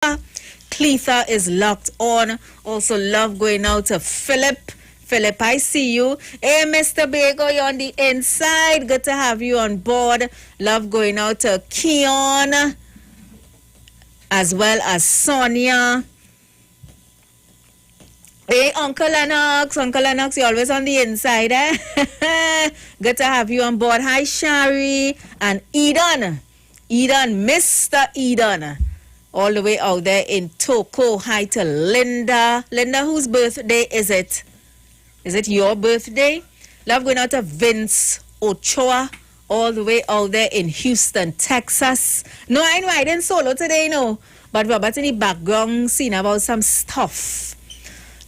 Cletha is locked on. Also, love going out to Philip. Philip, I see you. Hey, Mr. Bago, you're on the inside. Good to have you on board. Love going out to Keon, as well as Sonia. Hey, Uncle Lennox. Uncle Lennox, you're always on the inside, eh? Good to have you on board. Hi, Shari and Eden. Eden, Mr. Eden. All the way out there in Toko. Hi to Linda. Linda, whose birthday is it? Is it your birthday? Love going out to Vince Ochoa. All the way out there in Houston, Texas. No, I know I didn't solo today, no. But we're about in the background seeing about some stuff.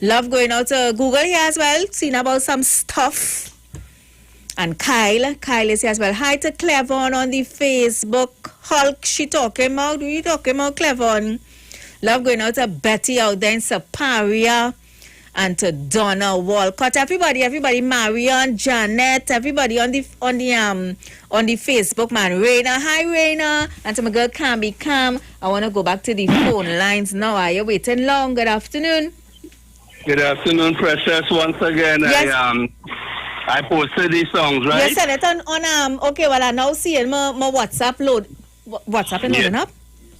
Love going out to Google here as well, seeing about some stuff. And Kyle is here as well. Hi to Clevon on the Facebook. Hulk, she talking about, who you talking about, Clevon? Love going out to Betty out there in Saparia. And to Donna Walcott. Everybody, Marion, Janet, everybody on the Facebook, man. Raina, hi Raina. And to my girl Camby Cam. I want to go back to the phone lines now. Are you waiting long? Good afternoon. Good afternoon, Precious. Once again, yes. I posted these songs, right? You said it on okay, well I now see my WhatsApp load. WhatsApp and loading up?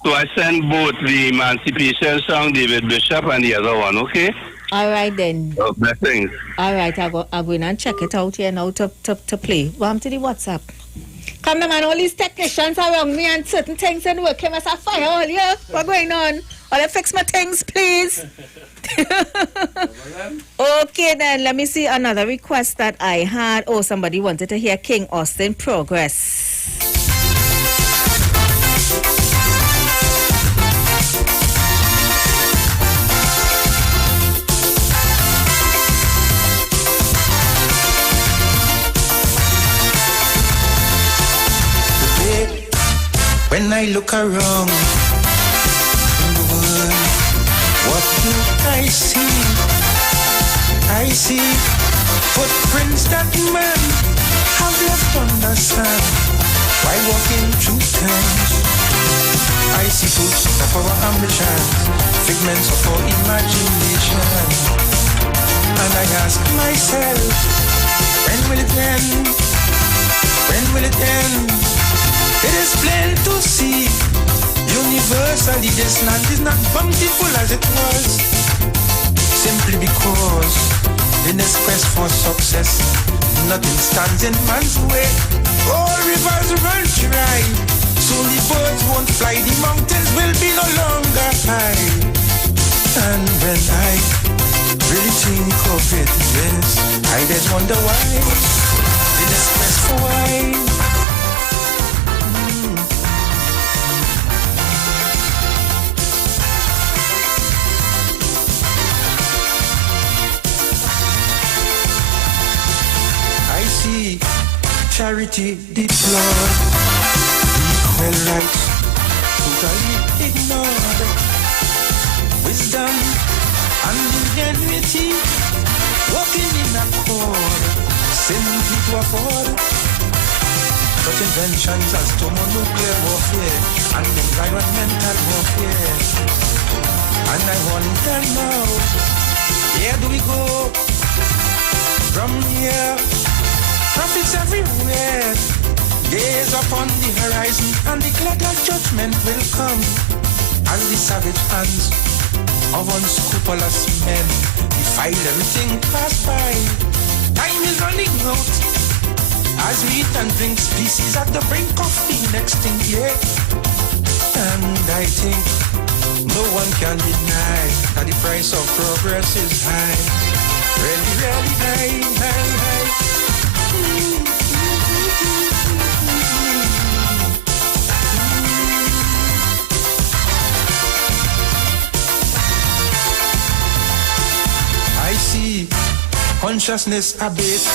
So I sent both the Emancipation song, David Bishop, and the other one, okay? All right then. Oh, blessings. All right, I'll go in and check it out here now to play. Welcome to the WhatsApp. Come on, man, all these technicians around me and certain things and work came as a fire all here. What's going on? I'll fix my things, please. Okay, then, let me see another request that I had. Oh, somebody wanted to hear King Austin Progress. When I look around in the world, what do I see? I see footprints that man have left on the sand while walking through times. I see fruits of our ambitions, figments of our imagination. And I ask myself, when will it end? When will it end? It is plain to see, universally this land is not bountiful as it was. Simply because in this quest for success, nothing stands in man's way. All rivers run dry, soon the birds won't fly, the mountains will be no longer high. And when I really think of it, yes, I just wonder why, in this quest for why. Charity deplored, equal rights totally ignored. Wisdom and ingenuity working in accord, simply to afford. Such inventions as thermonuclear warfare and environmental warfare. And I wonder now, where do we go from here? Prophets everywhere, gaze upon the horizon and declare that judgment will come. As the savage hands of unscrupulous men defile everything passed by. Time is running out as we eat and drink species at the brink of being extinct, yeah. And I think no one can deny that the price of progress is high. Really, really high. I see consciousness abate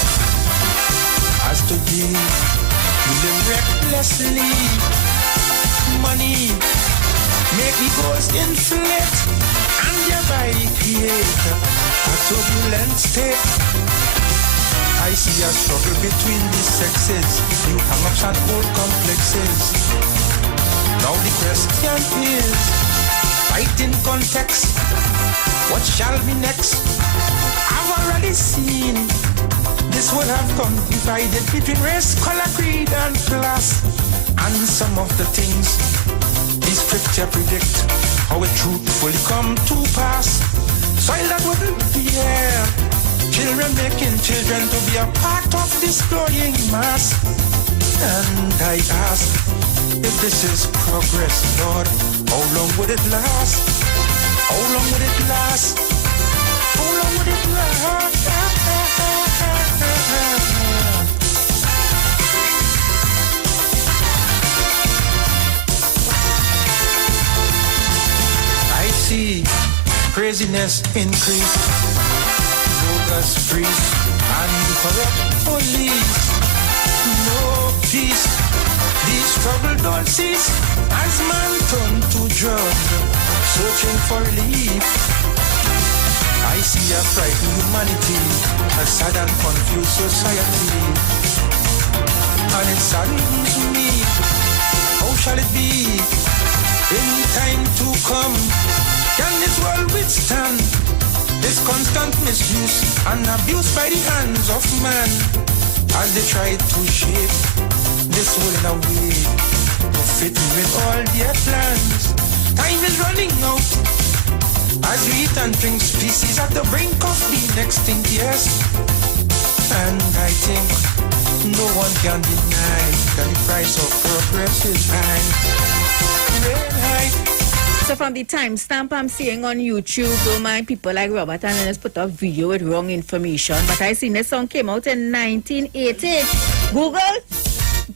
as today we live recklessly. Money make egos inflate and thereby create a turbulent state. I see a struggle between the sexes, new hang-ups and old complexes. Now the question is, Right in context, what shall be next? I've already seen this would have come divided between race, color, creed, and class. And some of the things the scripture predict, how it truthfully come to pass. Soil that wouldn't be here, children making children to be a part of this growing mass. And I ask, if this is progress, Lord, how long would it last? How long would it last? How long would it last? I see craziness increase, bogus priests and corrupt police. No peace, these trouble don't cease as man turn to drug, searching for relief. I see a frightened humanity, a sad and confused society, and it saddens me. How shall it be in time to come? Can this world withstand this constant misuse and abuse by the hands of man, as they try to shape this world in a way to fit with all their plans? Time is running out as we eat and drink species at the brink of being extinct, yes. And I think no one can deny that the price of progress is high, real high. So from the timestamp I'm seeing on YouTube, don't mind people like Robert and Dennis put up video with wrong information, but I seen this song came out in 1980. Google,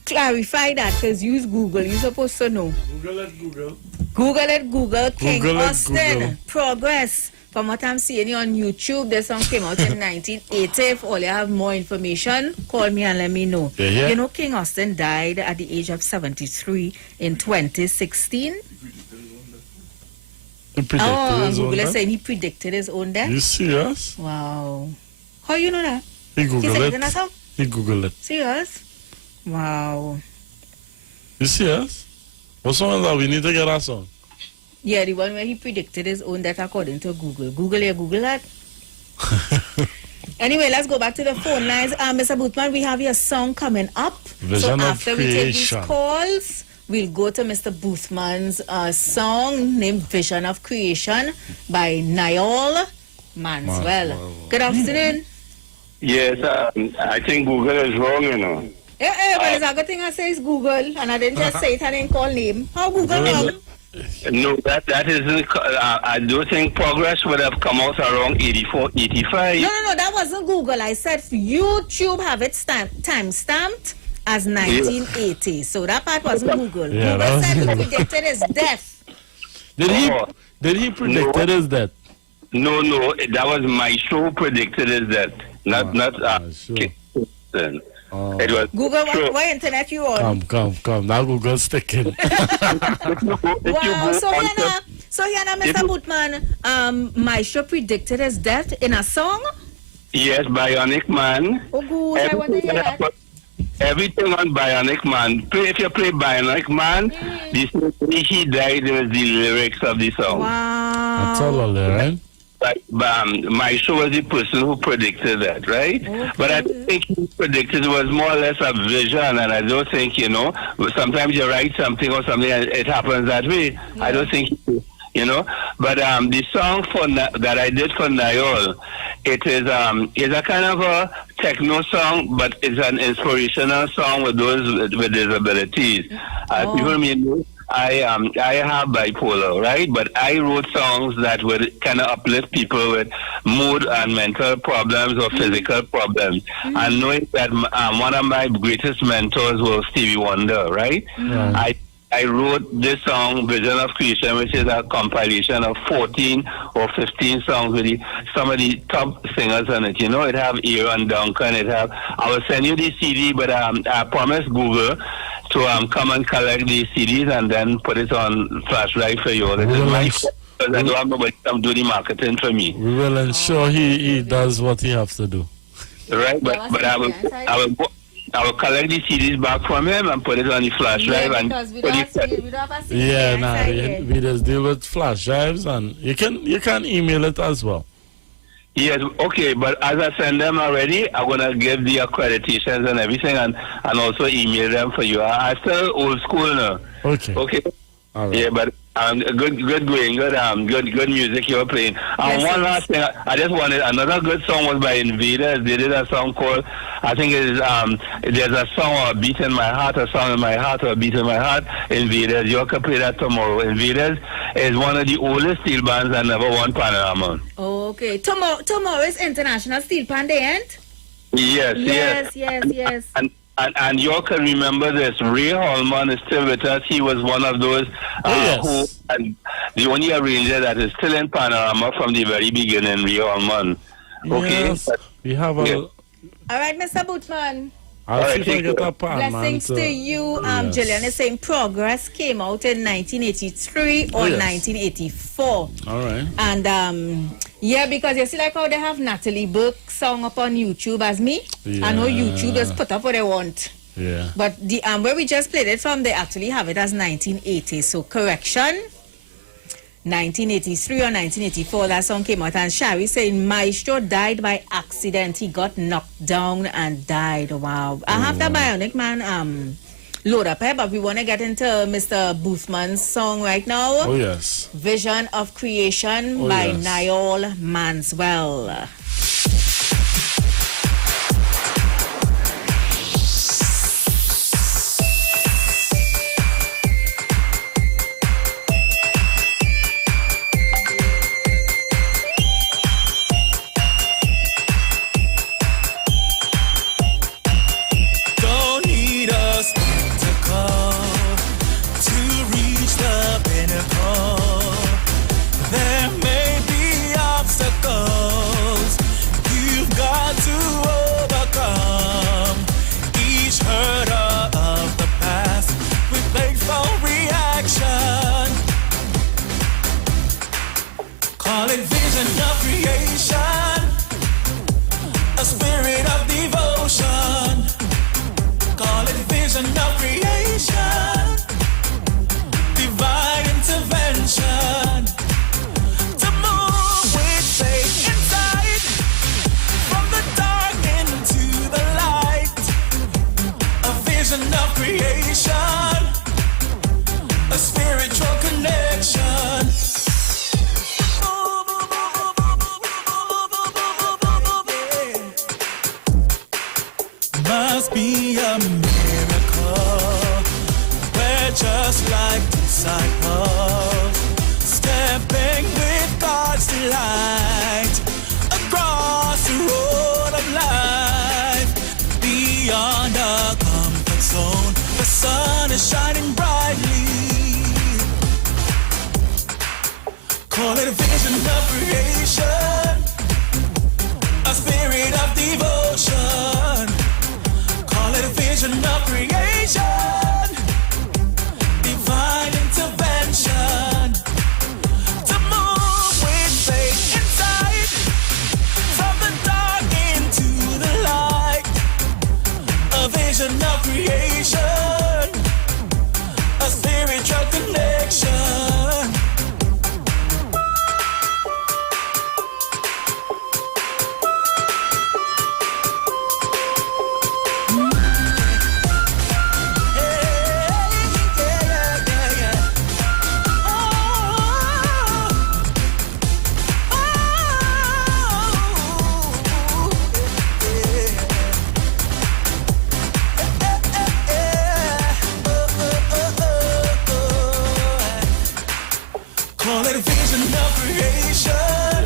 clarify that, because use Google, you're supposed to know. Google it, Google. Google it, Google, King Google it, Austin, Google. Progress. From what I'm seeing on YouTube, this song came out in 1980. If all you have more information, call me and let me know. Yeah. You know, King Austin died at the age of 73 in 2016. He predicted his own Google is death? saying he predicted his own death. You serious? Wow. How you know that? He He said Googled it in a it. song? He Googled it. Serious? Wow. You serious? What song is that? We need to get that song. Yeah, the one where he predicted his own death according to Google. Google that. Anyway, let's go back to the phone lines. Mr. Boothman, we have your song coming up. Vision so of after we take these Creation. calls, we'll go to Mr. Boothman's song named Vision of Creation by Niall Manswell. Good afternoon. Yes, I think Google is wrong, you know. But it's a good thing I say it's Google, and I didn't just say it, I didn't call name. How Google wrong? No, that isn't. I do think progress would have come out around 84, 85. No, that wasn't Google. I said YouTube have it time-stamped as 1980. So that part wasn't Google. Yeah, that Google was said he Google. predicted his death. Did he predicted his death? No, that was my show predicted his death. Not sure. Kingston. Oh. It was Google, true. what internet you on? Come. Now Google sticking. Wow, so here now, Mr. Bootman, Maestro predicted his death in a song? Yes, Bionic Man. Oh, good, I want to hear that. Everything on Bionic Man. If you play Bionic Man, this he died is the lyrics of the song. Wow. That's all there, right? My show was the person who predicted that, right? Okay. But I think he predicted was more or less a vision, and I don't think, sometimes you write something or something and it happens that way. Yeah. I don't think, But the song that I did for Niall, it is a kind of a techno song, but it's an inspirational song with those with disabilities. People may know I have bipolar, right? But I wrote songs that would kind of uplift people with mood and mental problems or physical problems. And knowing that one of my greatest mentors was Stevie Wonder, right? I wrote this song, Vision of Creation, which is a compilation of 14 or 15 songs with some of the top singers on it. It have Aaron Duncan, I will send you the CD, but I promised Google to come and collect these CDs and then put it on flash drive for you. This is my because I don't have nobody come do the marketing for me. We will ensure he does what he has to do. Right, but I will I will collect the CDs back from him and put it on the flash drive. And because we don't have a CD Yeah, inside here. we just deal with flash drives, and you can email it as well. yes, okay, but as I send them already, I'm gonna give the accreditations and everything, and also email them for you. I still old school now. Okay. Okay. All right. Yeah, but good going, good music you were playing. And Yes, one yes. last thing, I just wanted another good song was by Invaders. They did a song called, I think it is there's a song or a beat in my heart, a song in my heart or a beat in my heart. Invaders, you can play that tomorrow. Invaders is one of the oldest steel bands that never won Panorama. Okay. Tomorrow is International Steel Pan Day, ain't? Yes. And you all can remember this. Ray Holman is still with us. He was one of those who, and the only arranger that is still in Panorama from the very beginning, Ray Holman. Okay? Yes, we have a... Yeah. All right, Mr. Bootman. I'll see if I get a pan, man. Blessings to you. Yes. Jillian is saying Progress came out in 1983 or yes. 1984. All right. And yeah, because you see like how they have Natalie Burke song up on YouTube as me. I know Yeah. YouTube just put up what they want. Yeah. But the where we just played it from, they actually have it as 1980. So correction. 1983 or 1984, that song came out, and Shari saying Maestro died by accident. He got knocked down and died. Wow. I have the Bionic Man load up here, but we want to get into Mr. Boothman's song right now. Oh, yes. Vision of Creation by yes. Niall Manswell. Don't need a spectacle to reach the pinnacle. There may be obstacles you've got to overcome. Each hurdle of the past with grateful reaction. Call it vision of creation, a spirit of devotion. Call it vision of creation, divine intervention. To move with faith inside, from the dark into the light. A vision of creation, a spiritual connection. Must be a miracle. We're just like disciples, stepping with God's delight across the road of life. Beyond our comfort zone, the sun is shining brightly. Call it a vision of creation, a spirit of devotion. Call it a vision of creation, divine intervention. To move with faith inside, from the dark into the light. A vision of creation, a spiritual connection. Call it a vision of creation.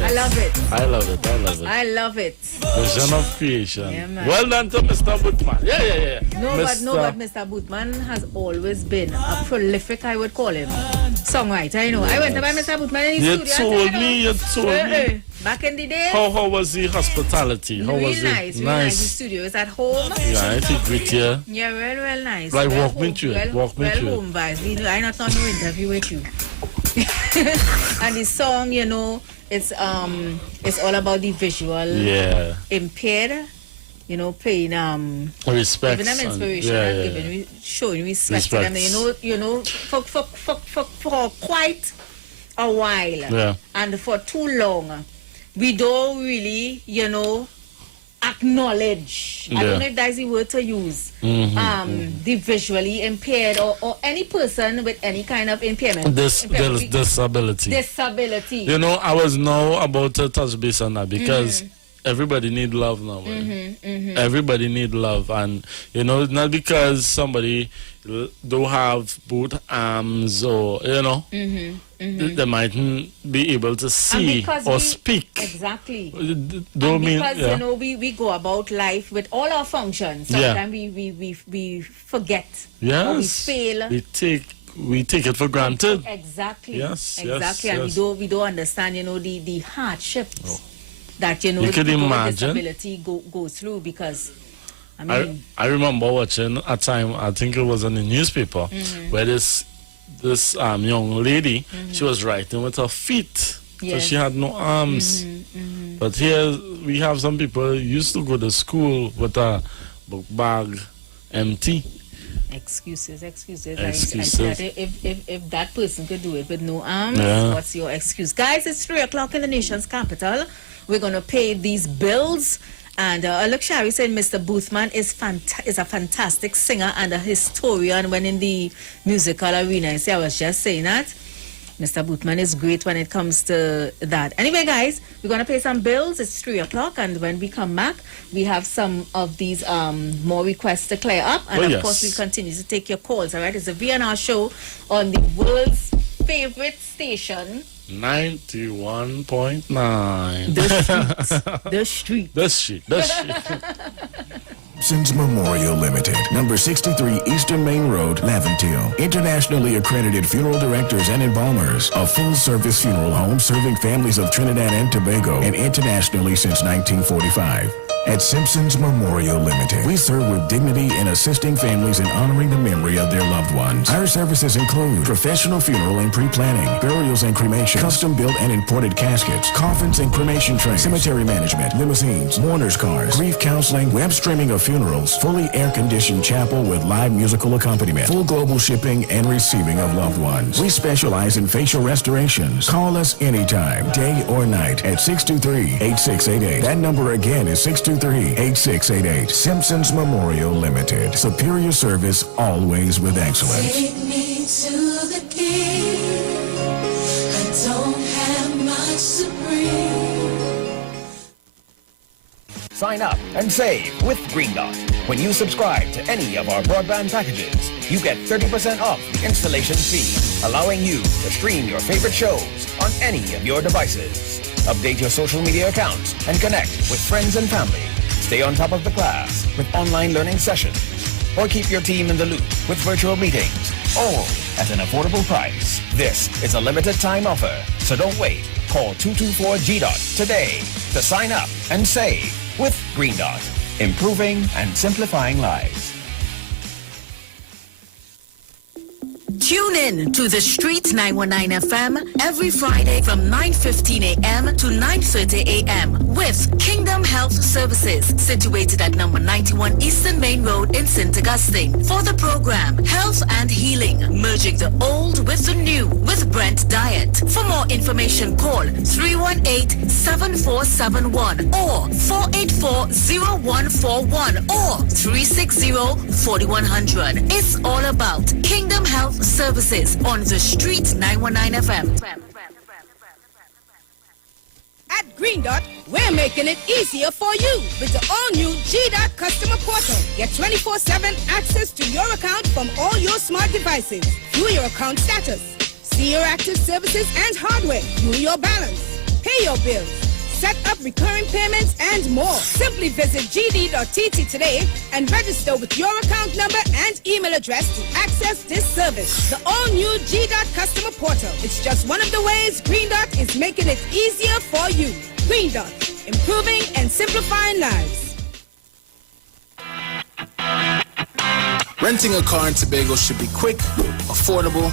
I love it. I love it. I love it. I love it. Vision of creation. Yeah, man. Well done to Mr. Bootman. Yeah. No, but Mr. Bootman has always been a prolific, I would call him, songwriter. I know. I went to buy Mr. Bootman in You his told studio. me, you told me. Back in the day, How was the hospitality? How really was it? nice. Really nice. The studio is at home. Yeah, I think with you. Yeah, well nice. Like well walk me home, through it, well, walk me well through it. home vibes. I not on no interview with you. And the song, it's all about the visual Yeah. impaired playing Respect. giving them inspiration and showing respect to them. For quite a while and for too long, we don't really, acknowledge. I don't know if that's the word to use. The visually impaired or any person with any kind of impairment. Disability. Disability. I was now about to touch base on that because everybody need love now. Everybody need love, and not because somebody don't have both arms or they mightn't be able to see or speak. Exactly. Don't mean because we go about life with all our functions. Sometimes we forget. Yes. Or we fail. We take it for granted. Exactly. Yes. Exactly. Yes. And we don't understand the hardships that you could people imagine. with disability go through, because I remember watching a time, I think it was in the newspaper, where this young lady, she was writing with her feet, so she had no arms. But here we have some people who used to go to school with a book bag empty. Excuses. I said if that person could do it with no arms, what's your excuse? Guys, it's 3:00 in the nation's capital. We're going to pay these bills. And look, Shari said Mr. Boothman is a fantastic singer and a historian when in the musical arena. You see, I was just saying that. Mr. Boothman is great when it comes to that. Anyway, guys, we're going to pay some bills. It's 3:00, and when we come back, we have some of these more requests to clear up. And of course, we'll continue to take your calls, all right? It's a VNR show on the world's favorite station, 91.9. The street. Simpsons Memorial Limited, number 63 Eastern Main Road, Laventille. Internationally accredited funeral directors and embalmers. A full-service funeral home serving families of Trinidad and Tobago and internationally since 1945. At Simpsons Memorial Limited, we serve with dignity in assisting families in honoring the memory of their loved ones. Our services include professional funeral and pre-planning, burials and cremation, custom-built and imported caskets, coffins and cremation trays, cemetery management, limousines, mourners cars, grief counseling, web streaming of funerals, fully air-conditioned chapel with live musical accompaniment, full global shipping and receiving of loved ones. We specialize in facial restorations. Call us anytime, day or night, at 623-8688. That number again is 623-8688. Simpsons Memorial Limited. Superior service, always with excellence. Take me to the king. I don't have much to bring. Sign up and save with Green Dot. When you subscribe to any of our broadband packages, you get 30% off the installation fee, allowing you to stream your favorite shows on any of your devices. Update your social media accounts and connect with friends and family. Stay on top of the class with online learning sessions. Or keep your team in the loop with virtual meetings, all at an affordable price. This is a limited time offer, so don't wait. Call 224-GDOT today to sign up and save with Green Dot, improving and simplifying lives. Tune in to The Street 919 FM every Friday from 9:15 a.m. to 9:30 a.m. with Kingdom Health Services, situated at number 91 Eastern Main Road in St. Augustine. For the program, Health and Healing, merging the old with the new with Brent Diet. For more information, call 318-7471 or 484-0141 or 360-4100. It's all about Kingdom Health Services on The Street 919 FM. At Green Dot, we're making it easier for you with the all-new G-Dot customer portal. Get 24/7 access to your account from all your smart devices. View your account status, see your active services and hardware, view your balance, pay your bills, set up recurring payments, and more. Simply visit gd.tt today and register with your account number and email address to access this service. The all-new G-Dot customer portal. It's just one of the ways Green Dot is making it easier for you. Green Dot, improving and simplifying lives. Renting a car in Tobago should be quick, affordable,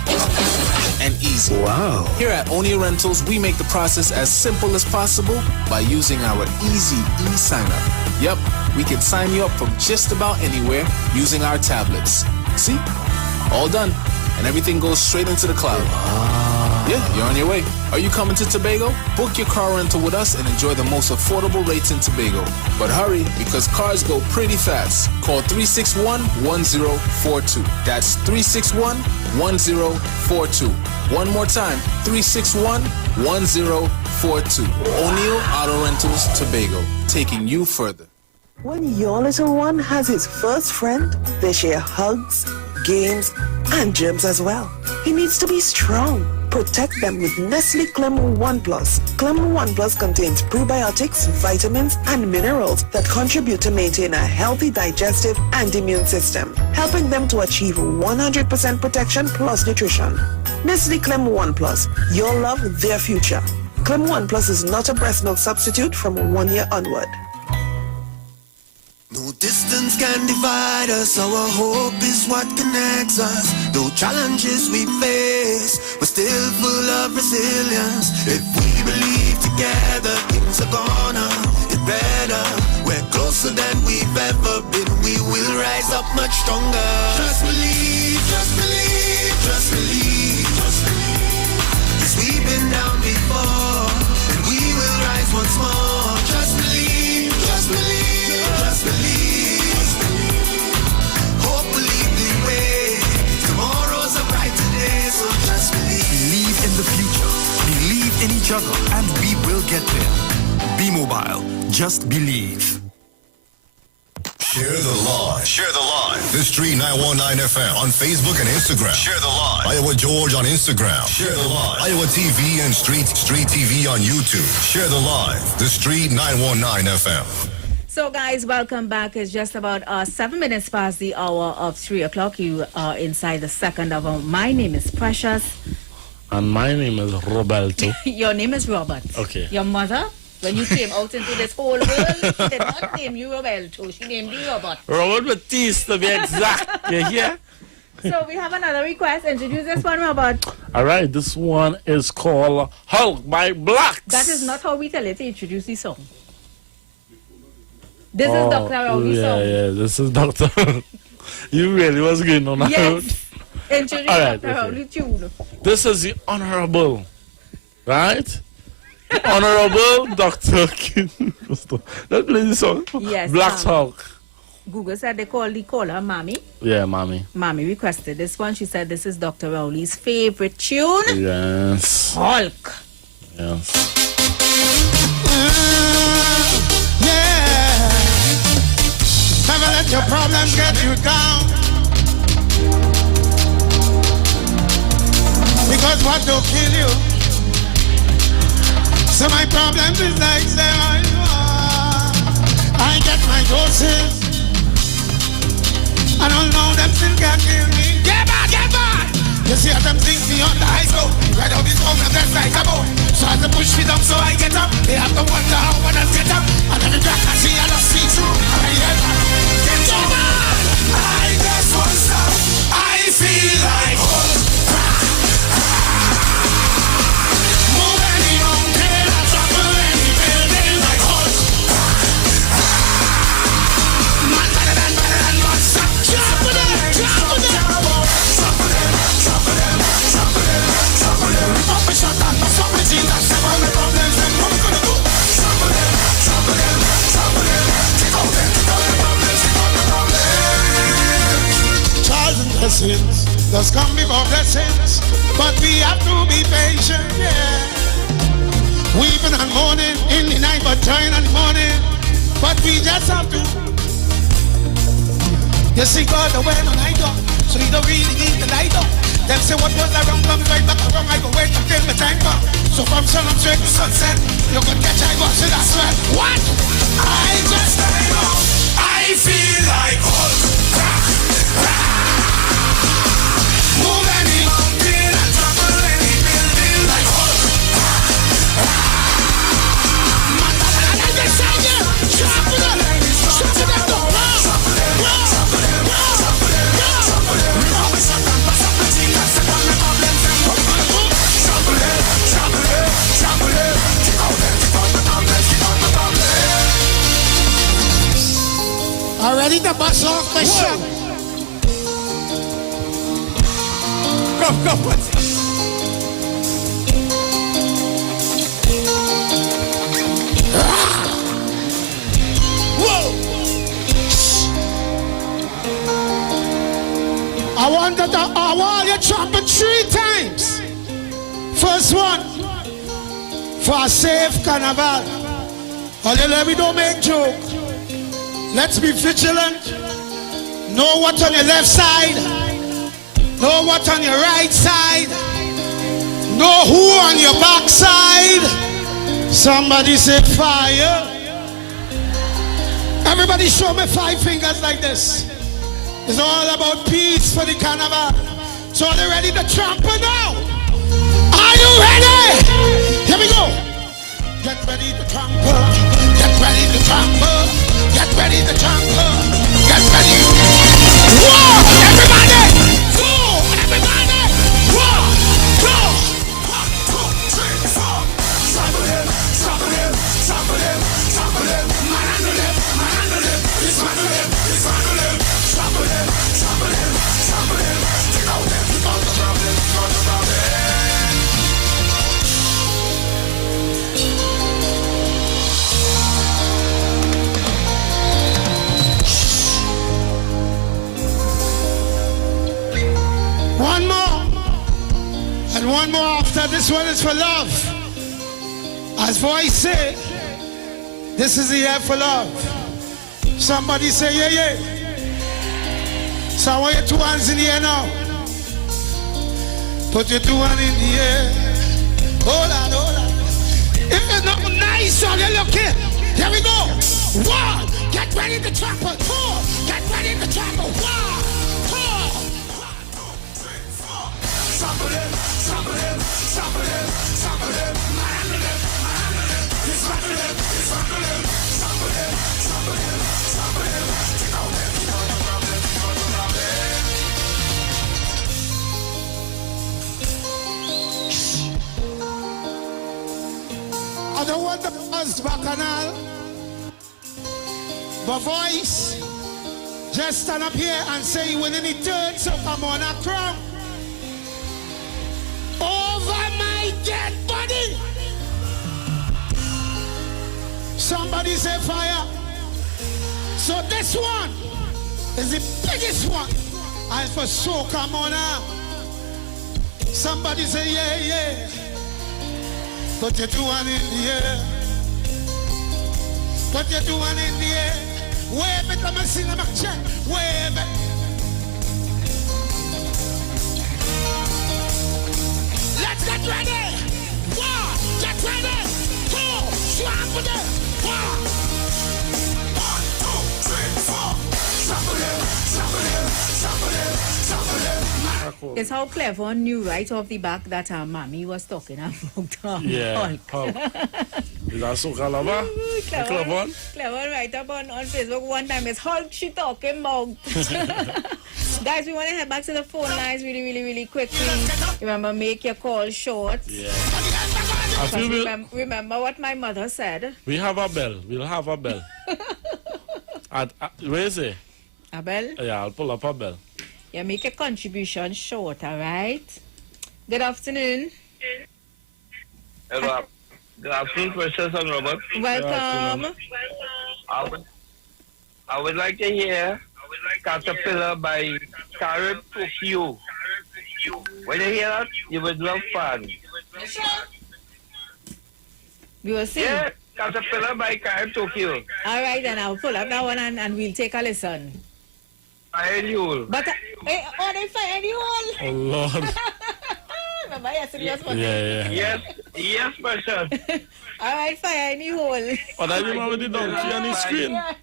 and easy. Wow. Here at Onia Rentals, we make the process as simple as possible by using our easy e-sign-up. Yep, we can sign you up from just about anywhere using our tablets. See? All done. And everything goes straight into the cloud. Yeah, you're on your way. Are you coming to Tobago? Book your car rental with us and enjoy the most affordable rates in Tobago. But hurry, because cars go pretty fast. Call 361-1042. That's 361-1042. One more time, 361-1042. O'Neill Auto Rentals, Tobago, taking you further. When your little one has his first friend, they share hugs, games, and germs as well. He needs to be strong. Protect them with Nestle Clem 1 Plus. Clem 1 Plus contains prebiotics, vitamins, and minerals that contribute to maintain a healthy digestive and immune system, helping them to achieve 100% protection plus nutrition. Nestle Clem 1 Plus, your love, their future. Clem 1 Plus is not a breast milk substitute from 1 year onward. No distance can divide us, our hope is what connects us. Though challenges we face, we're still full of resilience. If we believe together, things are gonna get better. We're closer than we've ever been, we will rise up much stronger. Just believe, just believe, just believe, just believe. 'Cause we've been down before, and we will rise once more. Just believe, just believe. Just believe. Hope will lead the way. Tomorrow's a brighter day, so just believe. Believe in the future. Believe in each other, and we will get there. Be mobile. Just believe. Share the live. Share the live. The Street 919 FM on Facebook and Instagram. Share the live. Iowa George on Instagram. Share the live. Iowa TV and Street TV on YouTube. Share the live. The Street 919 FM. So, guys, welcome back. It's just about 7 minutes past the hour of 3 o'clock. You are inside the second hour. My name is Precious. And my name is Roberto. Your name is Robert. Okay. Your mother, when you came out into this whole world, she did not name you Roberto. She named you Robert. Robert Batiste, to be exact. You hear? So, we have another request. Introduce this one, Robert. All right, this one is called Hulk by Blacks. That is not how we tell you to introduce the song. This is Dr. Rowley's song. Yeah, this is Dr. You really was going on. Yes. Introduce right, Dr. Rowley tune. This is the Honorable, right? The Honorable Dr. King. Let's play the song. Yes. Black's Hulk. Google said they call her Mommy. Yeah, Mommy. Mommy requested this one. She said this is Dr. Rowley's favorite tune. Yes. Hulk. Yes. Never let your problems get you down. Because what will kill you? So my problems is like I get my doses. I don't know them still can't kill me. Get back, get back! You see how them things beyond the ice go. Right out this home and that's like a boat. So I have to push me down so I get up. They have to wonder how others get up. And then the drag I see I just see through. I just want stop. I feel like move any mountain, I topple any building like Hulk. Man better than monster. Topple them. Pop a shot and bust up the jeans and step on the problems. Then what we gonna do? Topple them. Take out the problems. Trials and blessings does come before blessings, but we have to be patient, yeah. Weeping and mourning in the night, but joy in the morning. But we just have to. You see God the way the night up, so you don't really need the light up. Them say what was wrong comes right back around. I go wait until my time back. So from sun up straight to sunset, you can catch I go to that sweat. What? I just know. I feel like Hulk. Move any mountain and topple any building like Hulk. Man, I just say yeah. Chop it up. ready to bust off my shot? Come. Whoa! I want you trumpet 3 times. First one, for a safe carnival. Let me don't make joke. Let's be vigilant. Know what's on your left side. Know what's on your right side. Know who on your back side. Somebody say fire. Everybody show me 5 fingers like this. It's all about peace for the carnival. So are they ready to trample now? Are you ready? Here we go. Get ready to trample. Get ready to trample. Get ready to trample. Get ready. Whoa! Everybody! Whoa! Everybody! Whoa! Whoa! 1, 2, 3, 4. Trample him. Trample him. Trample him. Trample him. Man under him. Man under him. Dismantle him. Dismantle him. Trample him. Trample him. Trample him. Take out him. Take out the problem. Take out the problem. One more. And one more after. This one is for love. As voice say, this is the year for love. Somebody say yeah, yeah. So I want your 2 hands in the air now. Put your 2 hands in the air. Hold on, hold on. If it's not nice, so you're looking. Here we go. 1, get ready to trample. 2, get ready to trample. 1, 2. Trample him, trample him, trample him, trample him. Man under him, man under him. Dismantle him, dismantle him. Trample him, trample him, trample him. Take out him, take out the problem, take out the problem. I don't want the buzz bacchanal, but voice, just stand up here and say you win any third, so come on a crowd. Over my dead body. Somebody say fire. So this one is the biggest one. And for soca mona. Somebody say yeah, yeah. Put your 2 hands in the air. Put your 2 hands in the air. Wave it, I'm a cinema check. Wave it. Let's get ready. 1, get ready. 2, trample it. 1, 2, 3, 4. Trample it, trample it, trample it, trample it. It's how clever knew right off the back that her mommy was talking about. Yeah. Hulk. Is that soca lover? Clever. Clever right up on Facebook one time. It's Hulk she talking about. Guys, we want to head back to the phone lines really quickly. Remember, make your call short. Yeah. Remember what my mother said. We have a bell. We'll have a bell. Where is it? A bell? Yeah, I'll pull up a bell. Yeah, make a contribution short, all right? Good afternoon. Hello. Good afternoon, Precious and Robert. Welcome. I would like to hear Caterpillar by Carib Tokyo. When you hear that, you would love fun. We will sing. Yeah, Caterpillar by Carib Tokyo. All right, then I'll pull up that one and we'll take a listen. Fire you. But, they fire the hole. Oh, Lord. Remember yesterday was fun. Yeah. Yes, Precious. All right, fire any hole. But I remember the donkey on his screen. Man,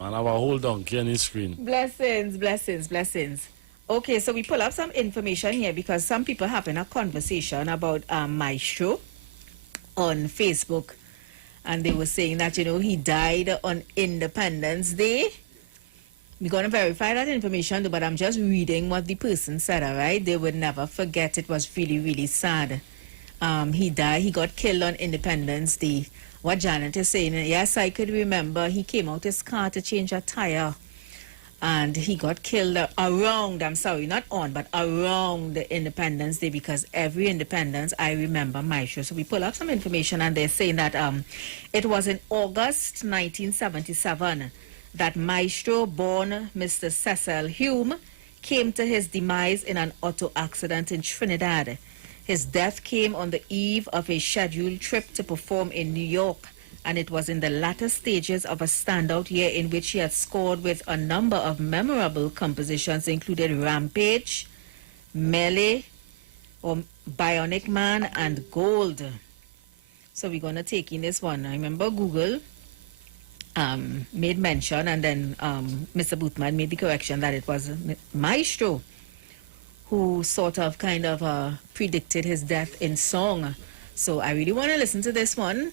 I have a whole donkey on his screen. Blessings. Okay, so we pull up some information here because some people having a conversation about my show on Facebook. And they were saying that, he died on Independence Day. We're going to verify that information, but I'm just reading what the person said, all right? They would never forget. It was really sad. He died. He got killed on Independence Day. What Janet is saying, yes, I could remember. He came out his car to change a tire, and he got killed around. I'm sorry, not on, but around the Independence Day, because every Independence I remember Maestro. So we pull up some information, and they're saying that it was in August 1977 that Maestro, born Mr. Cecil Hume, came to his demise in an auto accident in Trinidad. His death came on the eve of a scheduled trip to perform in New York, and it was in the latter stages of a standout year in which he had scored with a number of memorable compositions, including Rampage, Melee, or Bionic Man, and Gold. So we're going to take in this one. I remember Google made mention, and then Mr. Bootman made the correction that it was Maestro who sort of kind of predicted his death in song. So I really want to listen to this one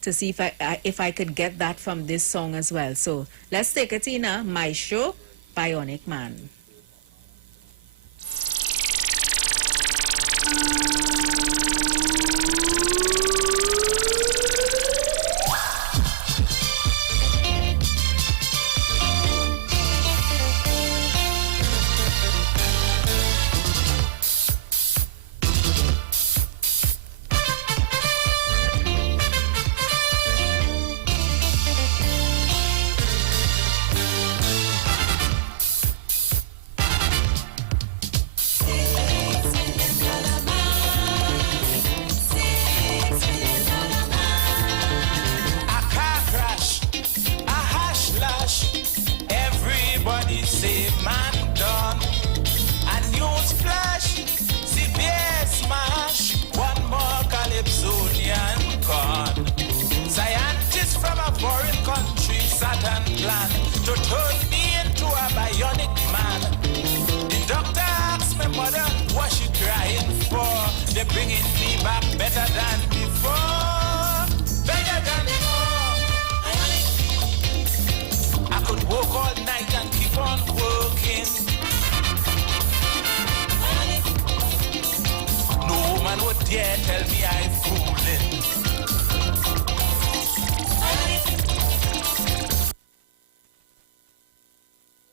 to see if I could get that from this song as well. So let's take it in Maestro, Bionic Man.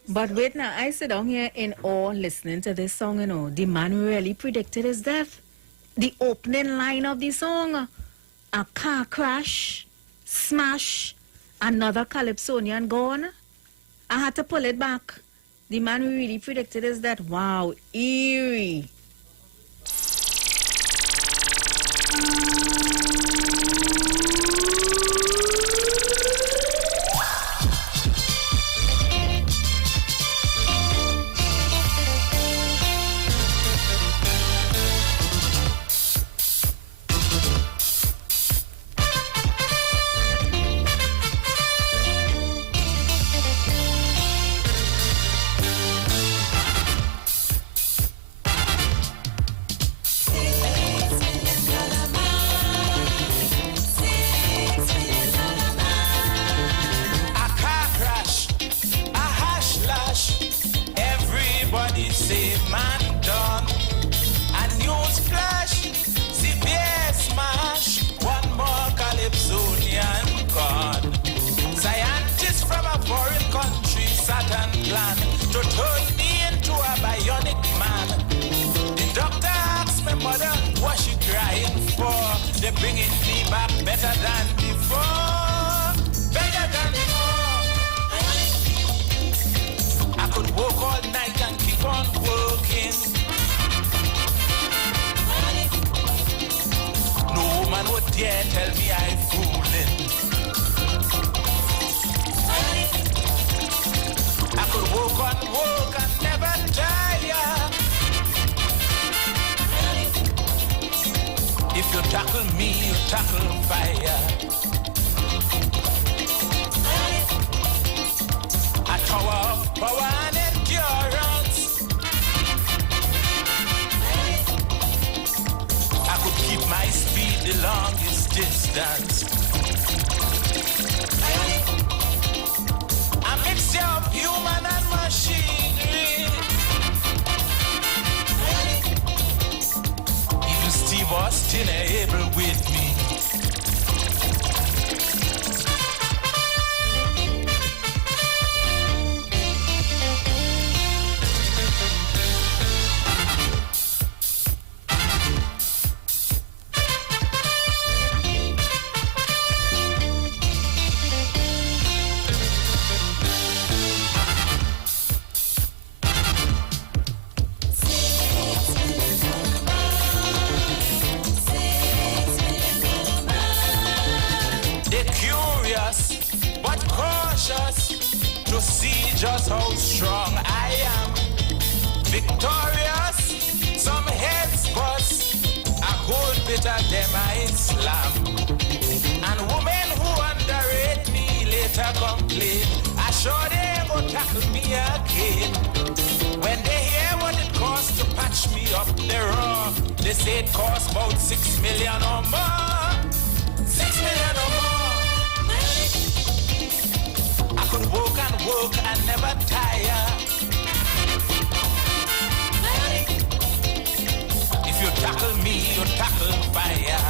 But wait now, I sit down here in awe listening to this song, you know. The man really predicted his death. The opening line of the song, a car crash, smash, another Calypsonian gone. I had to pull it back. The man really predicted his death. Wow, eerie. Austin able with me. To see just how strong I am. Victorious, some heads bust, a good bit of them I slam. And women who underrate me later complain, I sure they go tackle me again. When they hear what it costs to patch me up the raw, they say it costs about 6 million or more. 6 million or more. I could work and never tire. If you tackle me, you tackle fire.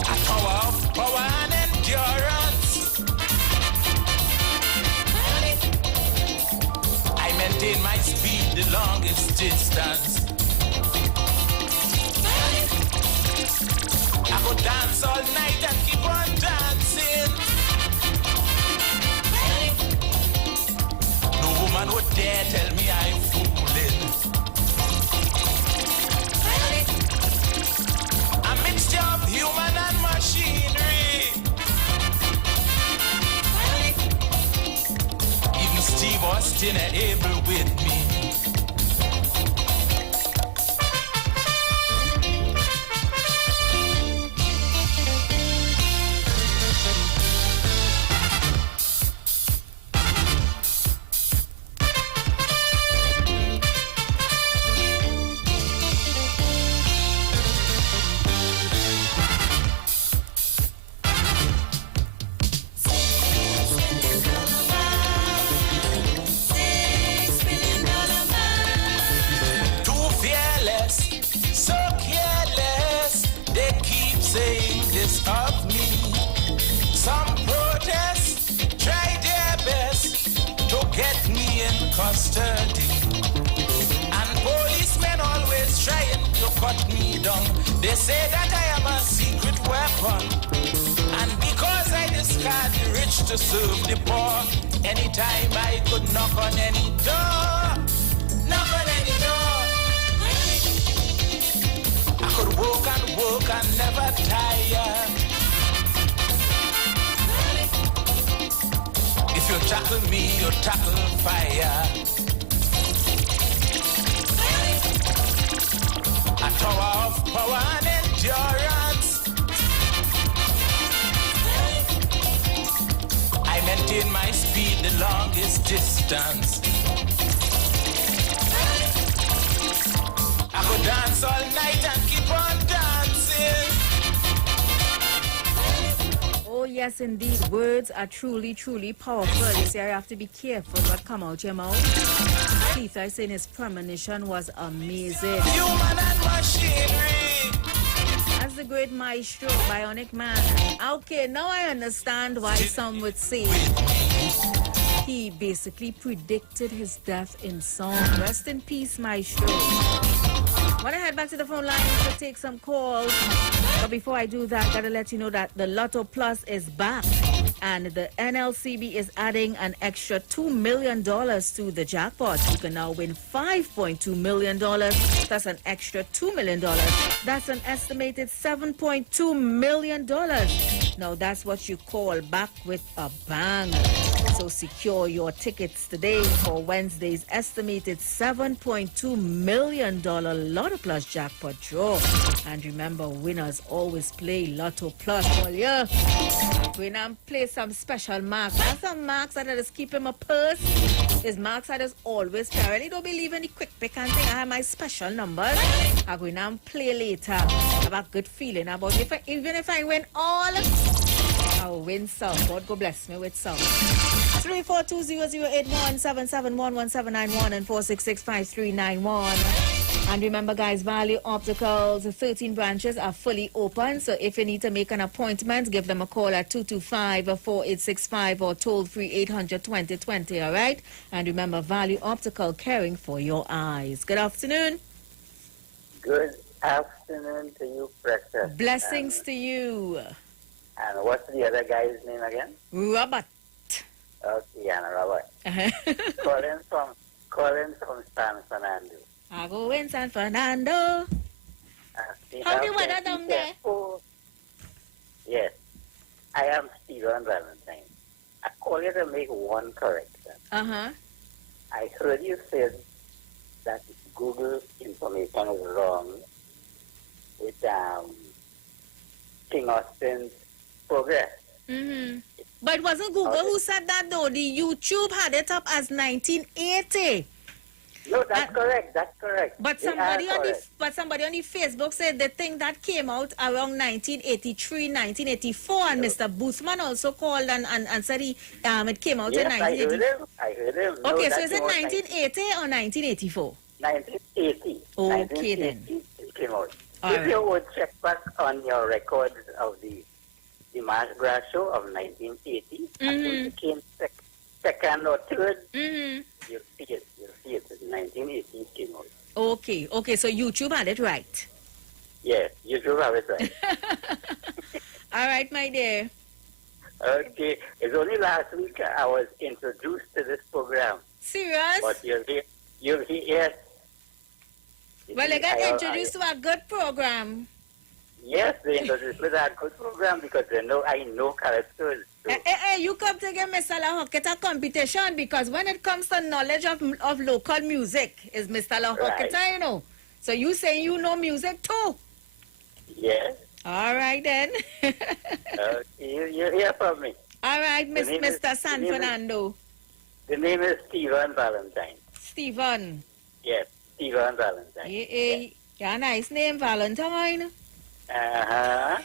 A tower of power and endurance. I maintain my speed the longest distance. I could dance all night and keep on dancing. No woman would dare tell me I'm fooling. A mixture of human and machinery. Even Steve Austin are able with me. Of me. Some protest, try their best to get me in custody. And policemen always trying to cut me down. They say that I am a secret weapon. And because I discard the rich to serve the poor, anytime I could knock on any door, knock on any door. I could work and never tire. If you tackle me, you tackle fire. A tower of power and endurance. I maintain my speed the longest distance. I could dance all night and keep on dancing. Oh yes, indeed. Words are truly, truly powerful. You see, I have to be careful what come out your mouth. Keith, I saying his premonition was amazing. Human and machinery. As the great maestro, bionic man. Okay, now I understand why some would say he basically predicted his death in song. Rest in peace, maestro. When I head back to the phone line to take some calls, but before I do that, gotta let you know that the Lotto Plus is back, and the NLCB is adding an extra $2 million to the jackpot. You can now win $5.2 million. That's an extra $2 million. That's an estimated $7.2 million. Now that's what you call back with a bang. So secure your tickets today for Wednesday's estimated $7.2 million Lotto Plus jackpot draw. And remember, winners always play Lotto Plus all year. When I play some special marks, there's some marks that I just keep in my purse. There's marks I just always play. I really don't believe in the quick pick and thing. I have my special numbers. I'm going to play later. I have a good feeling about it. Even if I win all I'll win some. God go bless me with some. 342-0081-771-1791 and 466-5391. And remember, guys, Value Opticals, 13 branches are fully open. So if you need to make an appointment, give them a call at 225-4865 or toll free 800-2020, all right? And remember, Value Optical, caring for your eyes. Good afternoon. Good afternoon to you, Precious. Blessings to you. And what's the other guy's name again? Robert. Okay, and Robert. calling from San Fernando. I go in San Fernando. How the weather down there? Yes. I am Stephen Valentine. I call you to make one correction. Uh-huh. I heard you said that Google information is wrong with King Austin's progress. Mm-hmm. But it wasn't Google who said that, though. The YouTube had it up as 1980. No, that's correct. That's correct. But somebody on the Facebook said the thing that came out around 1983, 1984, and Mr. Boothman also called and said it came out in 1980. I heard him. Okay, so is it 1980 or 1984? 1980. Okay, then. It came out. All if right. you would check back on your records of the March Gras show of 1980, I think it came second or third. You'll see it. It's 1980 it came out. Okay, so YouTube had it right. Yes, YouTube have it right. All right, my dear. Okay, it's only last week I was introduced to this program. Serious? But you'll hear, yes. Well, I got introduced to a good program. Yes, they introduced me to a good program because I know characters. Hey, you come to give Mr. LaHockett a competition because when it comes to knowledge of local music, is Mr. LaHockett, Right. you know. So you say you know music too? Yes. All right, then. You hear from me. All right, The name is- Mr. San the name is- Fernando. The name is Stephen Valentine. Stephen. Yes, Stephen Valentine. Yeah, nice name, Valentine. Uh-huh.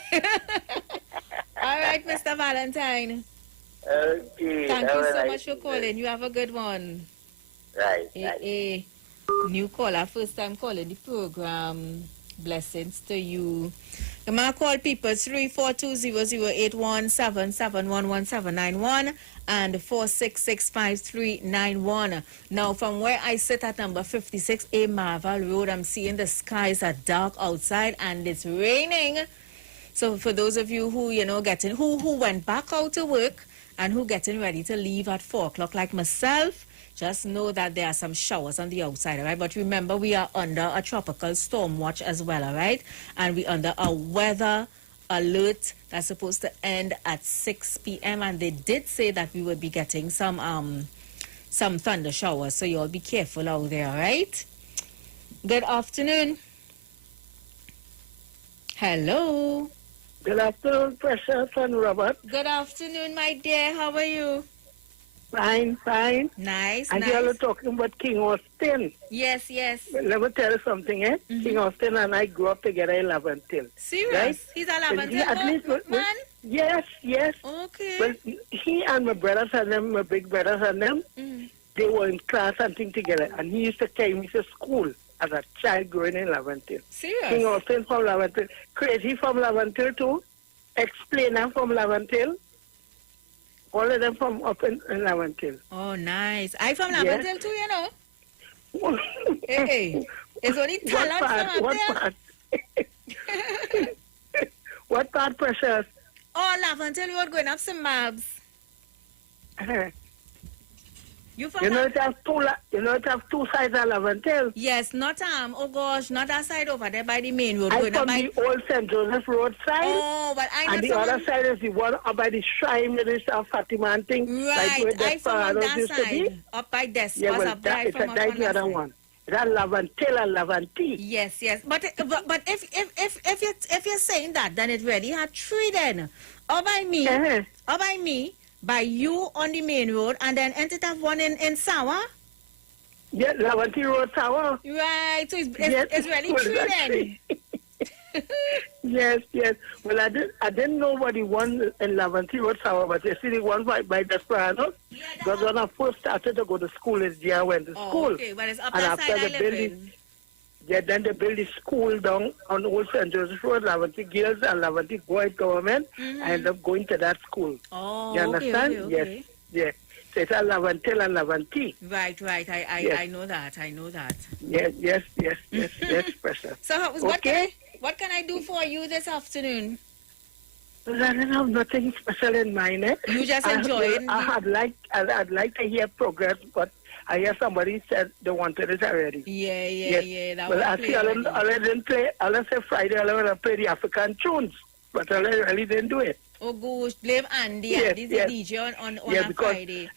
All right, Mr. Valentine. Okay. Thank have you a so nice much for calling. You have a good one. Right. New caller, first time calling the program. Blessings to you. The man call people 342-0081-771-1791 and 466-5391. Now, from where I sit at number 56A Marvel Road, I'm seeing the skies are dark outside and it's raining. So for those of you who, who went back out to work and who getting ready to leave at 4 o'clock like myself, just know that there are some showers on the outside, all right? But remember, we are under a tropical storm watch as well, all right? And we're under a weather alert that's supposed to end at 6 p.m. And they did say that we would be getting some thunder showers, so you all be careful out there, all right? Good afternoon. Hello. Good afternoon, Precious and Robert. Good afternoon, my dear. How are you? Fine. Nice. And you are talking about King Austin. Yes. Let me tell you something, eh? King Austin and I grew up together in Laventille. Serious? Right? He's a Laventille man? Yes. Okay. Well, he and my brothers and them, my big brothers and them, they were in class and things together. And he used to carry me to school as a child growing in Laventille. Serious? King Austin from Laventille. Crazy from Laventille too. Explainer from Laventille. All of them from up in Laventille. Oh, nice. I from Laventille too, you know. Hey, it's only talent from up there. What part, Precious? Oh, Laventille Road going up some mobs. You know it have two sides of Laventille. Yes, not not that side over there by the main road. I from the old St. Joseph Road side. Oh, but I know and the other side is the one up by the shrine that is Fatima and thing. Right, like I from that side. Up by Despas, yeah, well, up there. It's the other one. That Laventille and Laventille. Yes. But if you're saying that, then it really had three then. Or by me, by you on the main road, and then ended up one in Sawa. Yeah, Laventille Road, Sawa. Right, so it's really true then. yes. Well, I didn't know what the one in Laventille was sour, but you see the one by Desperado. Because when I first started to go to school, is there I went to school. Okay, but it's up and that after side I the live building, in. yeah, then they built the school down on Old St. Joseph Road, Laventille Girls and Laventille Boys Government. I ended up going to that school. Oh, you understand? okay. Yes. So it's a Laventille and Laventille. Right. I know that. Yes, Precious. So what can I do for you this afternoon? Well, I don't have nothing special in mind. You just enjoying? I'd like to hear progress, but I hear somebody said they wanted it already. Yeah. That well, actually, I didn't play. I said Friday, I want to play the African tunes, but I really didn't do it. Oh gosh, blame Andy. Yes, Andy's the DJ on a Friday.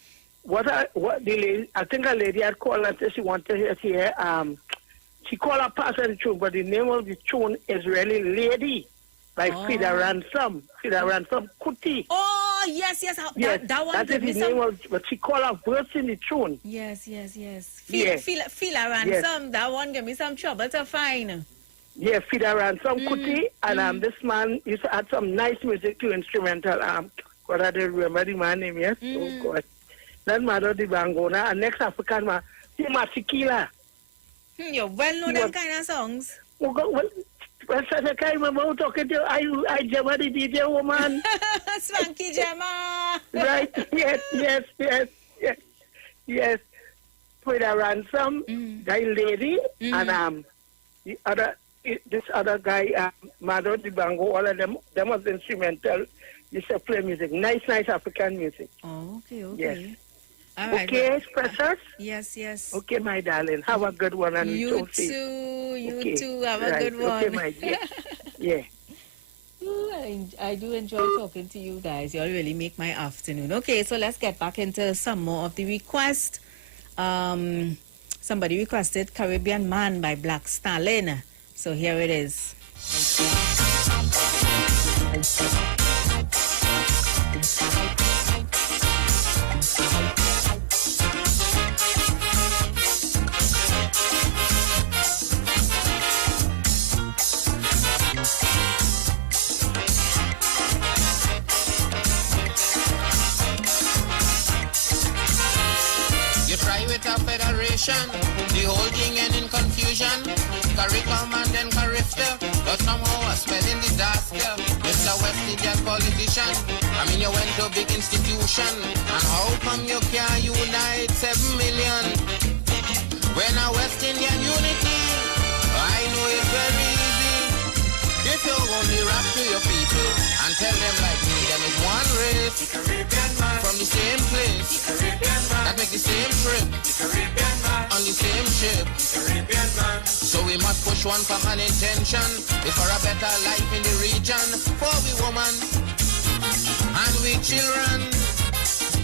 What the lady, I think a lady had called and said she wanted to hear. She called a part of the tune, but the name of the tune is really "Lady" by Frida Ransom. Frida Ransom Kuti. Oh yes. That one. That is the name of. But she called a verse in the tune. Yes. Feel around some. That one gave me some trouble to find. Yeah, Frida Ransom Kuti, and this man used to add some nice music to instrumental. God, I don't remember the man's name. Yes. Oh God. That Mado di Bangona, and next African man, Tima Sikila. You well know them kind of songs. Oh God, well, I can't remember talking to you. I Gemma the DJ woman. Swanky Gemma. Right, yes. With a ransom, that lady, and this other guy, Mado di Bango, all of them was instrumental. Used to play music, nice African music. Oh, okay. Yes. All right, okay, Precious? Yes. Okay, my darling. Have a good one. And you too. Have a good one. Okay, my dear. Yeah. Ooh, I do enjoy talking to you guys. You all really make my afternoon. Okay, so let's get back into some more of the request. Somebody requested Caribbean Man by Black Stalin. So here it is. Federation, the whole thing end in confusion. Caricom and then Carifter, but somehow a spelling disaster. Mr. West Indian politician, I mean you went to a big institution, and how come you can't unite 7 million? When a West Indian unity, I know it's very easy. If you only rap to your people and tell them like me, them is one race, the Caribbean man, from the same place, the Caribbean man, that make the same trip, the Caribbean man, on the same ship, the Caribbean man. So we must push one common intention, it's for a better life in the region, for we woman and we children.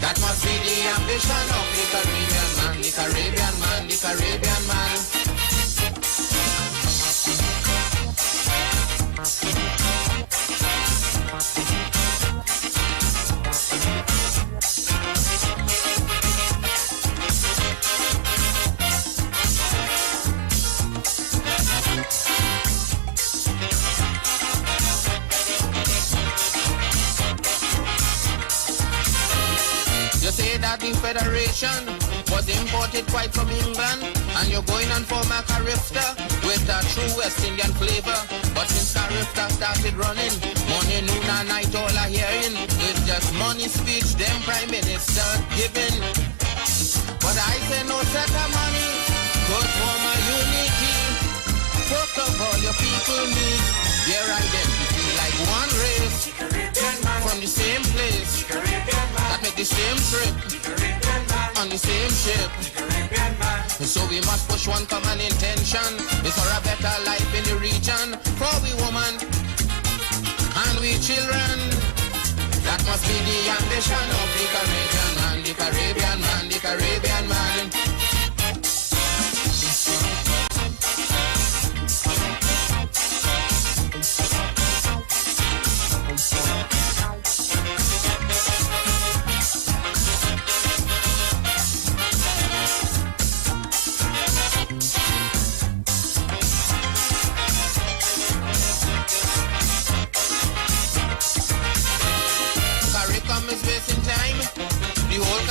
That must be the ambition of the Caribbean man, the Caribbean man, the Caribbean man. That the Federation was imported quite from England, and you're going on for a Carifter with a true West Indian flavor. But since Carifter started running, morning, noon and night all are hearing, it's just money speech them Prime Minister giving. But I say no set of money, good for my unity. First of all your people need their identity like one race, from the same place, that make the same trip, on the same ship. So we must push one common intention, it's for a better life in the region, for we woman and we children. That must be the ambition of the Caribbean man, the Caribbean man, the Caribbean man.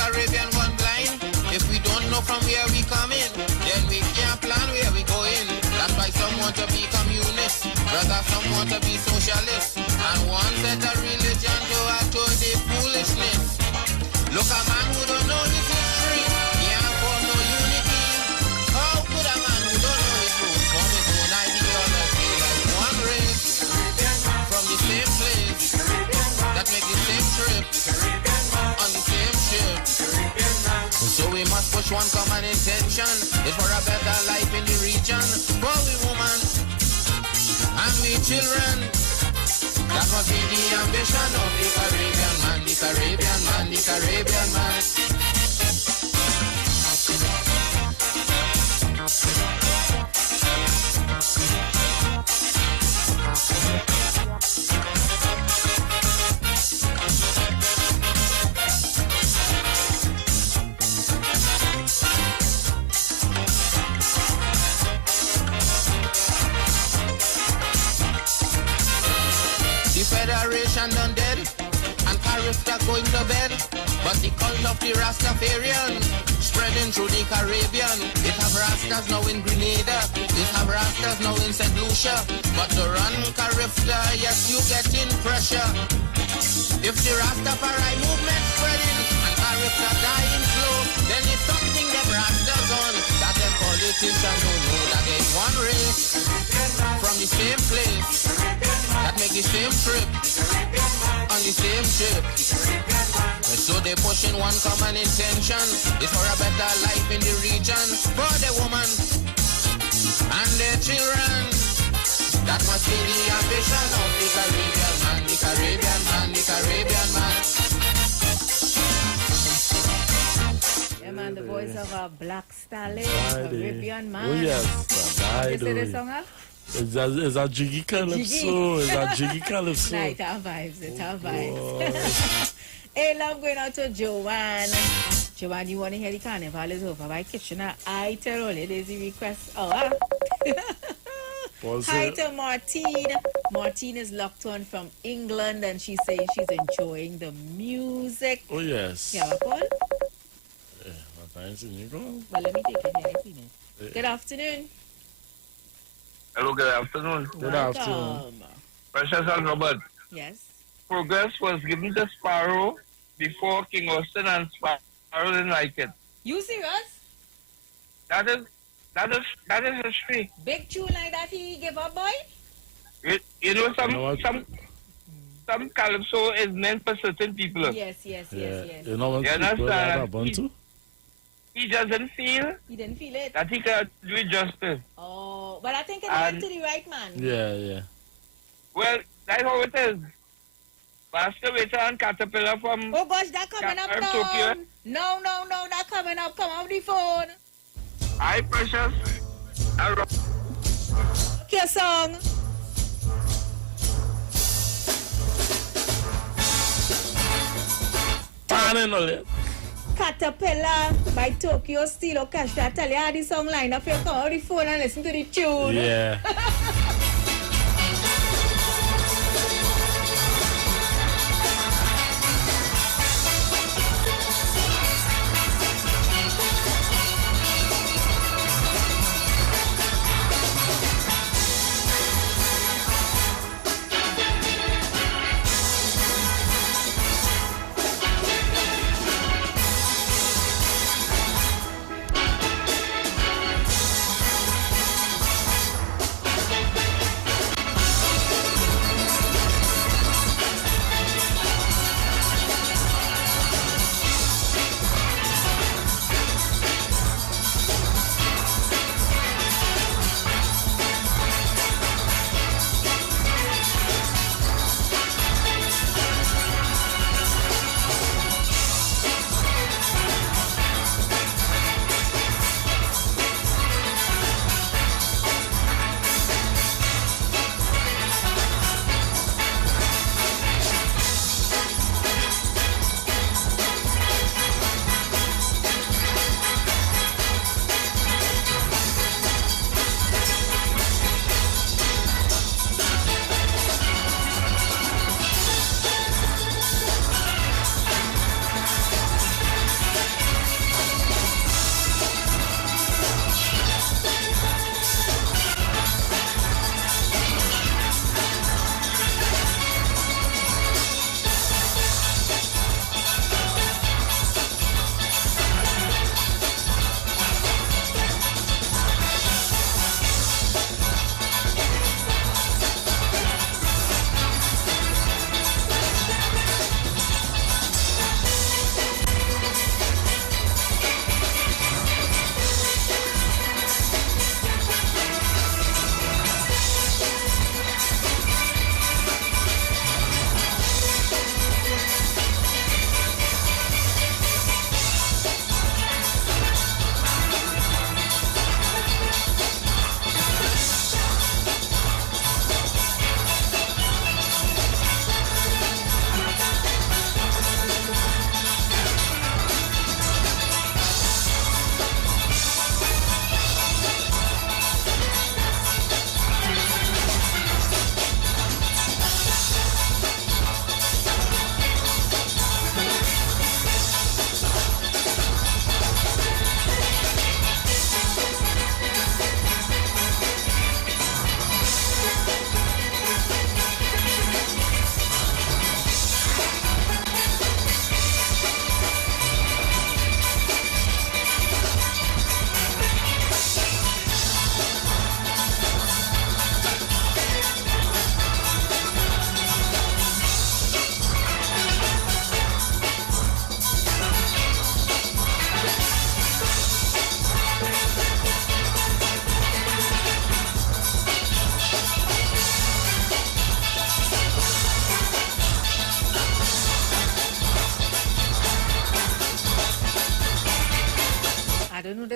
Caribbean one blind. If we don't know from where we coming, then we can't plan where we going. That's why some want to be communist, brother, some want to be socialist, and one set a religion to add to the foolishness. Look, a man who don't know his history can't form no unity. How could a man who don't know his roots form his own ideology? Like one race from the same place that make the same trip on the same ship. So we must push one common intention. It's for a better life in the region. For we women and we children. That must be the ambition of the Caribbean man, the Caribbean man, the Caribbean man. Federation done dead, and Carifta going to bed. But the cult of the Rastafarian spreading through the Caribbean. It have Rastas now in Grenada, it have Rastas now in St. Lucia. But to run Carifta, yes, you getting pressure. If the Rastafari movement spreading and Carifta dying slow, then it's something them Rastas on that them politicians don't know that there's one race from the same place that make the same trip on the same ship. So they pushing one common intention. It's for a better life in the region for the woman and their children. That must be the ambition of the Caribbean man, the Caribbean man, the Caribbean man. Yeah, man, the voice of a black stallion, Caribbean man. Oh, yes. You see the song, huh? It's a jiggy calypso. It's a jiggy calypso. Nah, it have vibes. It have vibes. Hey, love going out to Joanne. Joanne, you want to hear the carnival is over by Kitchener? I tell all it is the request. Oh, hi to Martine. Martine is locked on from England and she's saying she's enjoying the music. Oh, yes. Yeah, what call? What time is it? Well, let me take it here. I seen it. Good afternoon. Hello, good afternoon. Good afternoon. Precious and Robert. Yes. Progress was given to Sparrow before King Austin, and Sparrow didn't like it. You serious? That is history. Big tune like that he give up, boy? You know, some calypso is meant for certain people. Yes. You know what you understand? He just didn't feel. He didn't feel it. That he could do it justice. Oh, but I think it went to the right man. Yeah. Well, that's how it is. Master Waiter and Caterpillar from... Oh gosh, that coming up now. Tokyo. No, that coming up. Come on the phone. Hi, Precious. Your song. Caterpillar by Tokyo Steel Orchestra. I tell you how the song line up. You come on the phone and listen to the tune. Yeah.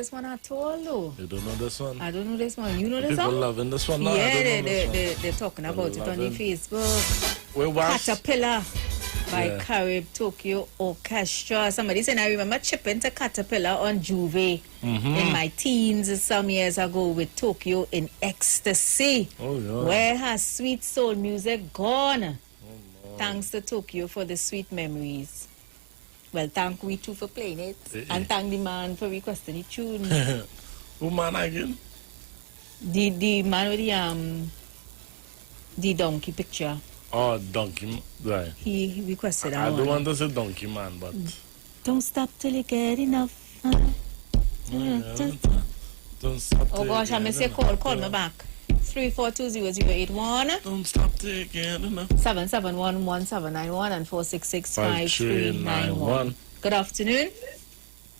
this one at all, though. You don't know this one? I don't know this one. You know this People one? loving this one now. Yeah, I don't know this one. they're talking about it on the loving- Facebook. We watched. Caterpillar by Yeah. Carib Tokyo Orchestra. Somebody said, I remember chipping to Caterpillar on Juve in my teens some years ago with Tokyo in Ecstasy. Oh, yeah. Where has sweet soul music gone? Thanks to Tokyo for the sweet memories. Well, thank we too for playing it. And thank the man for requesting the tune. Who man again? The man with the donkey picture. Oh, Donkey. Right. He requested that I one. don't want to say Donkey Man, but. Don't stop till you get enough. Don't stop. Oh gosh, I missed your call. Call me back. 3420081. Don't stop taking enough. 7711791 and 4665391. Good afternoon.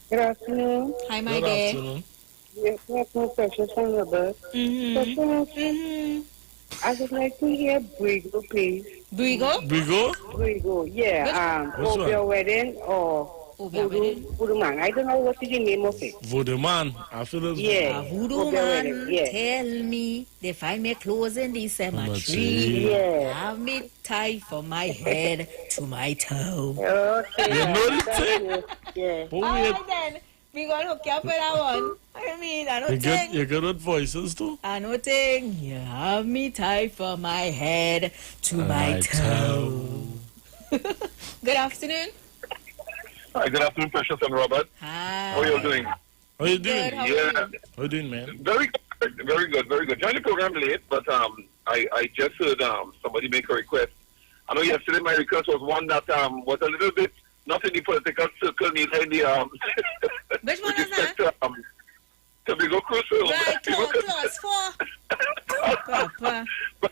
Good afternoon. Hi, my Good dear. afternoon. Yes, my Precious and Robert. I would like to hear Brigo, please. Brigo? Brigo, yeah. Which Hope one? Your Wedding or Voodoo Man. I don't know what is the name of it. Voodoo Man. I feel it's Yeah. Voodoo Hope Your man, Wedding, yeah. tell me they find me clothes in the cemetery. Cemetery. Yeah. Have me tie from my head to my toe. Okay. You know the thing? Yeah. Oh, All wait. right then. We gonna hook you up with that one. I mean, I You don't think. good with voices too? I know thing. You have me tied from my head to my toe. Good afternoon. Hi, good afternoon, Precious and Robert. Hi. How are you doing? How you doing? Good, how are Yeah, How you doing, man? very good, very good, very good. Joined the program late, but I just heard somebody make a request. I know yesterday my request was one that was a little bit not in the political circle, neither in the Which one is that? to be go crucial. Right, clause 4. Papa. But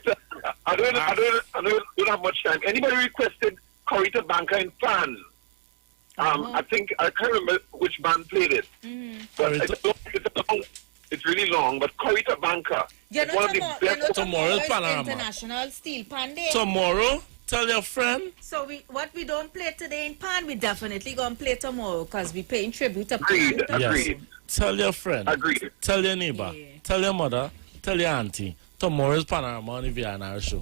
I don't have much time. Anybody requested Corita Banker in Fan? I think I can't remember which band played it. But it's really long. But Corita Banker You is know one of the best. Tomorrow is Panorama. International Steel Pan Day. Tomorrow, tell your friend. So what we don't play today in Pan, we definitely gonna play tomorrow because we paying tribute to Agreed, Pan. agreed. Yes. Tell your friend. Agreed. Tell your neighbor. Tell your mother. Tell your auntie. Tomorrow is Panorama on the VNR show.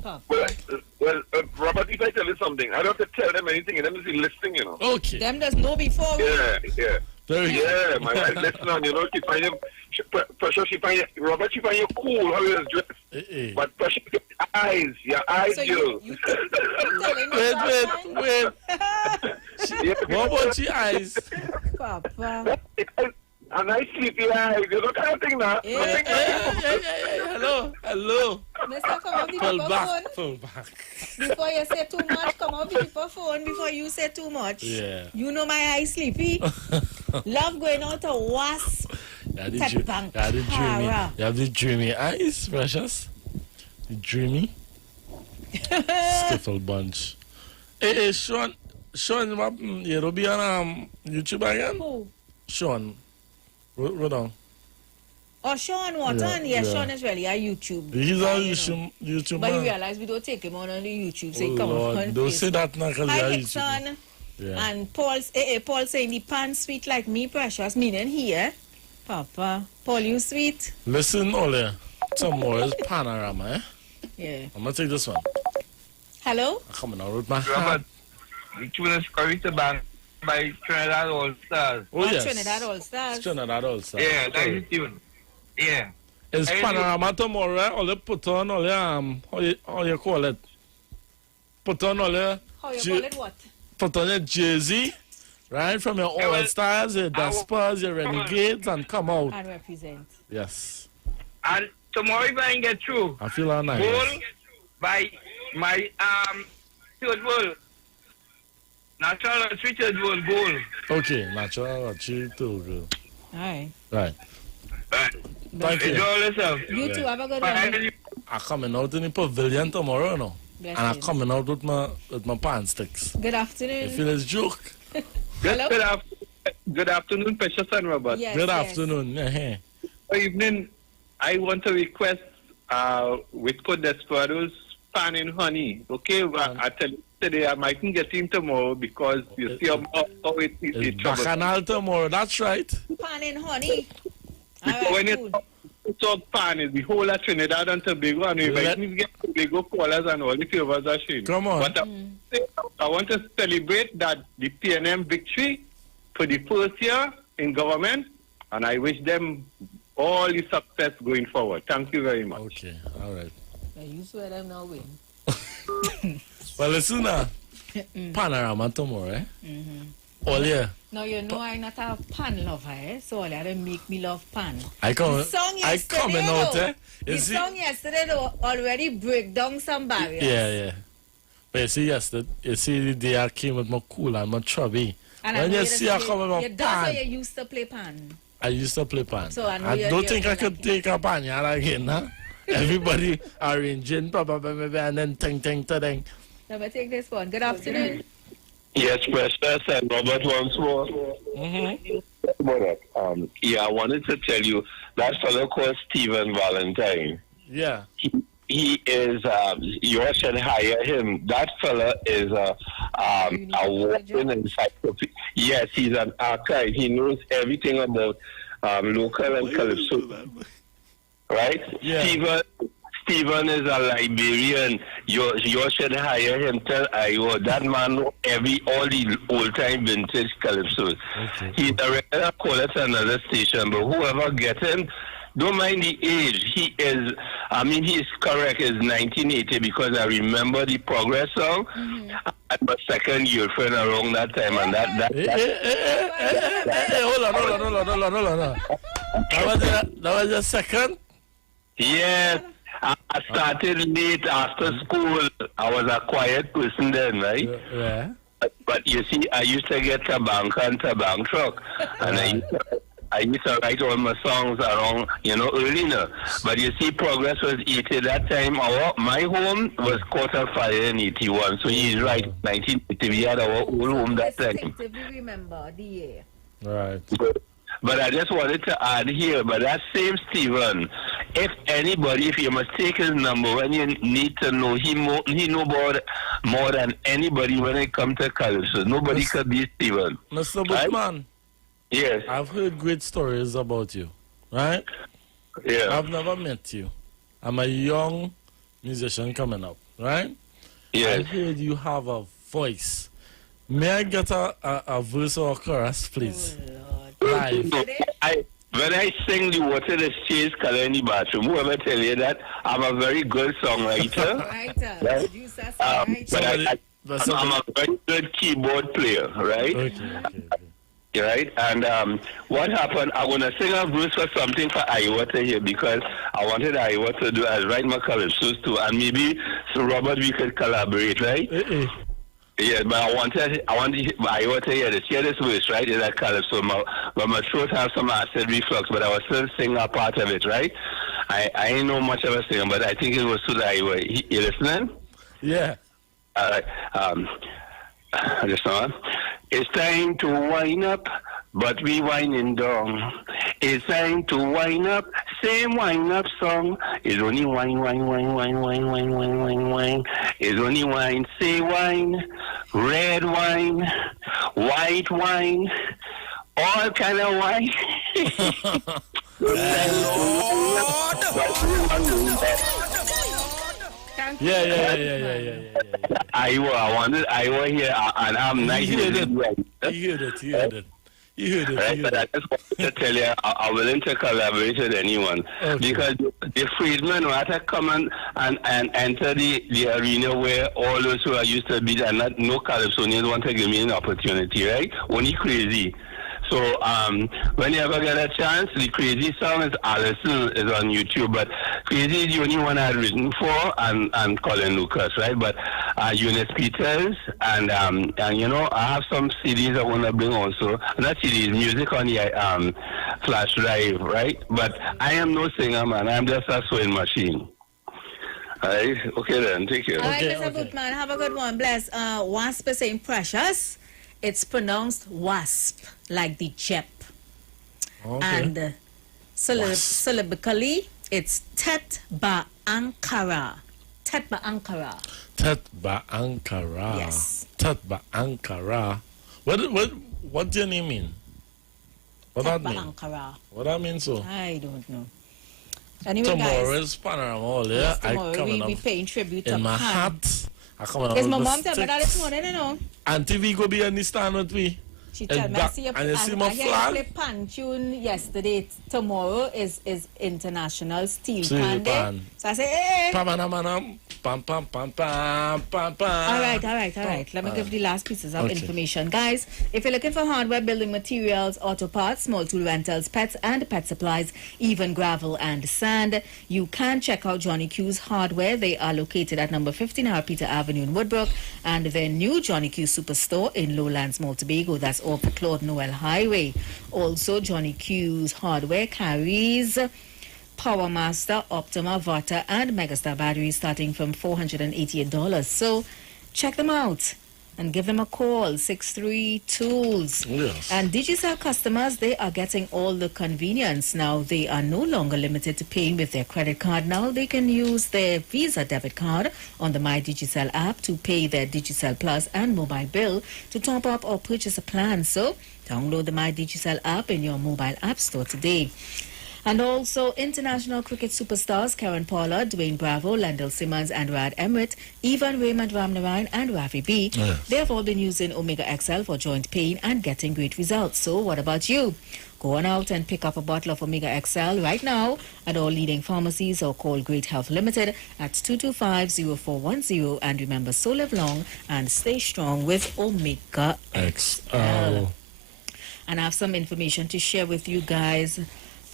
Well, Robert, if I tell you something, I don't have to tell them anything, and them is listening, you know. Okay. Them does know before. Yeah. Very Yeah, my wife listen on, you know, she find him, Precious, Robert, she find you cool, how he was dressed. But Precious, your eyes, So girl. you telling Wait. What about your eyes? Papa. A nice sleepy eyes, you know, kind of thing now. Hey, hello. Mister, come off the Pull people back. phone. Pull back. Before you say too much, come off the people phone before you say too much. Yeah. You know my eye sleepy. Love going out to wasp. You have the dreamy eyes, Precious. The dreamy. Skiffle bunch. Hey, Sean, you'll be on YouTube again? Who? Sean. Roll down. Oh, Sean Watton? Yeah, Sean is really a YouTube. He's guy, a you know. YouTube But you man. realize we don't take him on the YouTube, so Oh, he come Lord. on Don't say that now because Hi, you're Hickson. Yeah. And Paul saying the pan sweet like me, Precious, meaning here. Papa, Paul, you sweet? Listen, Ole. Tomorrow is Panorama, eh? Yeah. I'm going to take this one. Hello? I'm coming out with my Robert, hand. the tune is Corita Bank by Trinidad All Stars. Oh, yes. Trinidad All Stars. It's Trinidad All Stars. Yeah, that is the tune. Yeah. It's I Panorama tomorrow, eh? Ole put on, Ole, how you call it? Put on, Ole. How you call it what? Put on your jersey, right? From your All Stars, your Despers, your Renegades, and come out. And represent. Yes. And tomorrow if I can get through, I feel all nice. Goal by my third world. Natural third world goal. Okay, natural, achieve too. Alright. Right. Thank you. Enjoy yourself. You too, have a good one. I'm coming out in the pavilion tomorrow, no? Bless And I'm you. coming out with my pan sticks. Good afternoon. You feel it's joke? Hello? Good afternoon, Precious and Robert. Yes, Good yes. afternoon. Yeah. Good evening. I want to request with Desperados pan in honey. Okay, I tell you today I mightn't get in tomorrow because you see how it It's Bacchanal tomorrow, that's right. Pan in honey. When you talk pan, it's the whole of Trinidad and Tobago, and we might get Tobago callers and all the favors are shown. Come on. But I want to celebrate that the PNM victory for the first year in government, and I wish them all the success going forward. Thank you very much. Okay, all right. You swear them now win. Well, listen now. Panorama tomorrow, eh? All year. Now you know I'm not a pan lover, eh? So all they make me love pan. I coming out, eh? The song yesterday though already break down some barriers. Yeah. But you see yesterday, the day I came with my cool and my chubby. And when you see I come with my pan. You used to play pan. I used to play pan. So I don't think I could take a pan again, huh? Everybody arranging, and then ting. Let me take this one. Good afternoon. Yes, Precious and Robert once more. Yeah, I wanted to tell you that fellow called Stephen Valentine. Yeah. He is, you should hire him. That fella is a walking encyclopedia. Yes, he's an archive. He knows everything about local and calypso. Right? Yeah. Stephen is a Liberian. You should hire him. Tell Iwer that man know all the old time vintage calypsos. Okay. He's a regular caller to another station, but whoever get him, don't mind the age. He is, he's correct. It's 1980 because I remember the Progress song. I had my second girlfriend around that time, and that. Hold on. That was your second? Yes. I started late after school. I was a quiet person then, right? Yeah. But you see, I used to get a bank truck, and I used to write all my songs around, early now. But you see, Progress was 80 that time. My home was caught on fire in 81, so he's right. 1980, we had our old home that time. I remember the year. Right. But I just wanted to add here, but that same Stephen, if you must take his number when you need to know, he know about more than anybody when it comes to calypso. Nobody could be Stephen. Mr. Bushman. Yes. I've heard great stories about you, right? Yeah. I've never met you. I'm a young musician coming up, right? Yes. I heard you have a voice. May I get a verse or a chorus, please? Live. When I sing the water that stays color in the bathroom, whoever tell you that, I'm a very good songwriter. But I'm a very good keyboard player, right? Okay. Right? And what happened, I'm going to sing a verse for something for Iwer to hear because I wanted Iwer to do as write my calypsos too. And maybe, so Robert, we could collaborate, right? Yeah, but I want Iwer to hear this. Hear this verse, right? It's a calypso. But my throat has some acid reflux, but I was still singing a part of it, right? I ain't know much of a singer, but I think it was to the Iwer. You listening? Yeah. All right. This one. It's time to wind up, but we winding down. It's time to wind up, same wind up song. It's only wine. It's only wine, say wine, red wine, white wine, all kind of wine. Yeah. I wanted Iwer here, and I'm nice. You heard it. Right, but I just wanted to tell you, I'm willing to collaborate with anyone. Because the freedmen want to come and enter the arena where all those who are used to be there, no calypsonians want to give me an opportunity, right? Only crazy. So when you ever get a chance, the Crazy song is Allison is on YouTube, but Crazy is the only one I've written for, and Colin Lucas, right? But Eunice Peters, and I have some CDs I want to bring also. Not CDs, music on the flash drive, right? But I am no singer, man. I'm just a sewing machine. All right, okay then, take care. All right, Mr. Bootman, have a good one. Bless. Wasp is saying precious. It's pronounced wasp, like the chip. Okay. And syllabically, it's Tet Ba Ankara. Tet Ba Ankara. Tet Ba Ankara. Yes. Tet Ba Ankara. What do your name mean? What that Tekba mean? Ankara. What that mean so? I don't know. Anyway, Tomorrow guys, is Panorama Hall, yeah? yes, I tomorrow coming we up paying tribute to in my Pan. hat. I come out Is with my the mom tell me that this sticks. morning, you know? Auntie V go be on the stand with me. She And tell me, I back- see you, and you see my I hear you flag? play pan tune yesterday. Tomorrow is International Steel Steel Pan Day. Pan. So I say, hey. Pam, pam, pam, pam, pam, pam, pam, pam, pam. All right. Let me give the last pieces of Okay. information. Guys, if you're looking for hardware, building materials, auto parts, small tool rentals, pets and pet supplies, even gravel and sand, you can check out Johnny Q's Hardware. They are located at number 15 Harpeter Avenue in Woodbrook, and their new Johnny Q Superstore in Lowlands, Montego. That's off the Claude Noel Highway. Also, Johnny Q's Hardware carries Power Master, Optima, Vata, and Megastar batteries starting from $488. So check them out and give them a call, 63 Tools. Yes. And Digicel customers, they are getting all the convenience now. They are no longer limited to paying with their credit card. Now they can use their Visa debit card on the My Digicel app to pay their Digicel Plus and mobile bill, to top up or purchase a plan. So download the My Digicel app in your mobile app store today. And also, international cricket superstars Karen Pollard, Dwayne Bravo, Lendl Simmons, and Rad Emrit, Ivan Raymond Ramnarayan, and Ravi B. Yes. They have all been using Omega XL for joint pain and getting great results. So, what about you? Go on out and pick up a bottle of Omega XL right now at all leading pharmacies, or call Great Health Limited at 225-0410. And remember, so live long and stay strong with Omega XL. And I have some information to share with you guys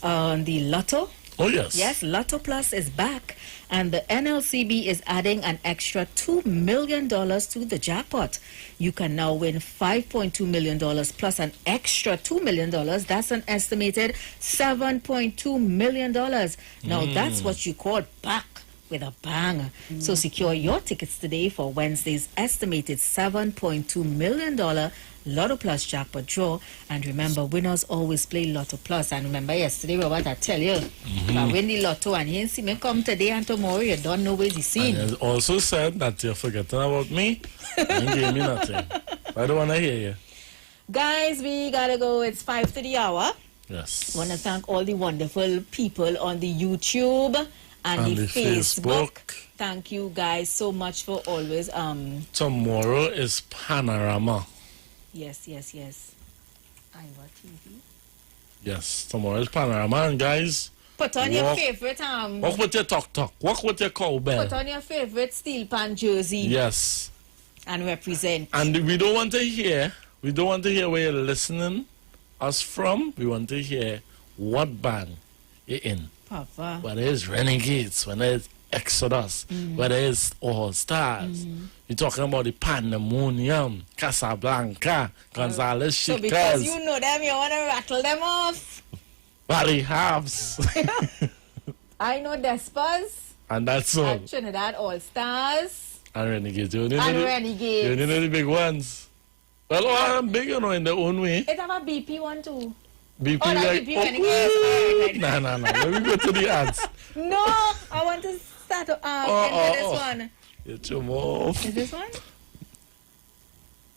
on the Lotto. Oh, yes. Yes, Lotto Plus is back, and the NLCB is adding an extra $2 million to the jackpot. You can now win $5.2 million plus an extra $2 million. That's an estimated $7.2 million. Now, that's what you call back with a bang. So secure your tickets today for Wednesday's estimated $7.2 million Lotto Plus jackpot draw. And remember, winners always play Lotto Plus. And remember yesterday, Robert, I tell you, if I win the Lotto and you see me come today and tomorrow, you don't know where the scene. And it also said that you're forgetting about me. You ain't gave me nothing. I don't want to hear you. Guys, we gotta go. It's 5 to the hour. Yes. Want to thank all the wonderful people on the YouTube and the Facebook. Thank you guys so much for always Tomorrow is Panorama. Yes. Iwer TV. Yes, tomorrow is Panorama, and guys, Put on your walk- favorite walk with your talk, walk with your cowbell. put on your favorite steel pan jersey. Yes. And represent. And we don't want to hear where you're listening us from. We want to hear what band you're in. Papa. Whether it's Renegades, whether it's Exodus, whether it's All Stars. You're talking about the Pandemonium, Casablanca, Gonzales So because Chicas, you know them, you want to rattle them off. Valley Halves. I know Despers. And that's all. And Trinidad All Stars. And Renegades. You only know And the- Renegades. You only know the big ones. Well, all of them big, you know, in their own way. It have a BP one too. BP Oh, that like, BP Renegades. no. Let me go to the ads. No, I want to start into this one. It's your mouth. Is this one?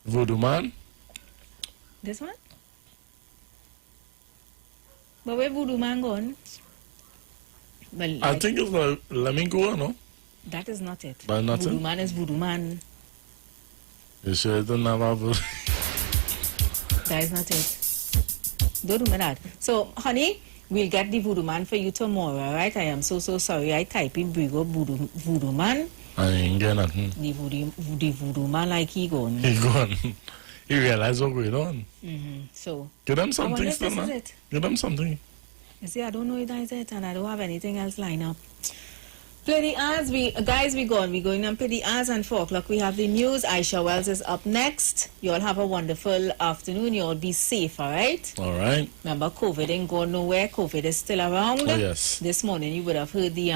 Voodoo Man. This one? But where Voodoo Man gone? Well, I think it's like Flamingo, no? that is not it. But not Voodoo it? Man is Voodoo Man. You sure it don't have a voodoo? That is not it. Don't do me that. So, honey, we'll get the Voodoo Man for you tomorrow, right? I am so sorry. I type in Brigo Voodoo Man. I ain't get nothing. The Voodoo Man like he gone. He gone. He realized what's going on. So, Give them I something, wonder if this still, is man. it. Give them something. You see, I don't know if that is it, and I don't have anything else lined up. Play the ads. We're going and play the ads, and 4 o'clock we have the news. Aisha Wells is up next. You all have a wonderful afternoon. You all be safe, all right? All right. Remember, COVID ain't going nowhere. COVID is still around. Oh, yes. This morning you would have heard the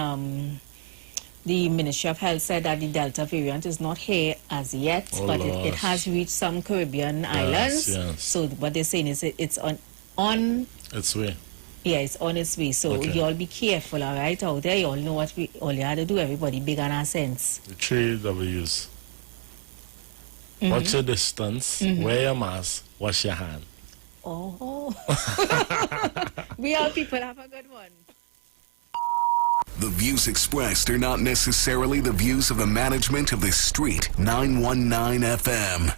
Ministry of Health said that the Delta variant is not here as yet, Oh, but it Lord. has reached some Caribbean islands. yes. So what they're saying is it's on It's way. yeah, it's on its way. So Okay. you all be careful, all right, out there. You all know what all you had to do. Everybody big on our sense. The 3 W's. Watch your distance, wear your mask, wash your hand. Oh. We all people have a good one. The views expressed are not necessarily the views of the management of the Street 919 FM.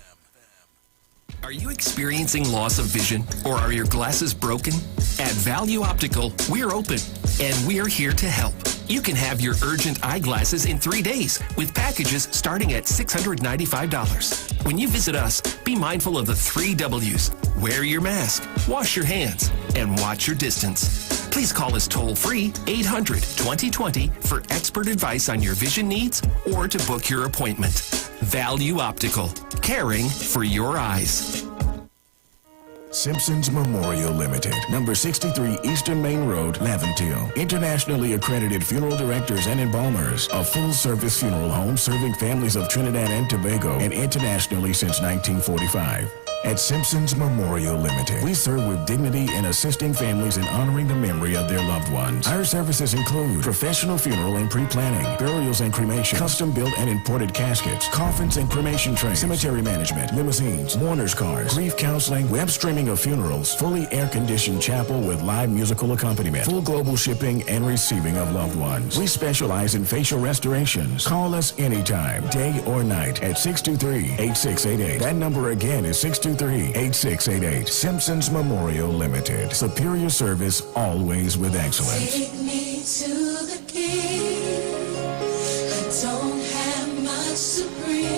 Are you experiencing loss of vision, or are your glasses broken? At Value Optical, we're open, and we're here to help. You can have your urgent eyeglasses in 3 days with packages starting at $695. When you visit us, be mindful of the 3 W's. Wear your mask, wash your hands, and watch your distance. Please call us toll-free 800-2020 for expert advice on your vision needs or to book your appointment. Value Optical, caring for your eyes. Simpsons Memorial Limited, number 63 Eastern Main Road, Laventille. Internationally accredited funeral directors and embalmers. A full-service funeral home serving families of Trinidad and Tobago and internationally since 1945. At Simpsons Memorial Limited, we serve with dignity in assisting families in honoring the memory of their loved ones. Our services include professional funeral and pre-planning, burials and cremation, custom-built and imported caskets, coffins and cremation trays, cemetery management, limousines, mourners cars, grief counseling, web streaming of funerals, fully air-conditioned chapel with live musical accompaniment, full global shipping and receiving of loved ones. We specialize in facial restorations. Call us anytime, day or night, at 623-8688. That number again is 623-8688. Simpsons Memorial Limited. Superior service, always with excellence. Take me to the king. I don't have much to bring.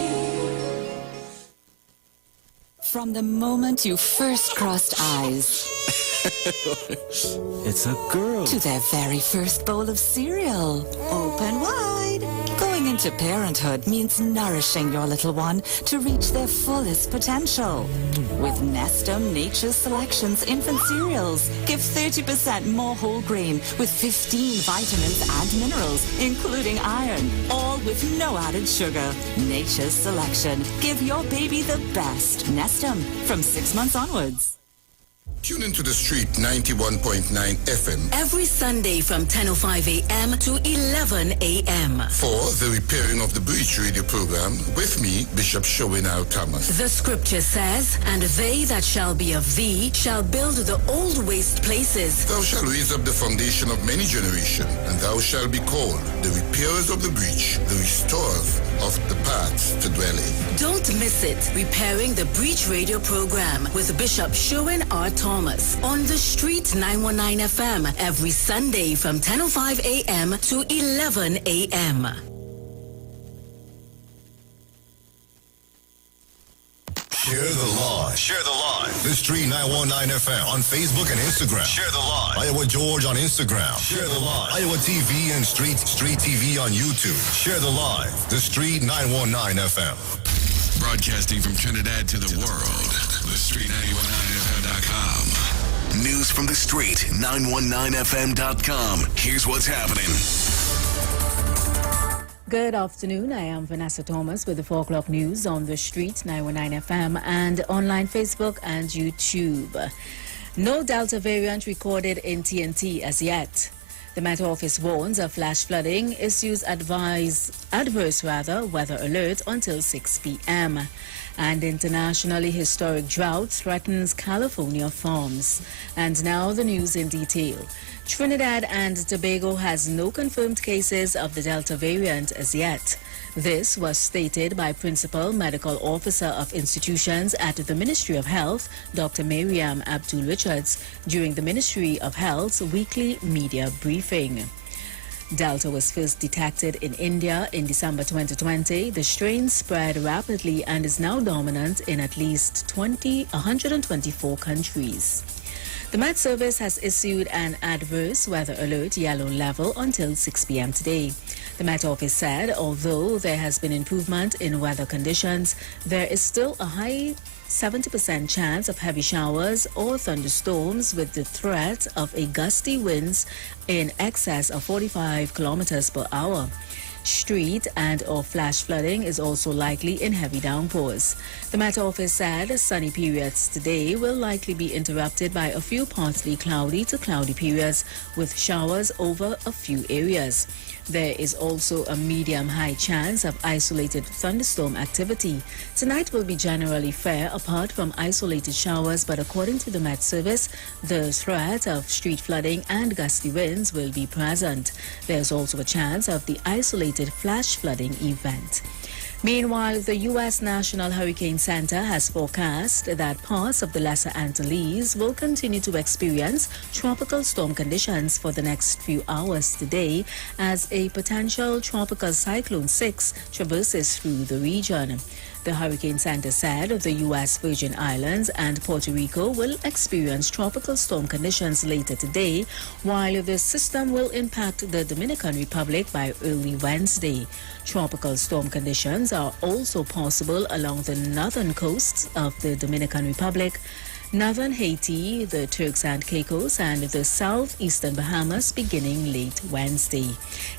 From the moment you first crossed eyes. It's a girl. To their very first bowl of cereal. Open wide. Going into parenthood means nourishing your little one to reach their fullest potential. With Nestum Nature's Selections infant cereals, give 30% more whole grain with 15 vitamins and minerals, including iron, all with no added sugar. Nature's Selection. Give your baby the best. Nestum, from 6 months onwards. Tune into the Street 91.9 FM Every Sunday from 10:05 a.m. to 11 a.m. for the Repairing of the Breach radio program with me, Bishop Showinau Thomas. The scripture says, "And they that shall be of thee shall build the old waste places. Thou shalt raise up the foundation of many generations, and thou shalt be called the repairers of the breach, the restorers of the paths to dwell in." Don't miss it. Repairing the Breach radio program with Bishop Sherwin R. Thomas on the Street 919 FM every Sunday from 10:05 a.m. to 11 a.m. Share the live. Share the live. The Street 919 FM on Facebook and Instagram. Share the live. Iowa George on Instagram. Share the live. Iowa TV and Street TV on YouTube. Share the live. The Street 919 FM. Broadcasting from Trinidad to the world. The Street 919FM.com. News from the Street 919FM.com. Here's what's happening. Good afternoon. I am Vanessa Thomas with the 4 o'clock news on the Street 919 FM and online Facebook and YouTube. No Delta variant recorded in TNT as yet. The Met Office warns of flash flooding, issues adverse weather alert until 6 p.m. And internationally historic drought threatens California farms. And now the news in detail. Trinidad and Tobago has no confirmed cases of the Delta variant as yet. This was stated by Principal Medical Officer of Institutions at the Ministry of Health, Dr. Miriam Abdul-Richards, during the Ministry of Health's weekly media briefing. Delta was first detected in India in December 2020. The strain spread rapidly and is now dominant in at least 124 countries. The Met Service has issued an adverse weather alert yellow level until 6 p.m. today. The Met Office said although there has been improvement in weather conditions, there is still a high 70% chance of heavy showers or thunderstorms with the threat of a gusty winds in excess of 45 kilometers per hour. Street and or flash flooding is also likely in heavy downpours. The Met Office said sunny periods today will likely be interrupted by a few partly cloudy to cloudy periods with showers over a few areas. There is also a medium-high chance of isolated thunderstorm activity. Tonight will be generally fair apart from isolated showers, but according to the Met Service, the threat of street flooding and gusty winds will be present. There's also a chance of the isolated flash flooding event. Meanwhile, the U.S. National Hurricane Center has forecast that parts of the Lesser Antilles will continue to experience tropical storm conditions for the next few hours today as a potential tropical cyclone 6 traverses through the region. The Hurricane Center said the U.S. Virgin Islands and Puerto Rico will experience tropical storm conditions later today, while the system will impact the Dominican Republic by early Wednesday. Tropical storm conditions are also possible along the northern coasts of the Dominican Republic, northern Haiti, the Turks and Caicos, and the southeastern Bahamas beginning late Wednesday.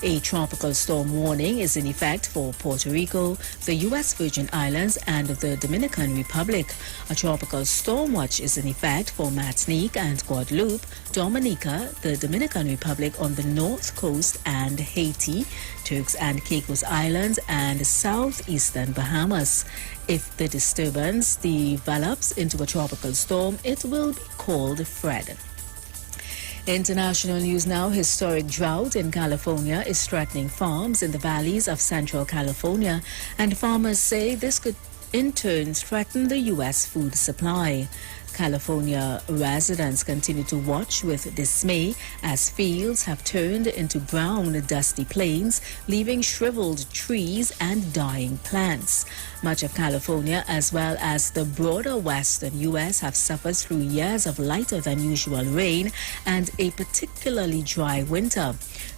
A tropical storm warning is in effect for Puerto Rico, the U.S. Virgin Islands, and the Dominican Republic. A tropical storm watch is in effect for Martinique and Guadeloupe, Dominica, the Dominican Republic on the north coast, and Haiti, Turks and Caicos Islands, and southeastern Bahamas. If the disturbance develops into a tropical storm, it will be called Fred. International news now. Historic drought in California is threatening farms in the valleys of Central California, and farmers say this could in turn threaten the U.S. food supply. California residents continue to watch with dismay as fields have turned into brown, dusty plains, leaving shriveled trees and dying plants. Much of California, as well as the broader western U.S., have suffered through years of lighter than usual rain and a particularly dry winter.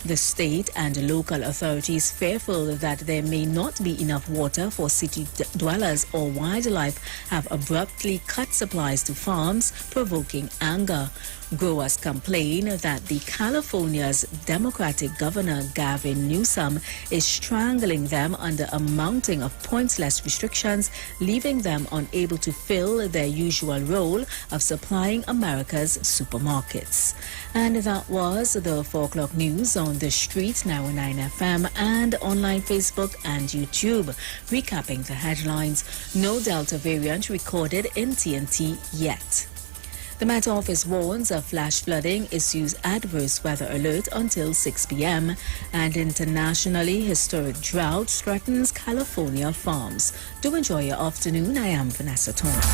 The state and local authorities fearful that there may not be enough water for city dwellers or wildlife have abruptly cut supplies to farms, provoking anger. Growers complain that the California's Democratic Governor Gavin Newsom is strangling them under a mounting of pointless restrictions, leaving them unable to fill their usual role of supplying America's supermarkets. And that was the 4 o'clock news on the street, now on 9 FM, and online Facebook and YouTube. Recapping the headlines: no Delta variant recorded in TNT yet. The Met Office warns of flash flooding, issues adverse weather alert until 6 p.m. And internationally, historic drought threatens California farms. Do enjoy your afternoon. I am Vanessa Thomas.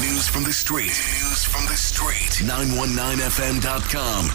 News from the street. 919fm.com.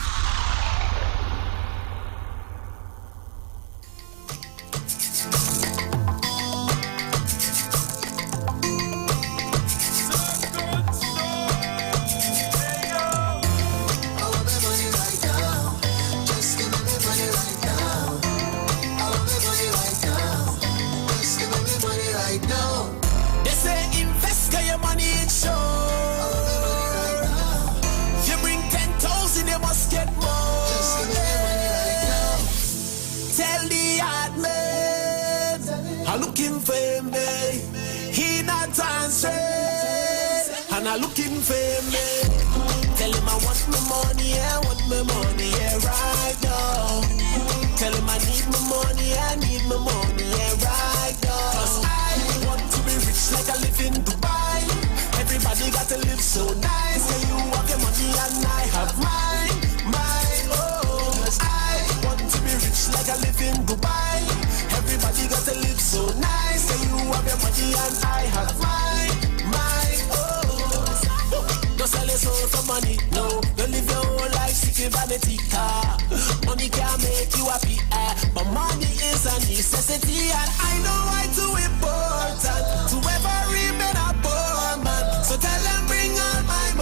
Looking for me. Tell him I want my money, I want my money, yeah, right now. Tell him I need my money, yeah, right now. Cause I want to be rich like I live in Dubai. Everybody got to live so nice. Yeah, you have your money and I have mine, oh. Cause I want to be rich like I live in Dubai. Everybody got to live so nice. Yeah, you have your money and I have mine, oh. Don't sell your soul for money, no. Don't live your whole life seeking vanity car. Money can't make you happy, but money is a necessity. And I know why too important to ever remain a poor man. So tell them bring all my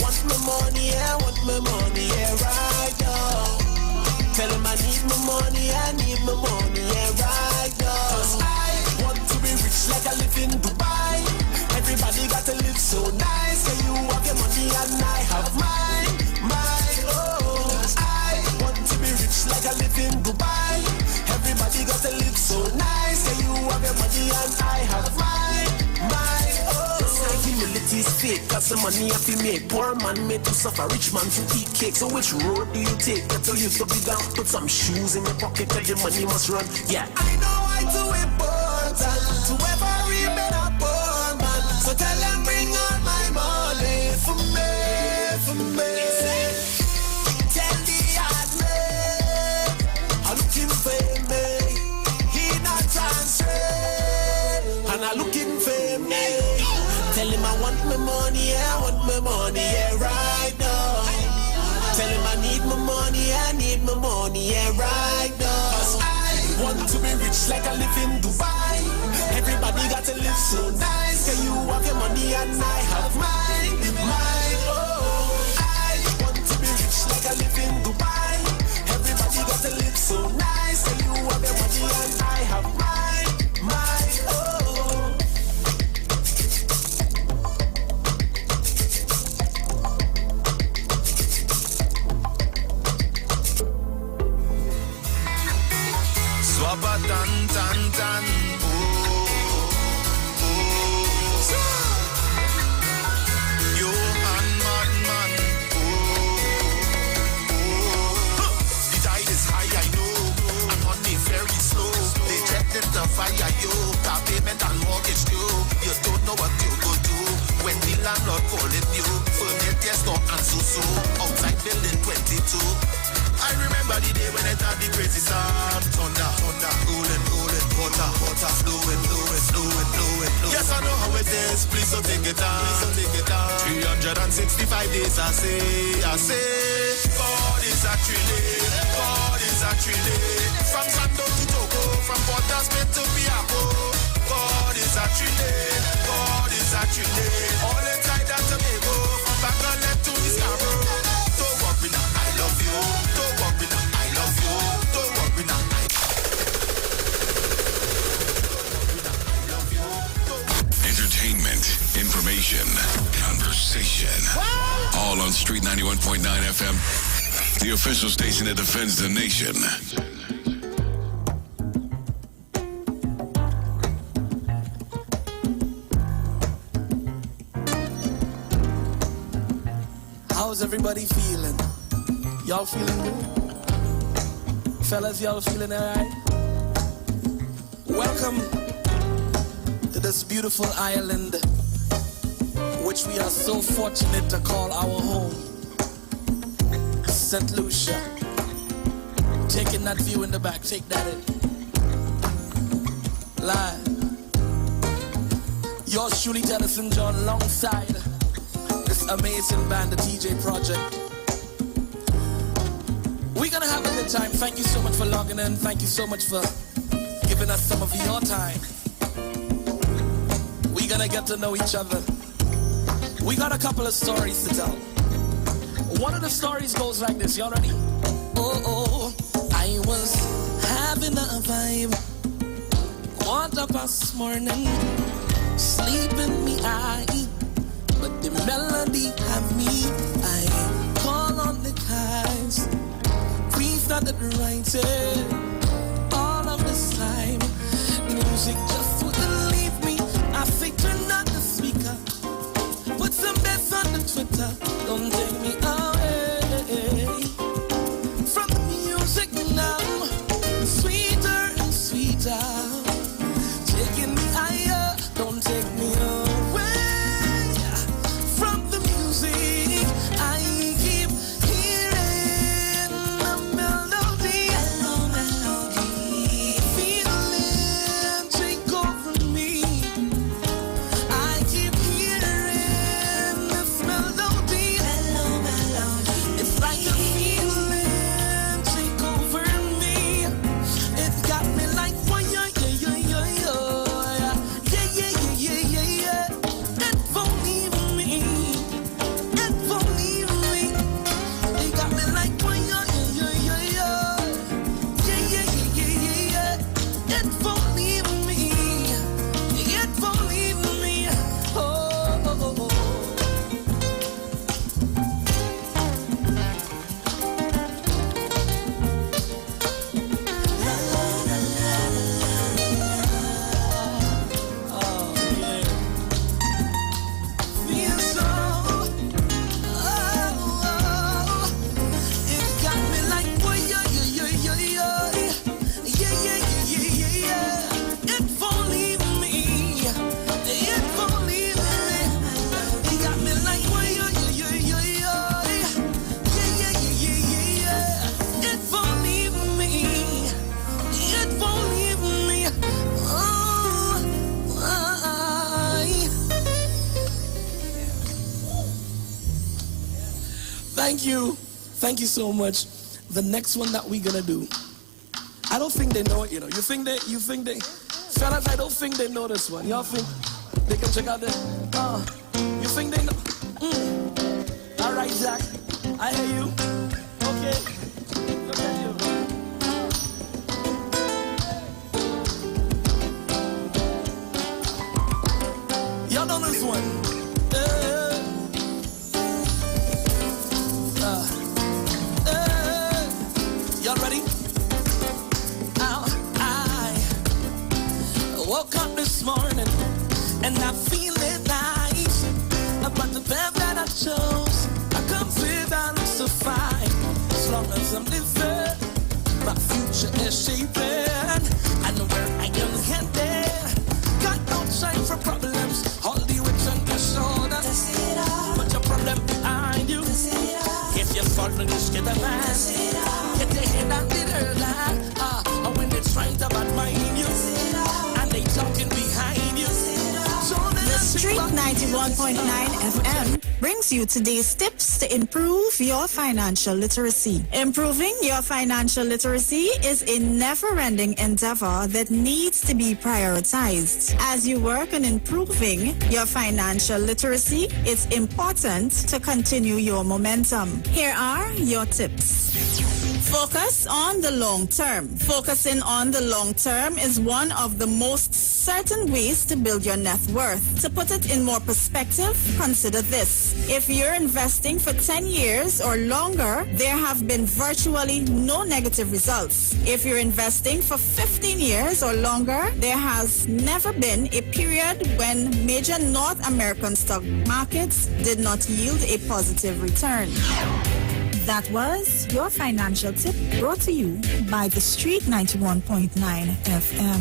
want my money, I want my money, yeah, right now. Tell him I need my money, I need my money, yeah, right now. 'Cause I want to be rich like I live in Dubai. Everybody got to live so nice. So you have your money and I have mine, mine, oh. 'Cause I want to be rich like I live in Dubai. Everybody got to live so nice. So you have your money and I have mine, mine, oh. This kind of humility is fake, 'cause the money have to make. Poor man made to suffer, rich man to eat cake. So which road do you take? Better you to be down, put some shoes in your pocket, tell your money must run. Yeah, I know I too important to ever remain a poor man. So tell them bring all my money for me, for me. Tell the hard man I'm looking for me. He not transfer, and I'm looking for me. Tell him I want my money, I want my money, yeah, right now. Tell him I need my money, I need my money, yeah, right now. 'Cause I want to be rich like I live in Dubai. Everybody got to live so nice. Can you have your money and I have mine, mine, oh. I want to be rich like I live in Dubai. Everybody got to live so nice. Can you have your money and I have mine, mine, oh. Swabba tan tan tan, oh, oh. Yo man, man, oh, oh. The tide is high, I know. I'm on it very slow. They checked in the fire, yo. Car payment and mortgage due. You don't know what you go do when the landlord calling you. Furniture yes, no answer so. Outside building 22. I remember the day when I thought the crazy sound. Thunder, thunder, rolling, rolling, water, water, flowing, flowing, flowing, flowing. Yes, I know how it is. Please don't take it down. Please don't take it down. 365 days, I say, God is actually, God is actually. From Sando to Togo, from Port Aspen to Piaco. God is actually, God is actually. All inside that Tobago, from Bacalet to Scarborough. Don't worry now, I love you. Don't worry now, I love you. Don't worry now, Entertainment, information, conversation. All on Street 91.9 FM, the official station that defends the nation. How's everybody feeling? Y'all feeling good? Fellas, y'all feeling alright? Welcome to this beautiful island, which we are so fortunate to call our home, St. Lucia. Taking that view in the back, take that in. Live. Yours truly, Jellison John, alongside this amazing band, the TJ Project. We're gonna have a good time. Thank you so much for logging in. Thank you so much for giving us some of your time. We're gonna get to know each other. We got a couple of stories to tell. One of the stories goes like this. Y'all ready? Oh, I was having a vibe. 1:15 morning, sleep in me eye, but the melody have me. I call on the guys. We started writing all of this time. The music just wouldn't leave me. I say turn on the speaker, put some bets on the Twitter. Don't take me away from the music now. Sweeter and sweeter, taking me higher. Don't take me away from the music. I keep hearing the melody. Feeling take over me. I keep hearing this melody. Thank you. Thank you so much. The next one that we're gonna do, I don't think they know it, you know. You think they, fellas, I don't think they know this one. Y'all think they can check out the, you think they know? All right, Jack, I hear you. Okay, look at you. Y'all know this one. Y'all ready? I woke up this morning and I feel it nice. But the path that I chose, I come with and so fine. As long as I'm living, my future is shaping. I know where I am headed. Got no time for problems. All the weights on your shoulders. Put your problem behind you. If you fall from this, get a man. Get your head on the dirt line. When they're trying to badmine you, and they talking behind you. The Street 91.9 FM brings you today's tips to improve your financial literacy. Improving your financial literacy is a never-ending endeavor that needs to be prioritized. As you work on improving your financial literacy, it's important to continue your momentum. Here are your tips. Focus on the long term. Focusing on the long term is one of the most certain ways to build your net worth. To put it in more perspective, consider this. If you're investing for 10 years or longer, there have been virtually no negative results. If you're investing for 15 years or longer, there has never been a period when major North American stock markets did not yield a positive return. That was your financial tip brought to you by the Street 91.9 FM.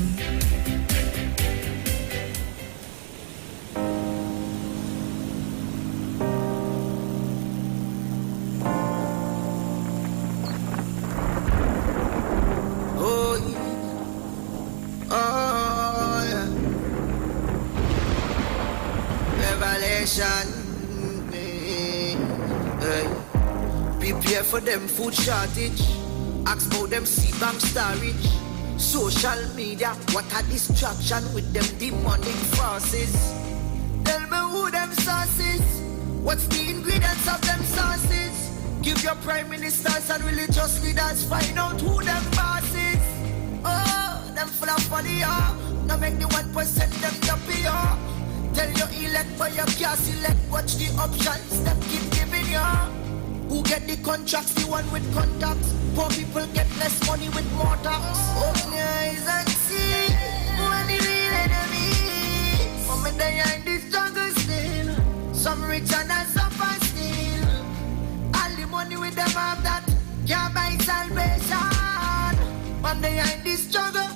Prepare for them food shortage. Ask about them sea bank storage. Social media, what a distraction with them demonic forces. Tell me who them sources. What's the ingredients of them sauces? Give your prime ministers and religious leaders, find out who them bosses. Oh, them full of funny, now make the 1% them yuppie, Tell your elect but you can't select. Watch the options them keep giving you. Who get the contracts? The one with contacts. Poor people get less money with more tax. Open your eyes and see when the real enemies. From behind the struggle still. Some rich and some are still. All the money with them have that can't buy salvation. From behind the struggle,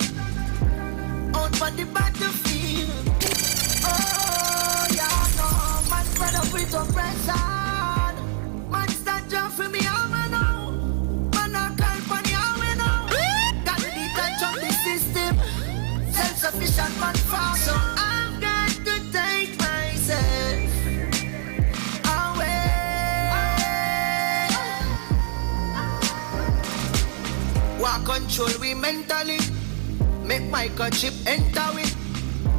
out on the battlefield. Oh, yeah, no, man, spread up with oppression. Man, stand up for me, I'm now. Man, I call for the army now. Got to detach from the system. Self-sufficient man far. So I've got to take myself away. What control we mentally? Make microchip enter it.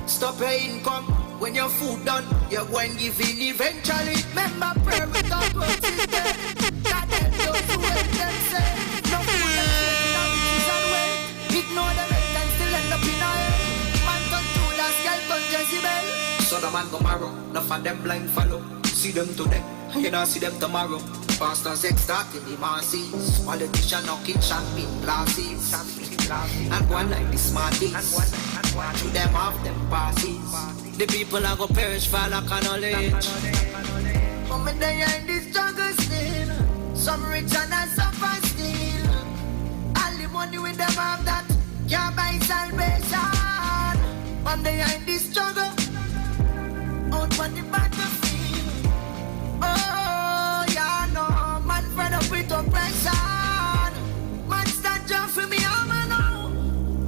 Stop your income when your food done. You're going to give in eventually. Remember prayer with God works is dead. God help those who help themselves. No food and safety now riches and wealth. Ignore them and still end up in a hell. Man turn Judas, girl turn Jezebel. So the man go marrow, enough of them blind follow. See them today, you not see them tomorrow. Pastors extorting the masses. Politician knocking champagne glasses. And one like the smarties. To them off them passes. The people are go perish for lack of knowledge. But when they are in this struggle still, some rich and some are still. All the money with them have that can't buy salvation. When they are in this struggle, out on the battlefield. Oh, yeah, no, man, fed up with oppression. Man, stand up for me, I'm now.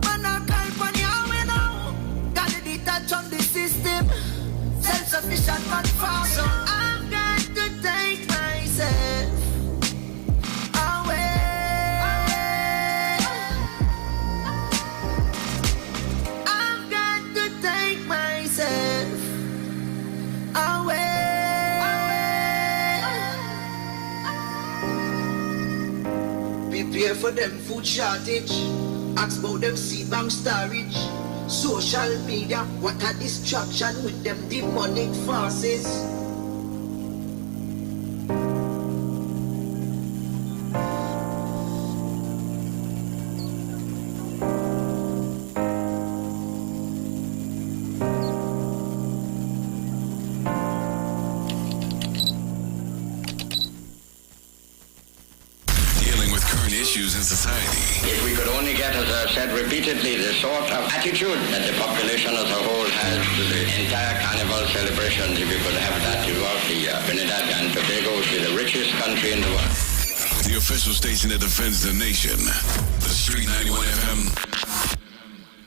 Man, I call for the army now. Gotta detach from the system. Self-sufficient man far. So I've got to take myself for them food shortage. Ask about them seed bank storage. Social media, what a distraction with them demonic forces. Dealing with current issues in society. If we could only get, as I've said repeatedly, the sort of attitude that the population as a whole has to the entire carnival celebration, if we could have that throughout the year, Trinidad and Tobago would be the richest country in the world. The official station that defends the nation. The Street 91 FM.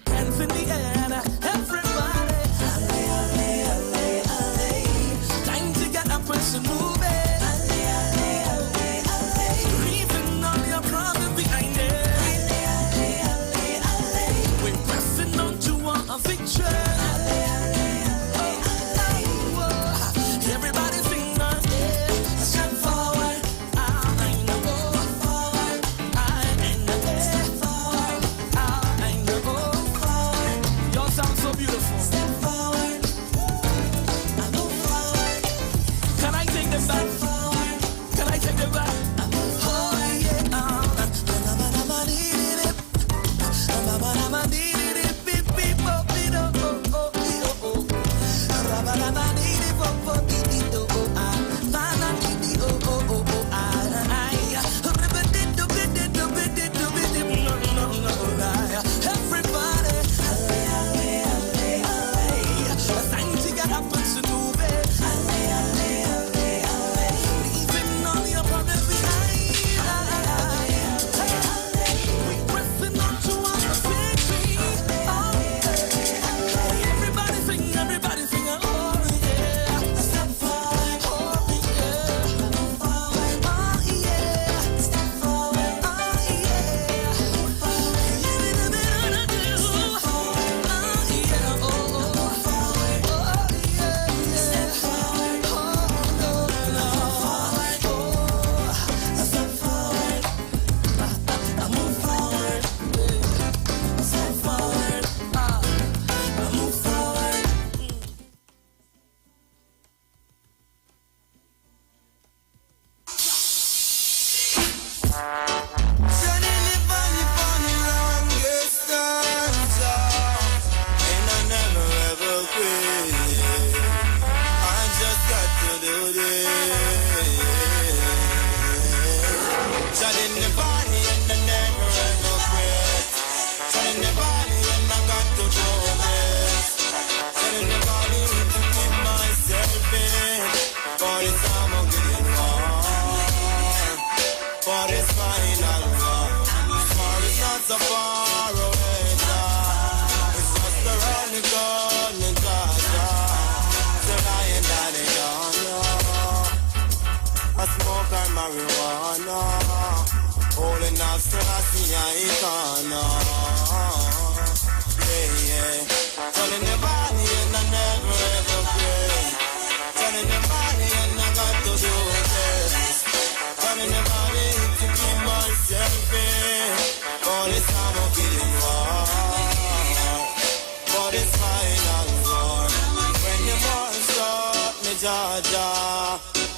Hands in the air, everybody. Time to get up and move it. Leaving all your problems behind it. We're pressing on to a victory. Everybody sing on it. Step forward. I know. Forward. I know. Step forward. I know. Y'all sound so beautiful. Step forward. I move forward. Can I take them back? Forward. Can I take them back? I move forward. Yeah.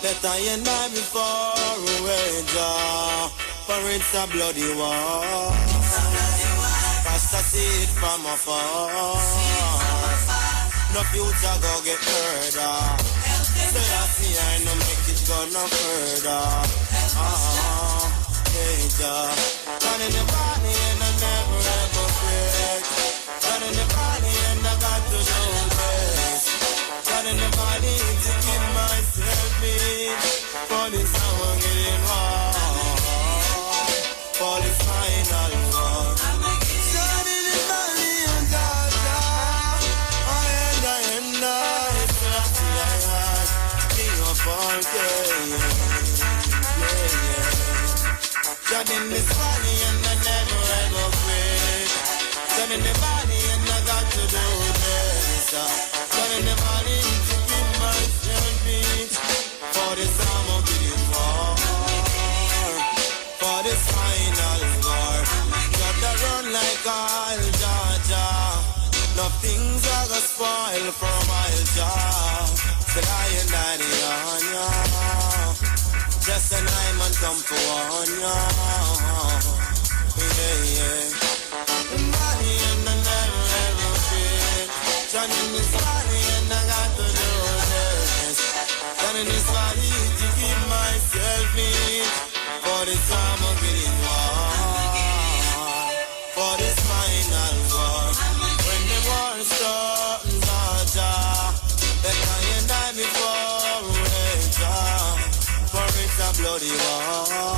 Let I and I before away, for it's a bloody war. Cast I see it from afar. No future go get murder. So I see I no make it go no further. Turn in the body and I never ever break. Turn in the body and I got to do this. Turn in the body to keep myself in. For this I'm getting wrong. For this final one. Turn in the body and it's like King of all day. God in this body and I never like oil, Georgia. No things are gonna spoil for a while, Jah. Till I and Daddy on ya. Just an eye man come to on ya. Yeah, yeah. The money and the never ever fit. John in this valley and I got to do this. John in this valley to keep myself in. For this time of getting war. For this final war. When the war starts, Georgia. That I and I before Jah. For it's a bloody war.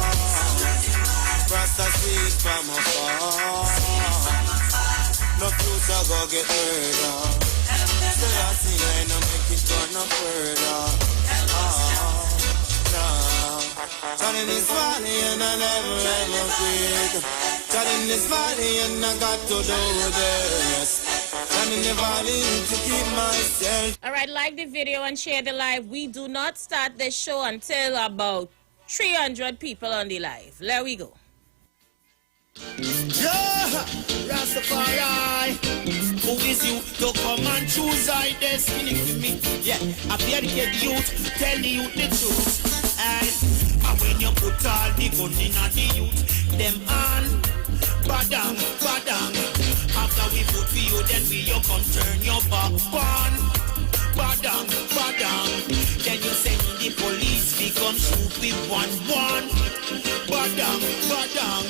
Rasta sweet from afar. No future go get murdered. So I see I no make it go no further. John in this valley and I never ever quit. John in this valley and I got to do this. John in the valley to keep myself. All right, like the video and share the live. We do not start the show until about 300 people on the live. There we go. Yeah, Rastafari, who is you to come and choose thy destiny for me? Yeah, I fear to get the youth, tell the youth the truth. And when you put all the gun in the youth, them on, badang, badang. After we put for you, then we you come turn your back on. Badang, badang. Then you send the police, we come shoot with 1-1. Badang, badang.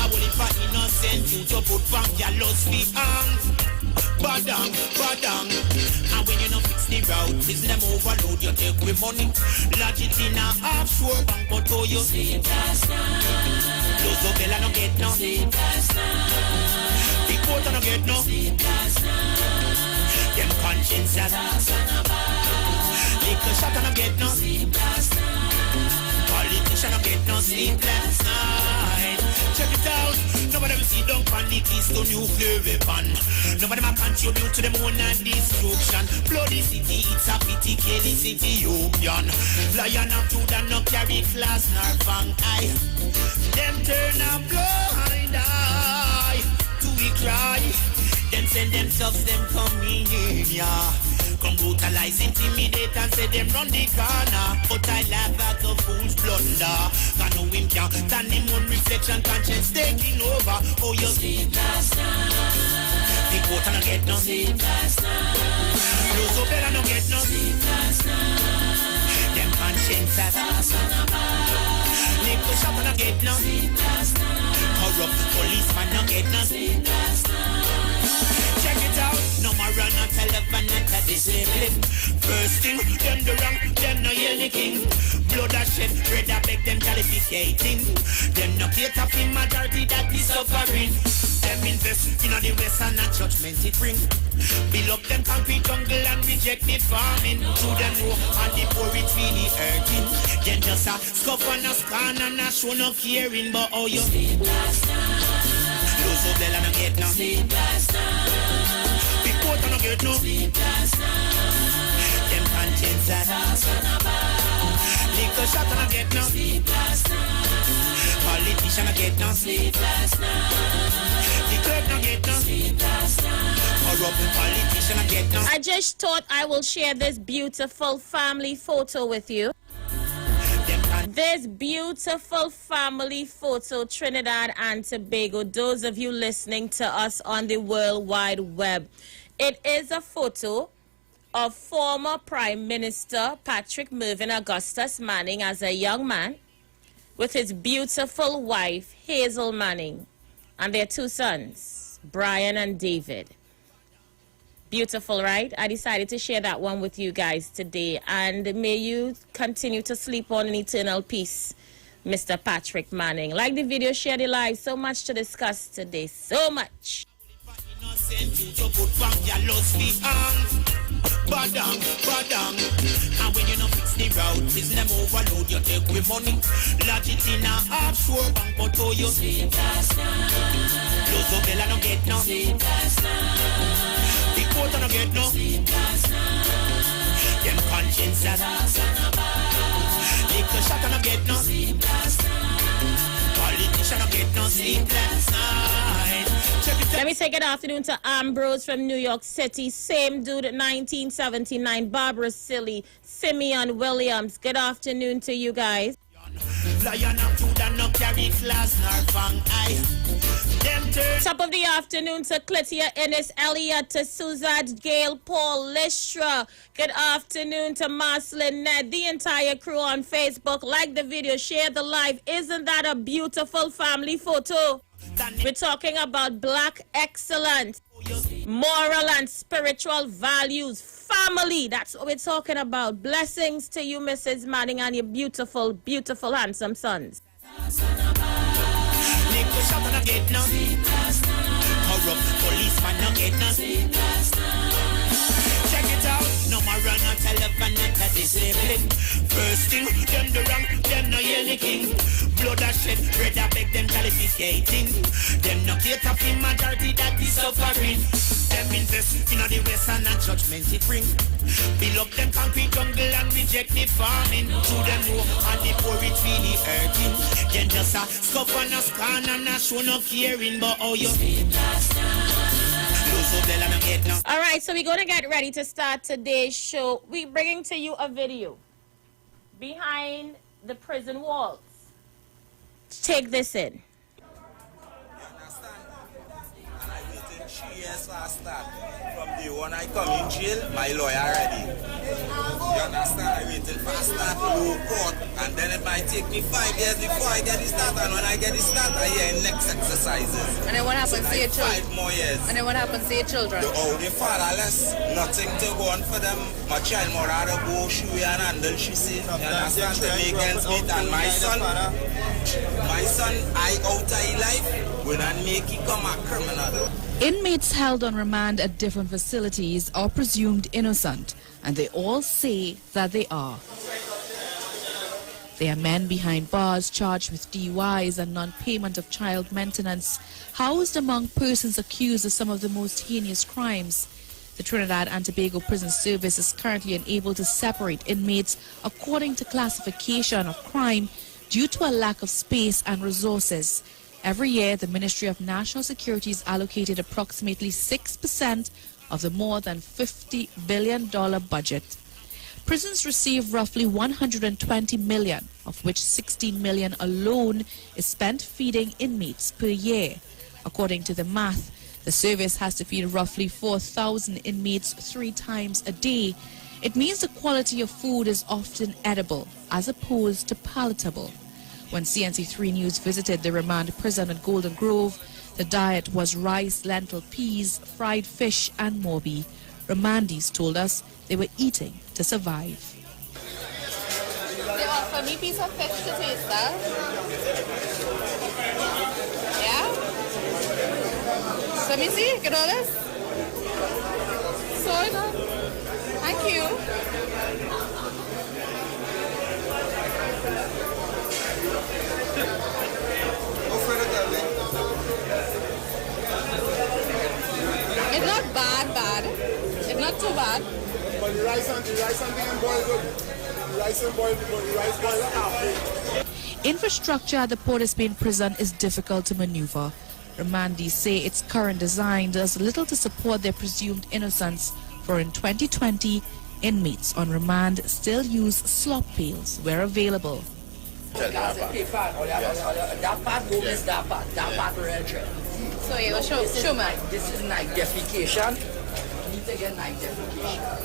I will if I innocent you to put back your lost feet on. Badang, badang. And when you not fix the route, business overload, you take with money. Lodge it in a offshore bank, but to you. Sleep last night. Close up, Bella no get no. Sleep last night. Big boat no get no. Sleep last night. Them conscience that little shot no get no. Sleep last night. Politician no get no sleep last night. Check it out. Nobody will see don't panic is to nuclear weapon. Nobody will contribute to them own and destruction. Bloody city, it's a pity, killing city, European. Lion of Judah no carry class nor fang eye. Them turn a blind eye to we cry. Them send themselves, them come in, yeah. Come brutalize, intimidate and say them run the corner. But I laugh at the fool's blunder. Got no him can turn him on reflection, conscience taking over. Oh, you sleep last night. Big water no get no sleep last night. Lose up better no get no sleep last night. Them conscience has little shop no get no sleep last night. Corrupt policeman no get no sleep last night. Check it out, no more run, no telephone, not a discipline. First thing, them the wrong, them no hear the king. Blood that shed, red that beg them qualificating. Them no cater for majority that is suffering. Them invest in the west and not judgment it bring. Build up them concrete jungle and reject the farming. To them know, and the poor it really hurting. Then just a scuff and a scan and a show no caring. But oh you sleep last night. Lose up Bella no get no sleep last night. Big water no get no sleep last night. Them conscience that little shot no get no sleep last night. Politician no get no sleep last night. The clerk no get no sleep last night. Corrupt politician no get no. I just thought I will share this beautiful family photo with you. This beautiful family photo, Trinidad and Tobago, those of you listening to us on the World Wide Web. It is a photo of former Prime Minister Patrick Mervyn Augustus Manning as a young man with his beautiful wife, Hazel Manning, and their two sons, Brian and David. Beautiful, right? I decided to share that one with you guys today. And may you continue to sleep on in eternal peace, Mr. Patrick Manning. Like the video, share the live. So much to discuss today. So much. Badang, badang. And when you no fix the route, business overload, you take with money. Lodge it in a offshore bank, but to you sleep last night. Close up Bella no get no sleep last night. Big water no get no sleep last night. Them conscience that little shot no get no sleep last night. Politician no get no sleep last night. Let me say good afternoon to Ambrose from New York City. Same dude at 1979. Barbara Silly. Simeon Williams. Good afternoon to you guys. Top of the afternoon to Clitia Ennis Elliott, to Suzad Gail Paul Listra. Good afternoon to Marcelin Ned, the entire crew on Facebook. Like the video, share the live. Isn't that a beautiful family photo? We're talking about black excellence, moral and spiritual values, family. That's what we're talking about. Blessings to you, Mrs. Manning, and your beautiful, beautiful, handsome sons. Check it out, no more run on telephone, not a discipline. First thing, them the wrong, them no hear the king. Blood a shed, bread a beg them qualificating. Them no cater for majority that is suffering. Them invest in the west and a judgment it bring. Build up them concrete jungle and reject the farming. To them know, and the poor it really hurting. Then just a scuff and a scan and a show no caring. But how you all right, so we're going to get ready to start today's show. We're bringing to you a video behind the prison walls. Take this in. From the one I come in jail, my lawyer ready. You understand? I waited for a start, low court, and then it might take me 5 years before I get the start, and when I get the start, I hear next exercises. And then what happens to your children? 5 more years. And then what happens to your children? The fatherless, nothing to go on for them. My child more rather go shoe and handle, she says. You understand? To me against me, and my son, I out of life, when I make him come a criminal. Inmates held on remand at different facilities are presumed innocent, and they all say that they are. They are men behind bars charged with DUIs and non-payment of child maintenance, housed among persons accused of some of the most heinous crimes. The Trinidad and Tobago Prison Service is currently unable to separate inmates according to classification of crime due to a lack of space and resources. Every year, the Ministry of National Security is allocated approximately 6% of the more than $50 billion budget. Prisons receive roughly $120 million, of which $16 million alone is spent feeding inmates per year. According to the math, the service has to feed roughly 4,000 inmates 3 times a day. It means the quality of food is often edible, as opposed to palatable. When CNC3 News visited the remand prison at Golden Grove, the diet was rice, lentil, peas, fried fish, and morbi. Remandees told us they were eating to survive. They offer me a piece of fish to taste that. Yeah? So let me see, get all this. So good. Thank you. It's not bad. It's not too bad. But the rice and being boiled good. The rice and boiled, but the rice boiled halfway. Infrastructure at the Port of Spain prison is difficult to maneuver. Remandees say its current design does little to support their presumed innocence, for in 2020, inmates on remand still use slop pails where available. So you will show me. This is night defecation. You need to get night defecation.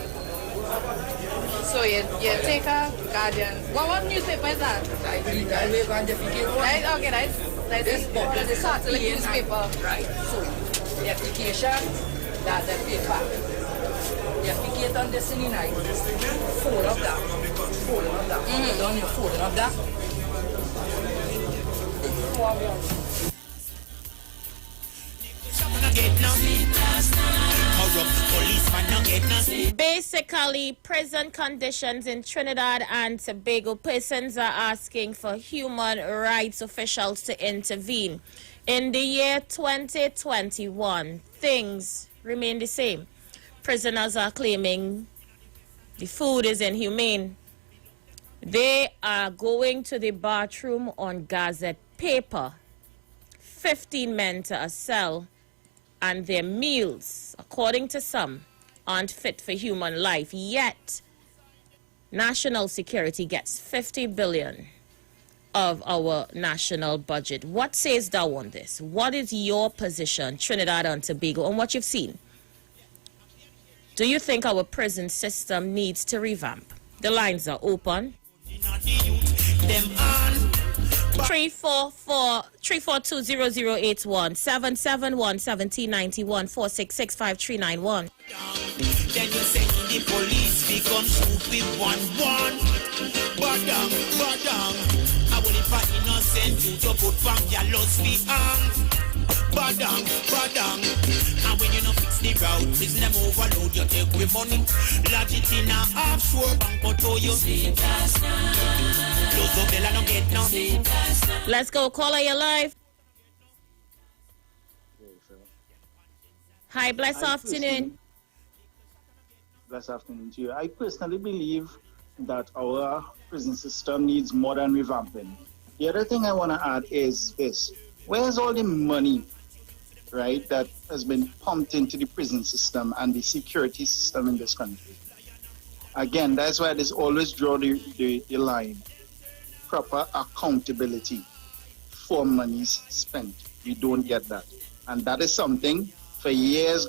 So you take a Guardian. What newspaper is that? Right, okay, this book is a Catholic newspaper. Right, so defecation, that's the paper. Defecate on this in the night. Fold up that. Down your folding up that. Basically, prison conditions in Trinidad and Tobago. Persons are asking for human rights officials to intervene. In the year 2021, things remain the same. Prisoners are claiming the food is inhumane. They are going to the bathroom on gazette paper. 15 men to a cell. and their meals, according to some, aren't fit for human life. Yet, national security gets 50 billion of our national budget. What says thou on this? What is your position, Trinidad and Tobago, on what you've seen? Do you think our prison system needs to revamp? The lines are open. 3420081 771 4665 Then you send the police become stupid one. Badang. I will if I innocent you to put from your lost be Badang. And when you no fix the route, prison them overload, you take with money. Lodge it in a offshore bank or to you. Close up, no get no. Let's go, caller, you live. Hi, blessed afternoon. Blessed afternoon to you. I personally believe that our prison system needs more than revamping. The other thing I want to add is this. Where's all the money, right, that has been pumped into the prison system and the security system in this country? Again, that's why there's always draw the line. Proper accountability for monies spent. We don't get that. And that is something for years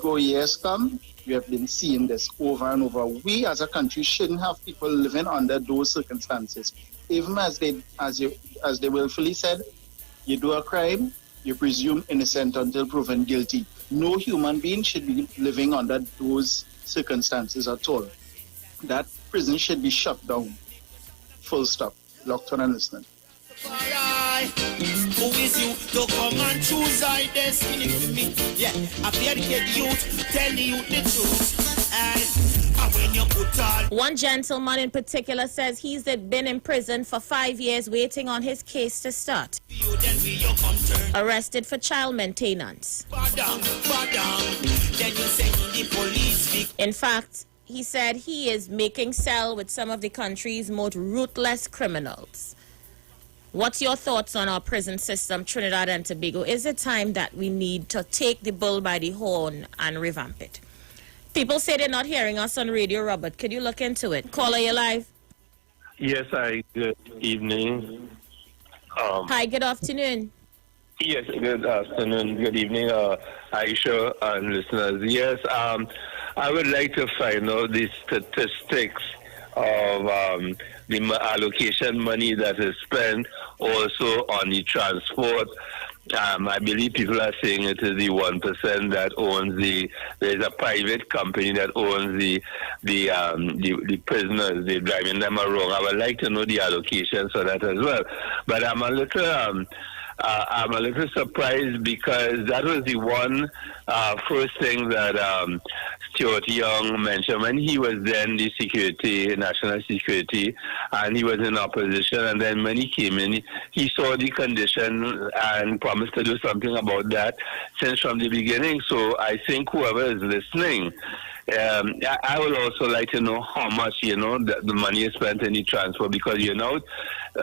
come. We have been seeing this over and over. We as a country shouldn't have people living under those circumstances. Even as they willfully said, you do a crime, you presume innocent until proven guilty. No human being should be living under those circumstances at all. That prison should be shut down. Full stop. Locked on and listening. Who is you to come and choose thy destiny for me? Yeah, I fear to get youth, tell the youth the truth. And when you put all... One gentleman in particular says he's been in prison for 5 years waiting on his case to start. Arrested for child maintenance. In fact, he said he is making cell with some of the country's most ruthless criminals. What's your thoughts on our prison system, Trinidad and Tobago? Is it time that we need to take the bull by the horn and revamp it? People say they're not hearing us on radio, Robert. Could you look into it? Caller, you live? Yes, good evening. Hi, good afternoon. Yes, good afternoon, good evening, Aisha and listeners. Yes, I would like to find out the statistics of the allocation money that is spent also on the transport. I believe people are saying it is the 1% that owns there's a private company that owns the prisoners. They're driving them around. I would like to know the allocations for that as well. But I'm a little surprised because that was the one first thing that Stuart Young mentioned when he was then the national security, and he was in opposition. And then when he came in, he saw the condition and promised to do something about that since from the beginning. So I think whoever is listening, I would also like to know how much, the money is spent in the transport, because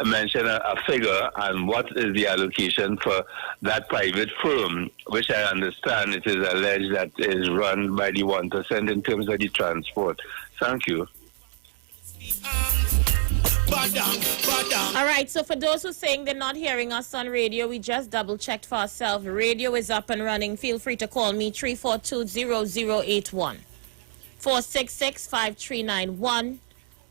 mention a figure and what is the allocation for that private firm, which I understand it is alleged that is run by the 1% in terms of the transport. Thank you. All right, so for those who are saying they're not hearing us on radio, we just double-checked for ourselves. Radio is up and running. Feel free to call me, 342-0081, 466-5391,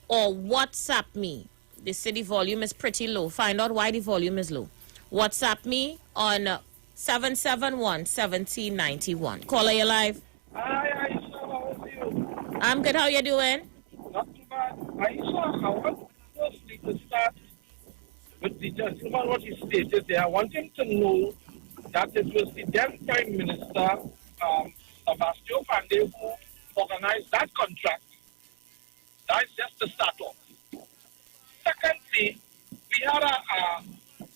or WhatsApp me. The city volume is pretty low. Find out why the volume is low. WhatsApp me on 771-1791. Caller, you live? Hi, Aisha, how are you? I'm good. How you doing? Not too bad. Aisha, I want firstly to start with the gentleman, what he stated there. I want him to know that it was the then Prime Minister, Sebastian Fande, who organized that contract. That's just the start off. Secondly, we had I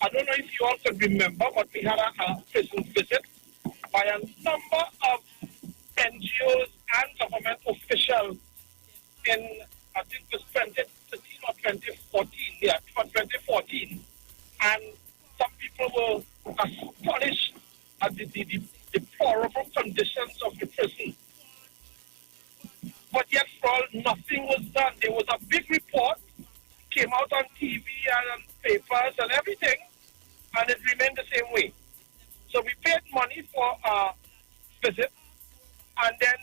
don't know if you all can remember, but we had a prison visit by a number of NGOs and government officials in, I think it was 2013 or 2014, yeah, 2014. And some people were astonished at the deplorable conditions of the prison. But yet, for all, nothing was done. There was a big report, came out on TV and on papers and everything, and it remained the same way. So we paid money for a visit, and then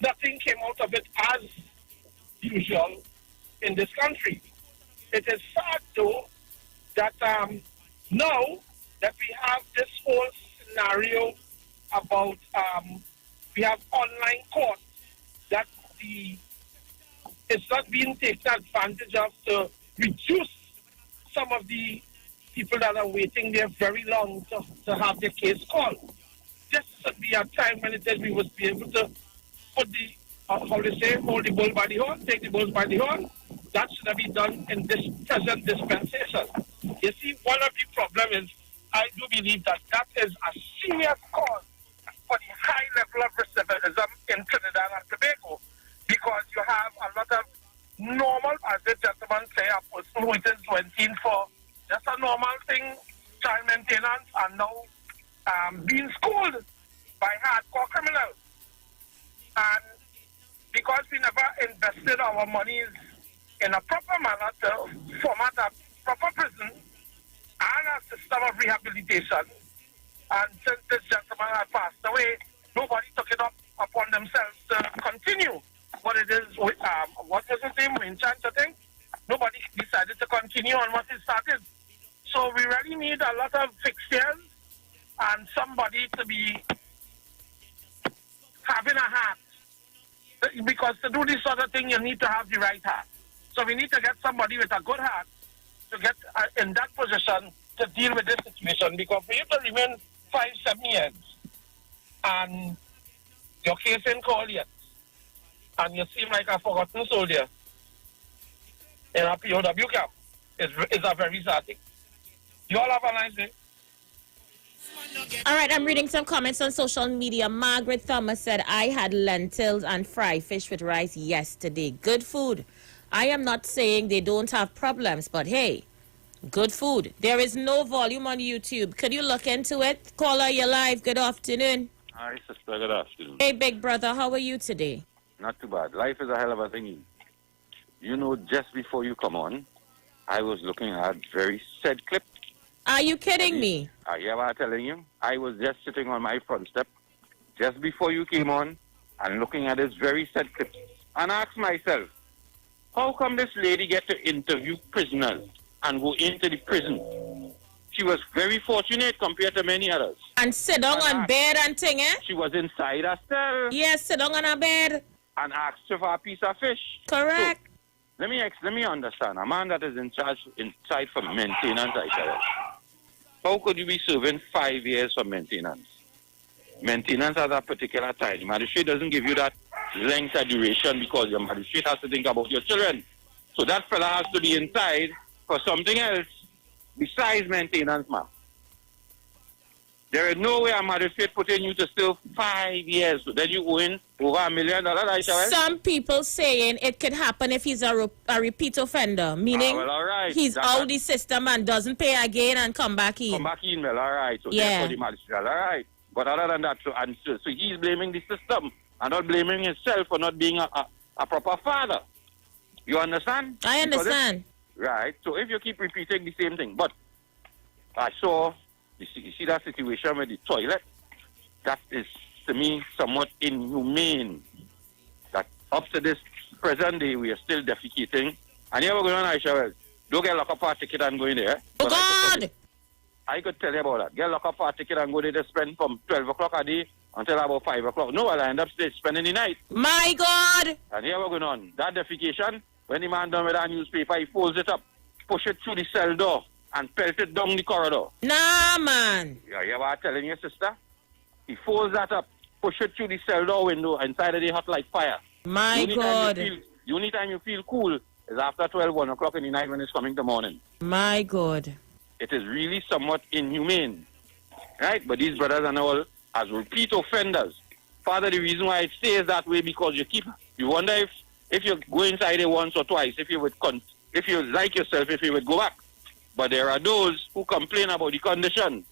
nothing came out of it as usual in this country. It is sad, though, that now that we have this whole scenario about we have online court, that it's not being taken advantage of to reduce some of the people that are waiting there very long to have their case called. This should be a time when it is we would be able to put the, hold the bull by the horn, take the bulls by the horn. That should have been done in this present dispensation. You see, one of the problems is, I do believe that is a serious cause for the high level of recidivism in Trinidad and Tobago, because you have a lot of normal, as the gentleman say, a person who is went in for just a normal thing, child maintenance, and now being schooled by hardcore criminals. And because we never invested our monies in a proper manner to format a proper prison and a system of rehabilitation, and since this gentleman had passed away, nobody took it up upon themselves to continue. What it is, what was his name, Winchance, I think? Nobody decided to continue on what he started. So we really need a lot of fixtures and somebody to be having a heart. Because to do this sort of thing, you need to have the right heart. So we need to get somebody with a good heart to get in that position to deal with this situation. Because for you to remain 5-7 years and your case ain't called yet, and you seem like a forgotten soldier in a POW camp, is a very sad thing. You all have a nice day. All right, I'm reading some comments on social media. Margaret Thomas said, I had lentils and fried fish with rice yesterday. Good food. I am not saying they don't have problems, but hey, good food. There is no volume on YouTube. Could you look into it? Caller, you're live. Good afternoon. Hi, sister. Good afternoon. Hey, big brother. How are you today? Not too bad. Life is a hell of a thing. You know, just before you come on, I was looking at very sad clip. Are you kidding me? Yeah, I'm telling you. I was just sitting on my front step just before you came on and looking at this very sad clip and asked myself, how come this lady get to interview prisoners and go into the prison? She was very fortunate compared to many others. And sit down on bed and thing, eh? She was inside her cell. Yes, sit down on a bed. And asked her for a piece of fish. Correct. So, let me understand. A man that is inside for maintenance, I tell you. How could you be serving 5 years for maintenance? Maintenance at a particular time. The magistrate doesn't give you that length of duration because your magistrate has to think about your children. So that fella has to be inside for something else besides maintenance, ma'am. There is no way a magistrate putting you to serve 5 years. So then you win over $1 million, I tell you. Some people saying it could happen if he's a repeat offender, meaning all right. he's out the system and doesn't pay again and come back in. Come back in, well, all right. So yeah. therefore the magistrate, all right. But other than that, so he's blaming the system and not blaming himself for not being a proper father. You understand? I understand. Right. So if you keep repeating the same thing, but I saw, you see that situation with the toilet, that is, to me, somewhat inhumane. That up to this present day, we are still defecating. And here we're going on, Aisha, don't get lock up our ticket and go in there. Oh, God! I could tell you about that. Get lock up our ticket and go there to spend from 12 o'clock a day until about 5 o'clock. No, I'll end up spending the night. My God! And here we're going on. That defecation, when the man done with that newspaper, he folds it up, push it through the cell door, and pelt it down the corridor. Nah, man. Yeah, you know what I'm telling you, sister? He folds that up, push it through the cell door window, inside of the hot like fire. My God. The only time you feel cool is after 12, 1 o'clock in the night when it's coming to morning. My God. It is really somewhat inhumane. Right? But these brothers and all, as repeat offenders. Father, the reason why it stays that way because you wonder if you go inside it once or twice, if you like yourself, if you would go back. But there are those who complain about the condition.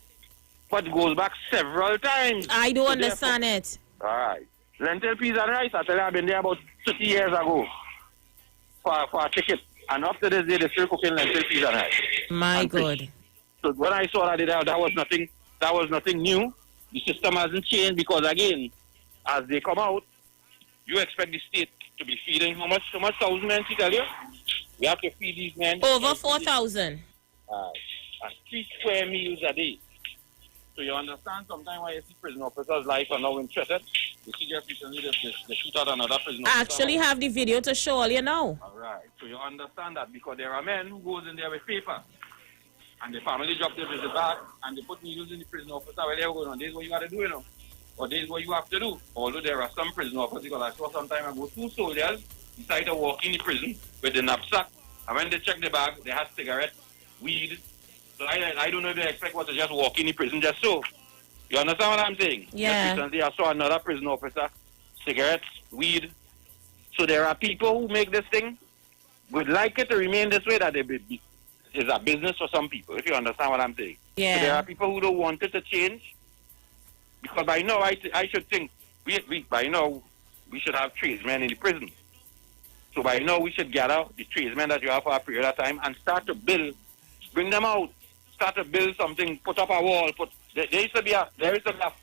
but goes back several times. I don't So understand it. All right. Lentil peas and rice, I tell you, I've been there about 30 years ago for a ticket. And after this day, they're still cooking lentil peas and rice. My and God. fish. So when I saw that was nothing new. The system hasn't changed because, again, as they come out, you expect the state to be feeding how much thousand men, she tell you? We have to feed these men. Over 4,000. And 3 square meals a day. So you understand sometimes why you see prison officers' life are now interested. You see just recently they shoot out another prison officer. I actually have the video to show all you know. All right. So you understand that because there are men who goes in there with paper and the family drop their visit back and they put needles in the prison officer while they're going on. This is what you got to do, you know. Or this is what you have to do. Although there are some prison officers, because I saw some time ago, 2 soldiers decided to walk in the prison with the knapsack. And when they checked the bag, they had cigarettes, weed. So I don't know if they expect us to just walk in the prison just so. You understand what I'm saying? Yeah. Just recently I saw another prison officer, cigarettes, weed. So there are people who make this thing, would like it to remain this way, that it's a business for some people, if you understand what I'm saying. Yeah. So there are people who don't want it to change. Because by now, I should think, by now, we should have tradesmen in the prison. So by now, we should gather the tradesmen that you have for a period of time and start to build, bring them out, start to build something, put up a wall. There used to be a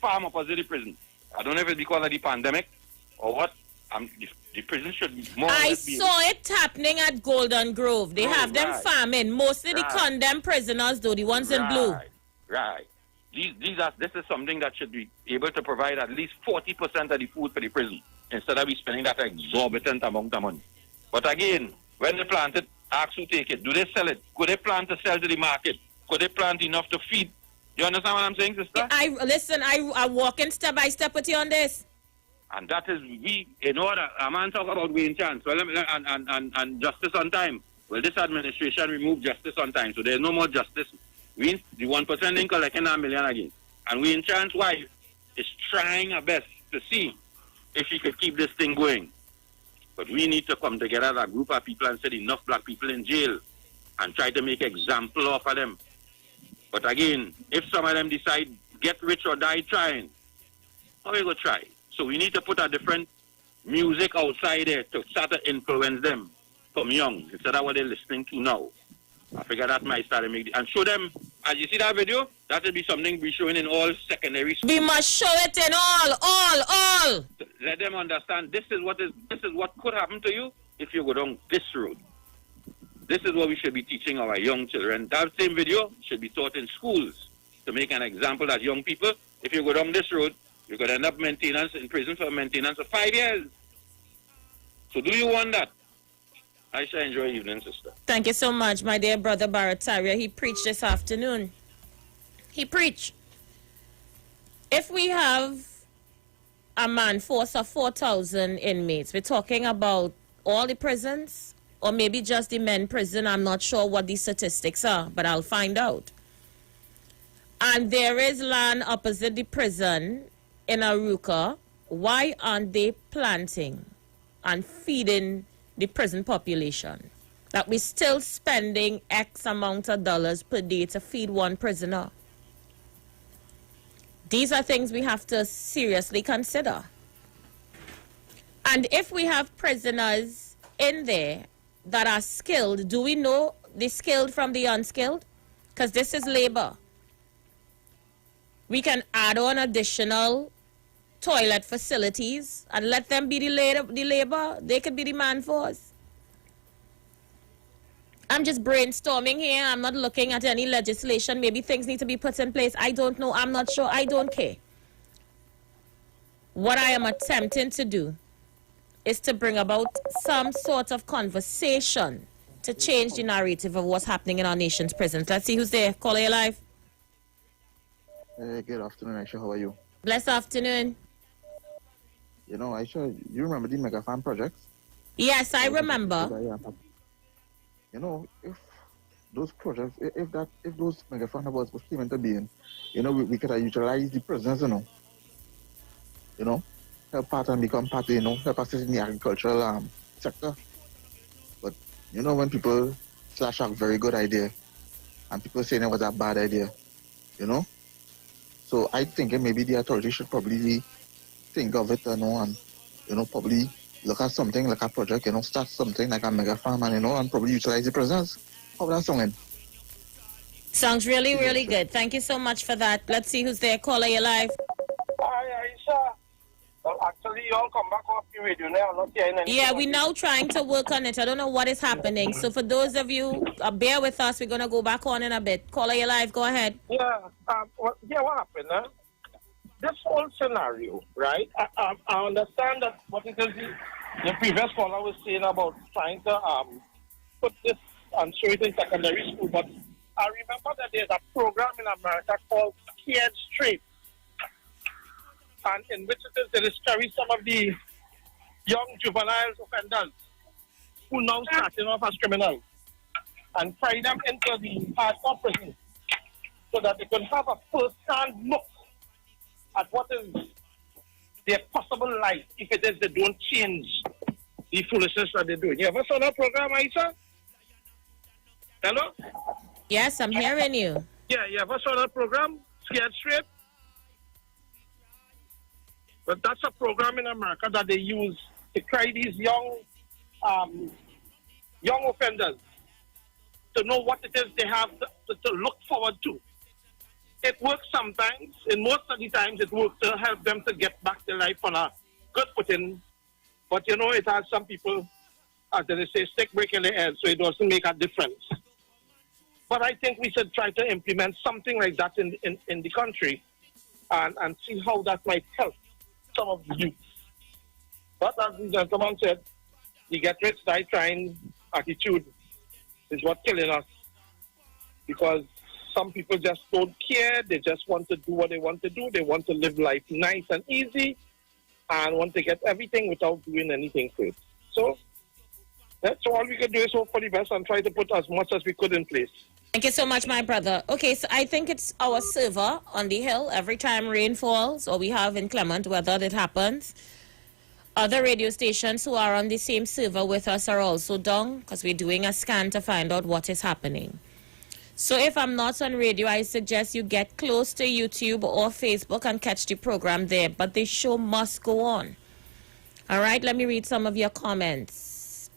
farm opposite the prison. I don't know if it's because of the pandemic or what. The prison should be more. I saw it happening at Golden Grove. They have them farming. Mostly the condemned prisoners, though, the ones in blue. Right. This is something that should be able to provide at least 40% of the food for the prison instead of spending that exorbitant amount of money. But again, when they plant it, ask who take it. Do they sell it? Could they plant to sell to the market? Could they plant enough to feed? You understand what I'm saying, sister? I'm walking step by step with you on this. And that is, in order, a man talk about Wayne Chance, well, and justice on time. Well, this administration removed justice on time, so there's no more justice. The 1% ain't collecting $1 million again. And Wayne Chance's wife is trying her best to see if she could keep this thing going. But we need to come together as a group of people and set enough black people in jail and try to make example of them. But again, if some of them decide get rich or die trying, how are we going to try? So we need to put a different music outside there to start to influence them from young instead of what they're listening to now. I figure that might start to make and show them. As you see that video, that will be something we're showing in all secondary schools. We must show it in all. Let them understand this is what could happen to you if you go down this road. This is what we should be teaching our young children. That same video should be taught in schools to make an example that young people, if you go down this road, you're going to end up in prison for maintenance for 5 years. So do you want that? I shall enjoy your evening, sister. Thank you so much, my dear brother Barataria. He preached this afternoon. He preached. If we have a man force of 4,000 inmates, we're talking about all the prisons or maybe just the men prison. I'm not sure what the statistics are, but I'll find out. And there is land opposite the prison in Aruka. Why aren't they planting and feeding the prison population? That we're still spending X amount of dollars per day to feed one prisoner. These are things we have to seriously consider. And if we have prisoners in there that are skilled, do we know the skilled from the unskilled? Because this is labor. We can add on additional toilet facilities and let them be the labor. They could be the man force. I'm just brainstorming here. I'm not looking at any legislation. Maybe things need to be put in place. I don't know. I'm not sure. I don't care. What I am attempting to do is to bring about some sort of conversation to change the narrative of what's happening in our nation's prisons. Let's see who's there. Caller, you live. Good afternoon, Aisha. How are you? Blessed afternoon. You know, Aisha, you remember the Mega Farm projects? Yes, I remember. You know, if those projects, if those Mega Farm was came into being, you know, we could have utilized the prisons, you know, help part and become part, you know, help us in the agricultural sector. But, you know, when people slash a very good idea and people saying it was a bad idea, you know, So I think maybe the authority should probably think of it, and probably look at something like a project, start something like a mega farm, and probably utilize the prisoners. How that sounding? Sounds really, really good. Thank you so much for that. Let's see who's there. Caller, you live. Hi, Aisha. Well, actually, you all come back off the radio now. I'm not hearing anything. Yeah, we're now trying to work on it. I don't know what is happening. So for those of you, bear with us. We're going to go back on in a bit. Caller, you live. Go ahead. Yeah, what happened, huh? This whole scenario, right? I understand that what it is the previous caller was saying about trying to put this and show it in secondary school, but I remember that there's a program in America called Scared Straight, and in which it is they discourage some of the young juvenile offenders who now starting off as criminals and fry them into the hardcore prison so that they can have a first-hand look at what is their possible life if it is they don't change the foolishness that they're doing. You ever saw that program, Aisha? Hello? Yes, I'm hearing you. Yeah, you ever saw that program, Scared Straight? But that's a program in America that they use to cry these young offenders to know what it is they have to look forward to. It works sometimes, and most of the times it works to help them to get back their life on a good footing. But it has some people, as they say, stick break in the head, so it doesn't make a difference. But I think we should try to implement something like that in the country and see how that might help some of the youth. But as the gentleman said, the get rich die trying attitude is what killing us. Because some people just don't care. They just want to do what they want to do. They want to live life nice and easy and want to get everything without doing anything for it. So that's all we can do is hope for the best and try to put as much as we could in place. Thank you so much, my brother. Okay, so I think it's our server on the hill every time rain falls or we have inclement weather that happens. Other radio stations who are on the same server with us are also down because we're doing a scan to find out what is happening. So if I'm not on radio, I suggest you get close to YouTube or Facebook and catch the program there. But the show must go on. All right, let me read some of your comments.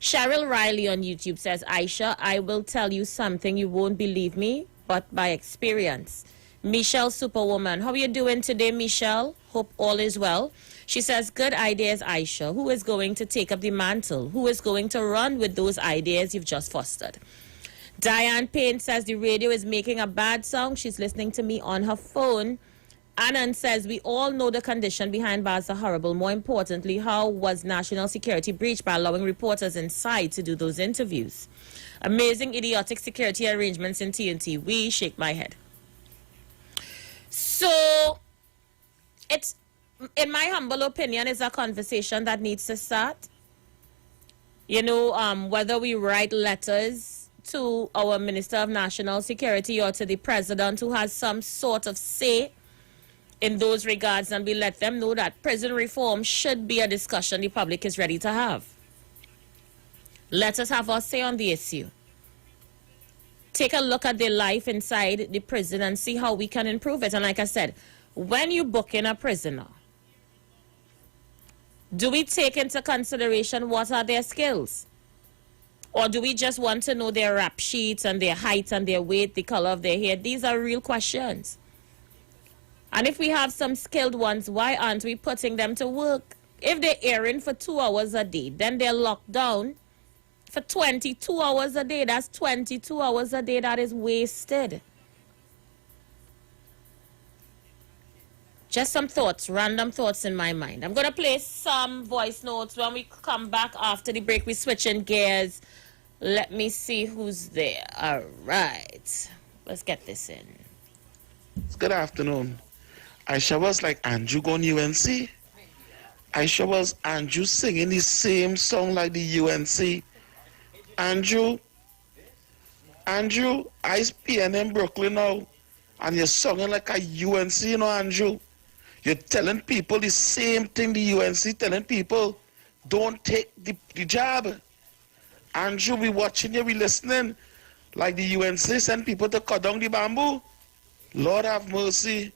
Cheryl Riley on YouTube says, Aisha, I will tell you something. You won't believe me, but by experience. Michelle Superwoman, how are you doing today, Michelle? Hope all is well. She says, good ideas, Aisha. Who is going to take up the mantle? Who is going to run with those ideas you've just fostered? Diane Payne says the radio is making a bad sound. She's listening to me on her phone. Anand says, we all know the condition behind bars are horrible. More importantly, how was national security breached by allowing reporters inside to do those interviews? Amazing, idiotic security arrangements in TNT. We shake my head. So, it's, in my humble opinion, it's a conversation that needs to start. Whether we write letters to our Minister of National Security or to the President who has some sort of say in those regards, and we let them know that prison reform should be a discussion the public is ready to have. Let us have our say on the issue. Take a look at their life inside the prison and see how we can improve it. And like I said, when you book in a prisoner, do we take into consideration what are their skills? Or do we just want to know their rap sheets and their height and their weight, the color of their hair? These are real questions. And if we have some skilled ones, why aren't we putting them to work? If they're airing for 2 hours a day, then they're locked down for 22 hours a day. That's 22 hours a day that is wasted. Just some thoughts, random thoughts in my mind. I'm going to play some voice notes. When we come back after the break, we're switching gears. Let me see who's there. All right. Let's get this in. Good afternoon. Aisha was like Andrew going UNC. Aisha was Andrew singing the same song like the UNC. Andrew, I's PN in Brooklyn now. And you're singing like a UNC, Andrew. You're telling people the same thing the UNC telling people. Don't take the job. Andrew, we watching you, we listening. Like the UNC send people to cut down the bamboo. Lord have mercy.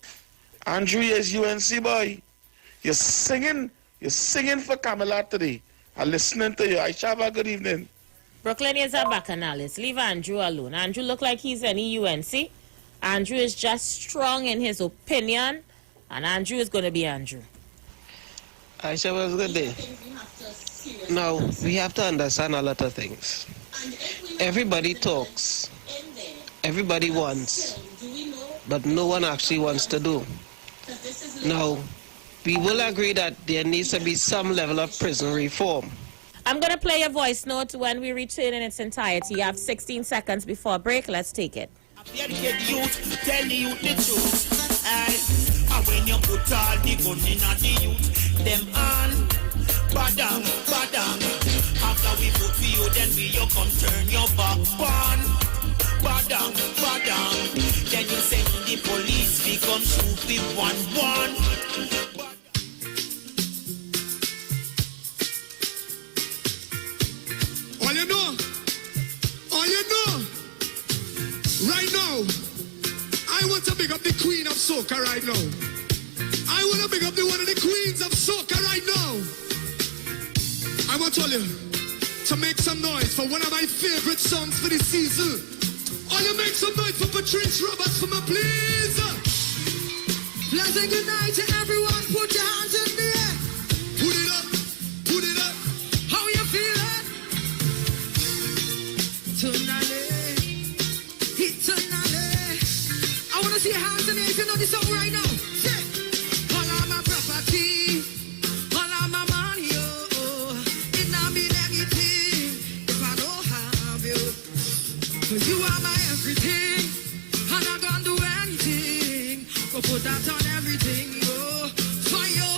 Andrew is UNC boy. You're singing for Camelot today. I'm listening to you. Aisha, have a good evening. Brooklyn is a bacchanalist. Leave Andrew alone. Andrew look like he's any UNC. Andrew is just strong in his opinion, and Andrew is going to be Andrew. Aisha, was good day. Now, we have to understand a lot of things. Everybody talks. Everybody wants. But no one actually wants to do. Now, we will agree that there needs to be some level of prison reform. I'm going to play a voice note when we return in its entirety. You have 16 seconds before break. Let's take it. Educate the youth, tell the youth the truth. And when you put all the gun in the youth, them on, badang, badang. After we put for you, then we you come turn your back on. Badang, badang. Then you send the police, we come shoot the one. All you know, right now, I want to big up the queen of soca right now. I want to big up one of the queens of soca right now. I want all you to make some noise for one of my favorite songs for this season. All you make some noise for Patrice Roberts for me, please. Pleasant good night to everyone. Put your hands in the air. Put it up, put it up. How you feeling? Tonight, I want to see your hands in the air if you know this song right now. Say, all of my property, all of my money, oh, it not mean anything if I don't have you. Cause you are my everything, and I can't do anything but put that on everything, oh, for you.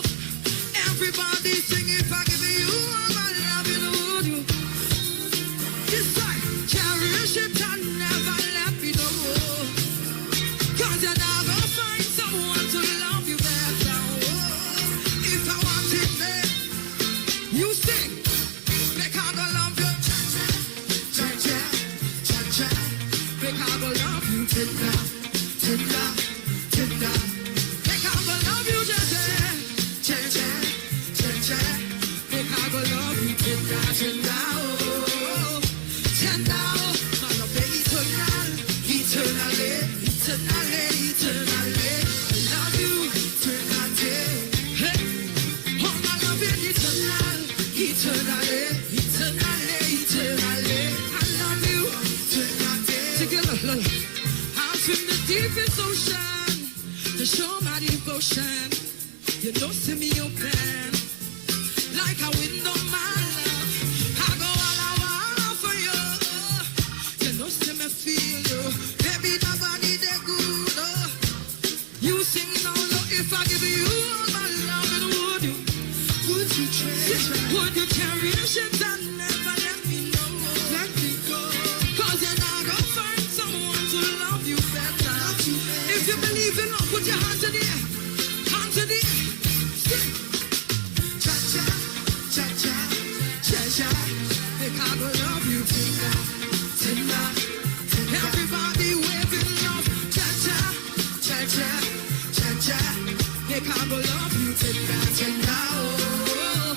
Everybody sing if I give you all my love, you know you. This time, cherish it and never let me know. Cause you're never find someone to love you better. Oh, if I want it, then you sing. Make I go love you. Cha-cha, cha-cha. Make I go love you. Tender, tender, tender. Make I go love you. Cha-cha, cha-cha. Make I go love you. Tender, tender. Oh, tender. I love you eternal, eternally, eternally, eternally. I love you eternally. Hey, oh, I love you eternal, eternally, eternally, eternally. I love you eternally. Together, love. Out in the deepest ocean to show my devotion. You know, see me open like a window, my love. I go all I for you. You know, see me feel you. Baby, nobody they good. Oh. You sing now, look, if I give you all my love, and would you treasure? Would you cherish it and never let me know? Let me go. Cause you're not gonna find someone to love you better. If you believe in love, put your hands in the air. Hands in the air. Sing. Cha-cha, cha-cha, cha-cha. Make I go love you tonight, tonight. Everybody waving love. Cha-cha, cha-cha, cha-cha. Make I go love you tonight, tonight. Oh,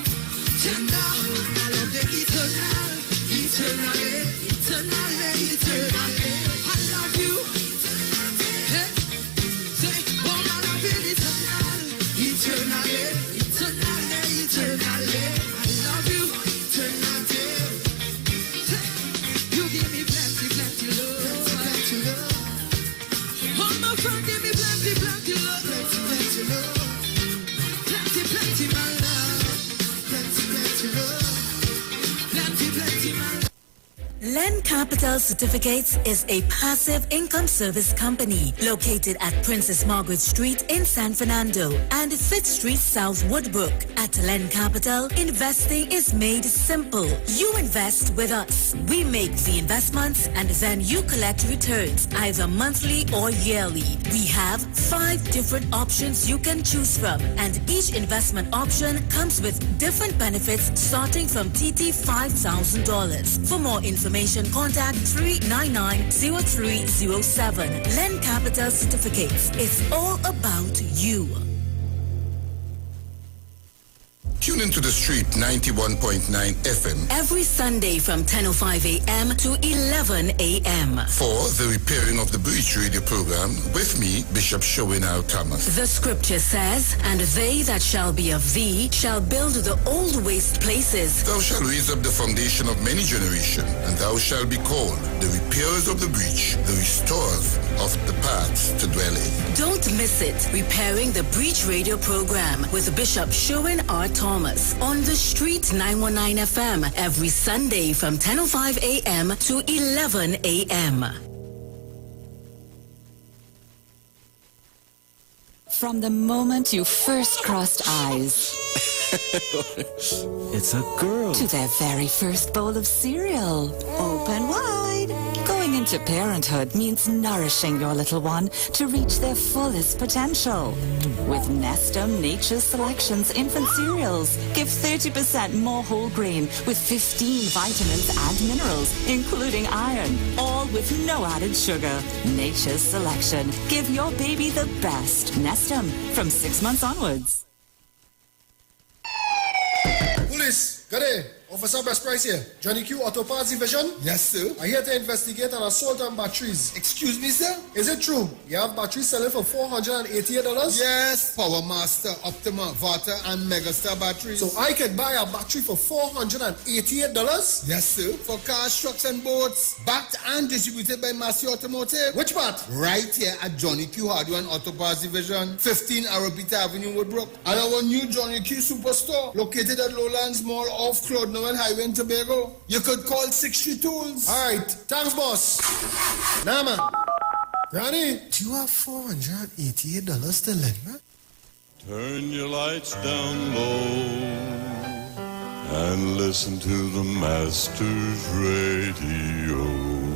tonight. I love the eternal, eternally, eternally, eternally. I love you. Hey, say, oh, I love you eternal, eternally, eternally, eternally. I love you eternally. Say, you give me plenty, plenty love, plenty love. Oh, my friend, give me plenty, plenty love, plenty, plenty love. Plenty, plenty, my love. Plenty, plenty love. Plenty, plenty, my love. Len Capital Certificates is a passive income service company located at Princess Margaret Street in San Fernando and 5th Street South Woodbrook. At Len Capital, investing is made simple. You invest with us. We make the investments and then you collect returns either monthly or yearly. We have 5 different options you can choose from, and each investment option comes with different benefits starting from $5,000. For more information, contact contact 399-0307. Len Capital Certificates. It's all about you. Tune into the street 91.9 FM. Every Sunday from 10:05 a.m. to 11 a.m. For the Repairing of the Breach radio program with me, Bishop Showinal Thomas. The scripture says, and they that shall be of thee shall build the old waste places. Thou shalt raise up the foundation of many generations, and thou shalt be called the repairers of the breach, the restorers of the paths to dwell in. Don't miss it. Repairing the Breach radio program with Bishop Showin R. Thomas on the Street 919 FM every Sunday from 10:05 a.m. to 11 a.m. From the moment you first crossed eyes, It's a girl. to their very first bowl of cereal, open wide. Going into parenthood means nourishing your little one to reach their fullest potential. With Nestum Nature's Selections infant cereals, give 30% more whole grain with 15 vitamins and minerals, including iron, all with no added sugar. Nature's Selection. Give your baby the best. Nestum, from 6 months onwards. Police, got it. Officer Best Price here. Johnny Q Auto Parts Division? Yes, sir. I'm here to investigate an assault on batteries. Excuse me, sir? Is it true? You have batteries selling for $488? Yes, Power Master, Optima, Vata, and Megastar batteries. So I could buy a battery for $488? Yes, sir. For cars, trucks, and boats. Backed and distributed by Massey Automotive. Which part? Right here at Johnny Q Hardware and Auto Parts Division, 15 Arrowbita Avenue, Woodbrook. And our new Johnny Q Superstore, located at Lowlands Mall off Claude Noel Highway in Tobago. You could call 60 Tools. All right. Thanks, boss. Nah, man. Granny, do you have $488 to lend, man? Turn your lights down low and listen to the Master's radio.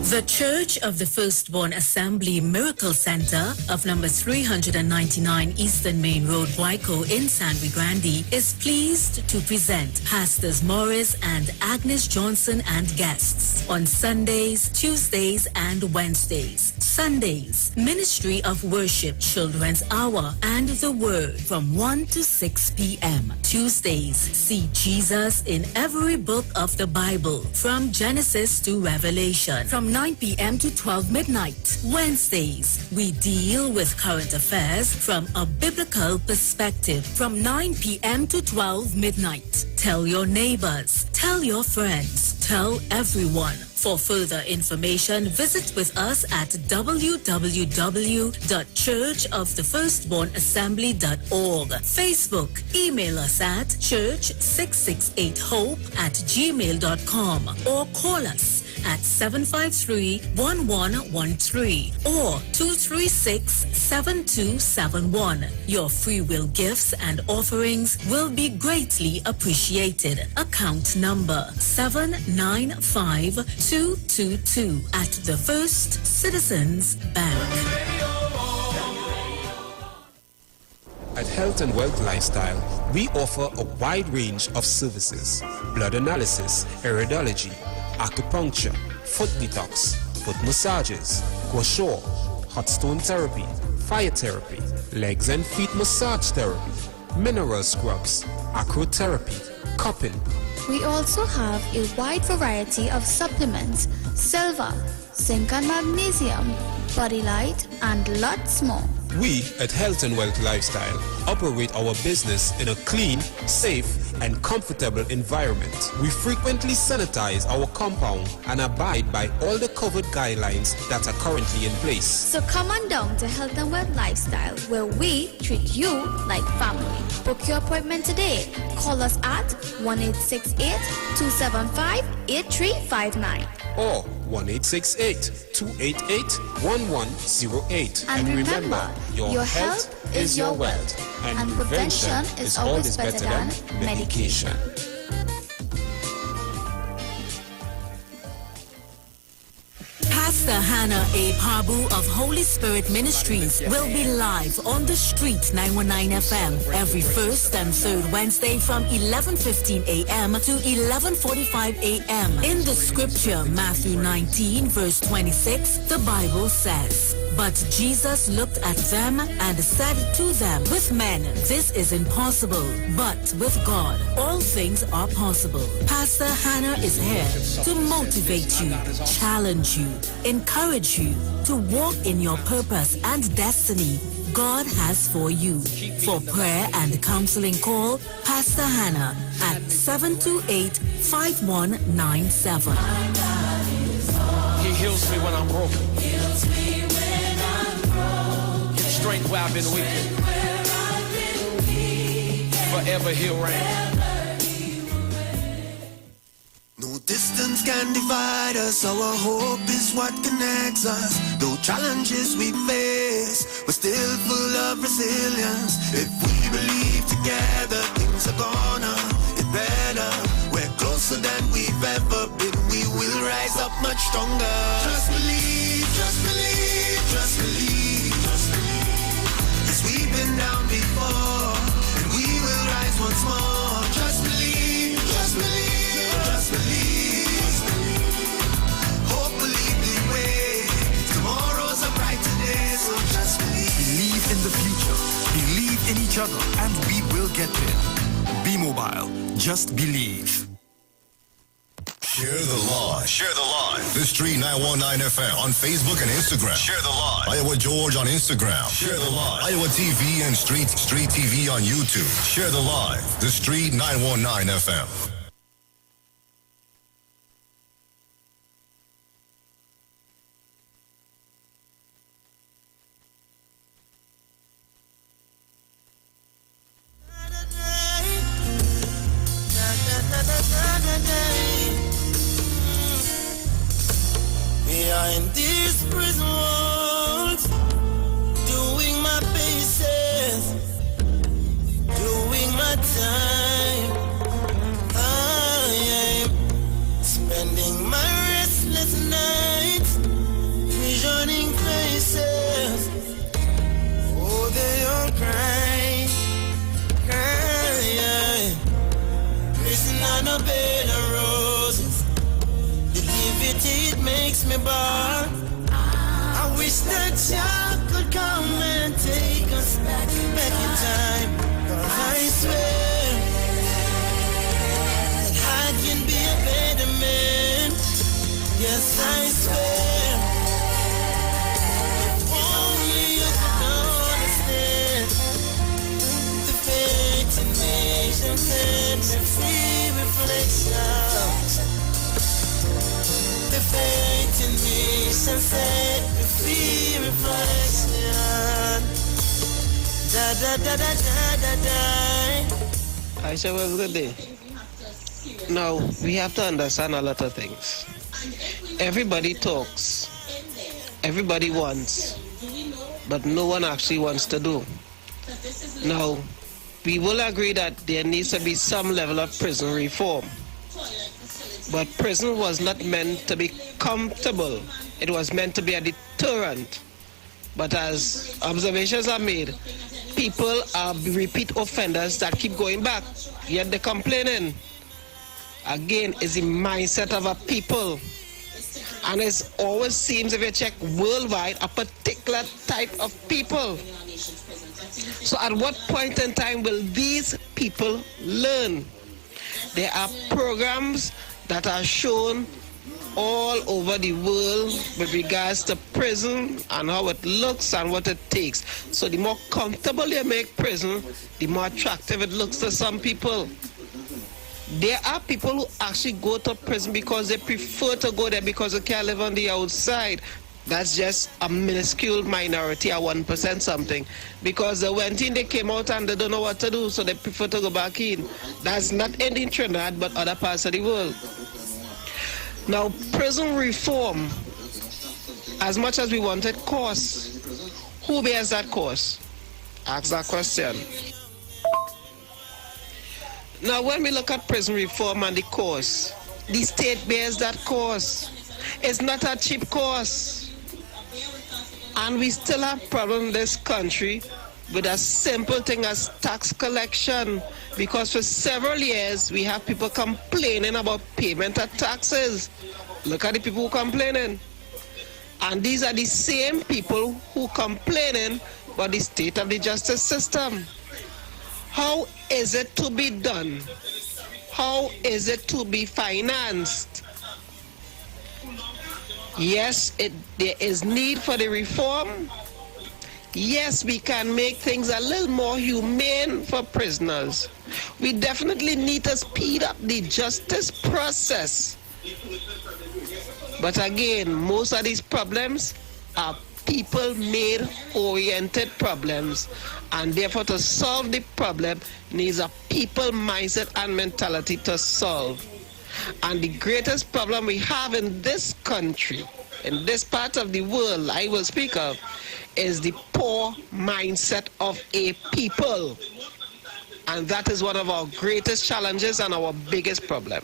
The Church of the Firstborn Assembly Miracle Center of number 399 Eastern Main Road, Waiko in San Luis Grande is pleased to present Pastors Morris and Agnes Johnson and guests on Sundays, Tuesdays, and Wednesdays. Sundays, Ministry of Worship Children's Hour and the Word from 1 to 6 p.m. Tuesdays, see Jesus in every book of the Bible from Genesis to Revelation from 9 p.m. to 12 midnight. Wednesdays, we deal with current affairs from a biblical perspective from 9 p.m. to 12 midnight. Tell your neighbors, tell your friends, tell everyone. For further information, visit with us at www.churchofthefirstbornassembly.org. Facebook, email us at church668hope@gmail.com or call us at 753-1113 or 236-7271. Your free will gifts and offerings will be greatly appreciated. Account number 795222 at the First Citizens Bank. At Health and Wealth Lifestyle, we offer a wide range of services: blood analysis, iridology, acupuncture, foot detox, foot massages, gua sha, hot stone therapy, fire therapy, legs and feet massage therapy, mineral scrubs, acrotherapy, cupping. We also have a wide variety of supplements, silver, zinc and magnesium, body light, and lots more. We at Health and Wealth Lifestyle operate our business in a clean, safe, and comfortable environment. We frequently sanitize our compound and abide by all the COVID guidelines that are currently in place. So come on down to Health and Wealth Lifestyle, where we treat you like family. Book your appointment today. Call us at 1-868-275-8359. Or 1-868-288-1108. And remember, your health is your wealth. And prevention is always better than medication. Past Pastor Hannah A. Pabu of Holy Spirit Ministries will be live on the street 919 FM every first and third Wednesday from 11:15 a.m. to 11:45 a.m. In the scripture, Matthew 19, verse 26, the Bible says, "But Jesus looked at them and said to them, with men this is impossible, but with God all things are possible." Pastor Hannah is here to motivate you, challenge you, encourage you to walk in your purpose and destiny God has for you. For prayer and counseling, call Pastor Hannah at 728-5197. He heals me when I'm broken. Gives strength where I've been weak. Forever he'll reign. No distance can divide us, our hope is what connects us. Though challenges we face, we're still full of resilience. If we believe together, things are gonna get better. We're closer than we've ever been, we will rise up much stronger. Just believe, just believe, just believe, just believe. Yes, we've been down before, and we will rise once more. Just believe, just believe. Just believe. Hope will lead the way. Tomorrow's a brighter day, so just believe. Believe in the future. Believe in each other, and we will get there. Be mobile. Just believe. Share the live. Share the live. The Street 919 FM on Facebook and Instagram. Share the live. Iowa George on Instagram. Share the live. Iowa TV and Street TV on YouTube. Share the live. The Street 919 FM. Behind these prison walls, doing my paces, doing my time. I am spending my restless nights, visioning faces. Oh, they all cry, cry. Prison on a bed of roses. It makes me bad. I wish that child could come and take us back in time. 'Cause I swear that I can be a better man. Yes, I swear. If only you could understand the fate in nations and the free reflection. The faith in me shall set the free reflection. Da da da da da da da. I said, well, good day. Now, we have to understand a lot of things. Everybody talks. Everybody wants. But no one actually wants to do. Now, we will agree that there needs to be some level of prison reform. But prison was not meant to be comfortable. It was meant to be a deterrent. But as observations are made, people are repeat offenders that keep going back, yet they're complaining. Again, it's the mindset of a people. And it always seems, if you check worldwide, a particular type of people. So at what point in time will these people learn? There are programs that are shown all over the world with regards to prison and how it looks and what it takes. So the more comfortable you make prison, the more attractive it looks to some people. There are people who actually go to prison because they prefer to go there because they can't live on the outside. That's just a minuscule minority, a 1% something. Because they went in, they came out and they don't know what to do, so they prefer to go back in. That's not in Trinidad, but other parts of the world. Now, prison reform, as much as we want it, costs. Who bears that cost? Ask that question. Now, when we look at prison reform and the cost, the state bears that cost. It's not a cheap course. And we still have problem in this country with a simple thing as tax collection, because for several years we have people complaining about payment of taxes. Look at the people who complaining. And these are the same people who complaining about the state of the justice system. How is it to be done? How is it to be financed? Yes, there is need for the reform. Yes, we can make things a little more humane for prisoners. We definitely need to speed up the justice process. But again, most of these problems are people-made oriented problems, and therefore to solve the problem needs a people mindset and mentality to solve. And the greatest problem we have in this country, in this part of the world I will speak of, is the poor mindset of a people. And that is one of our greatest challenges and our biggest problem.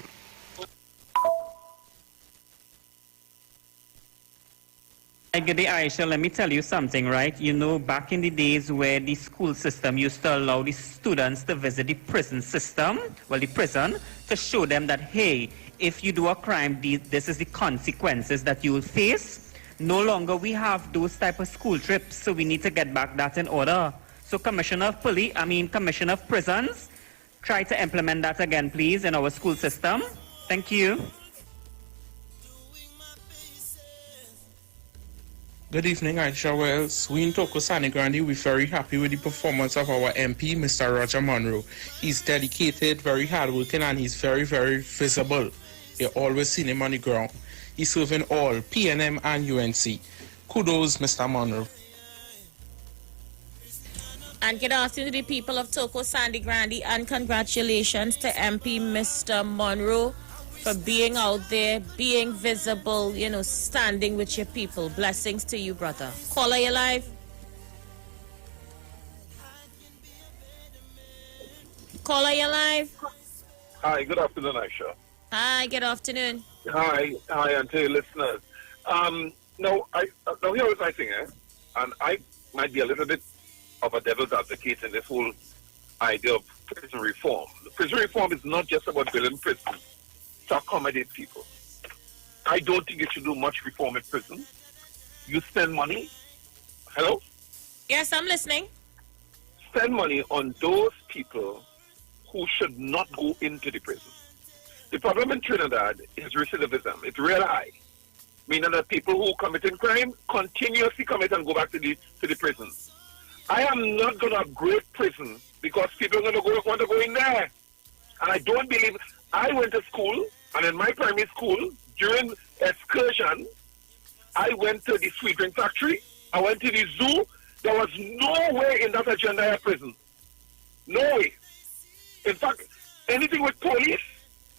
Good day, Aisha. Let me tell you something, right? You know, back in the days where the school system used to allow the students to visit the prison system, the prison, to show them that, hey, if you do a crime, this is the consequences that you will face. No longer we have those type of school trips, so we need to get back that in order. So Commissioner of Prisons, try to implement that again, please, in our school system. Thank you. Good evening, Aisha Wells. We in Toko Sani Grande, we're very happy with the performance of our MP, Mr. Roger Monroe. He's dedicated, very hardworking, and he's very, very visible. You always seen him on the ground. He's serving all, PNM and UNC. Kudos, Mr. Monroe. And good afternoon to the people of Toko Sandy Grande, and congratulations to MP Mr. Monroe for being out there, being visible, standing with your people. Blessings to you, brother. Caller, you live? Caller, you live? Hi, good afternoon, Aisha. Hi, good afternoon. Hi, and to your listeners. Now here is my thing, and I might be a little bit of a devil's advocate in this whole idea of prison reform. Prison reform is not just about building prisons to accommodate people. I don't think you should do much reform in prison. You spend money. Hello? Yes, I'm listening. Spend money on those people who should not go into the prison. The problem in Trinidad is recidivism. It's real high. Meaning that people who committing crime continuously commit and go back to the prison. I am not going to upgrade prison because people are going to want to go in there. And I don't believe. I went to school, and in my primary school, during excursion, I went to the sweet drink factory. I went to the zoo. There was no way in that agenda of prison. No way. In fact, anything with police,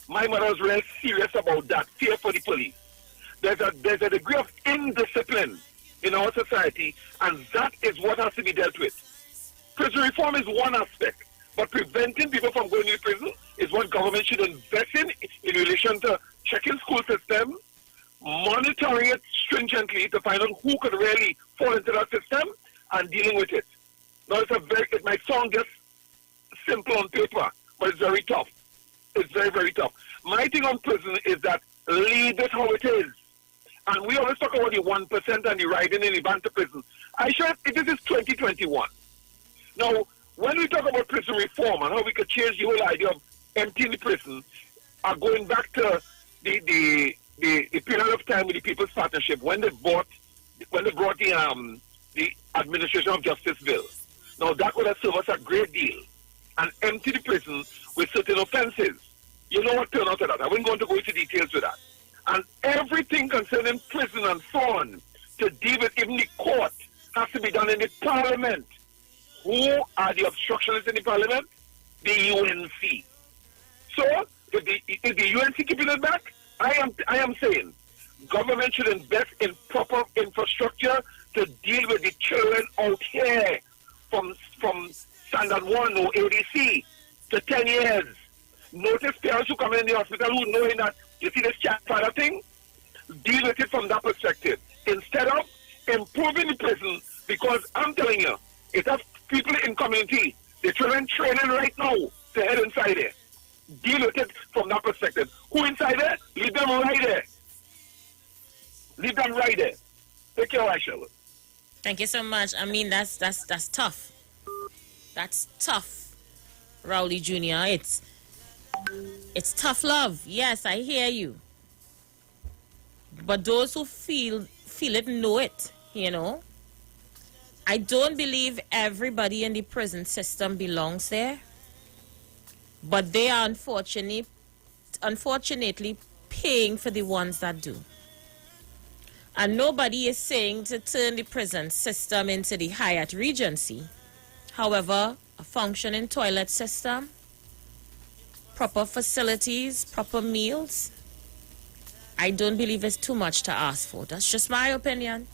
my mother was really serious about that, fear for the police. There's a degree of indiscipline in our society, and that is what has to be dealt with. Prison reform is one aspect, but preventing people from going to prison is what government should invest in relation to checking school system, monitoring it stringently to find out who could really fall into that system, and dealing with it. Now, it might sound just simple on paper, but it's very tough. It's very, very tough. My thing on prison is that leave it how it is. And we always talk about the 1% and the riding in the van to prison. This is 2021. Now, when we talk about prison reform and how we could change the whole idea of emptying the prison, going back to the period of time with the People's Partnership when they brought the Administration of Justice bill. Now, that would have served us a great deal. And empty the prison with certain offenses. You know what turned out of that. I wouldn't go into details with that. And everything concerning prison and so on, to deal with even the court, has to be done in the parliament. Who are the obstructionists in the parliament? The UNC. So, if the UNC keeping it back, I am saying government should invest in proper infrastructure to deal with the children out here from Standard 1 or ADC to 10 years. Notice parents who come in the hospital who knowing that, you see this father thing? deal with it from that perspective instead of improving the prison, because I'm telling you, it has people in community, the children training right now to head inside there. Deal with it from that perspective. Who inside there? Leave them right there. Leave them right there. Take care, Aisha. Thank you so much. I mean, that's tough. That's tough, Rowley Jr. It's tough love. Yes, I hear you. But those who feel it know it, you know. I don't believe everybody in the prison system belongs there. But they are unfortunately paying for the ones that do. And nobody is saying to turn the prison system into the Hyatt Regency. However, a functioning toilet system, proper facilities, proper meals, I don't believe it's too much to ask for. That's just my opinion.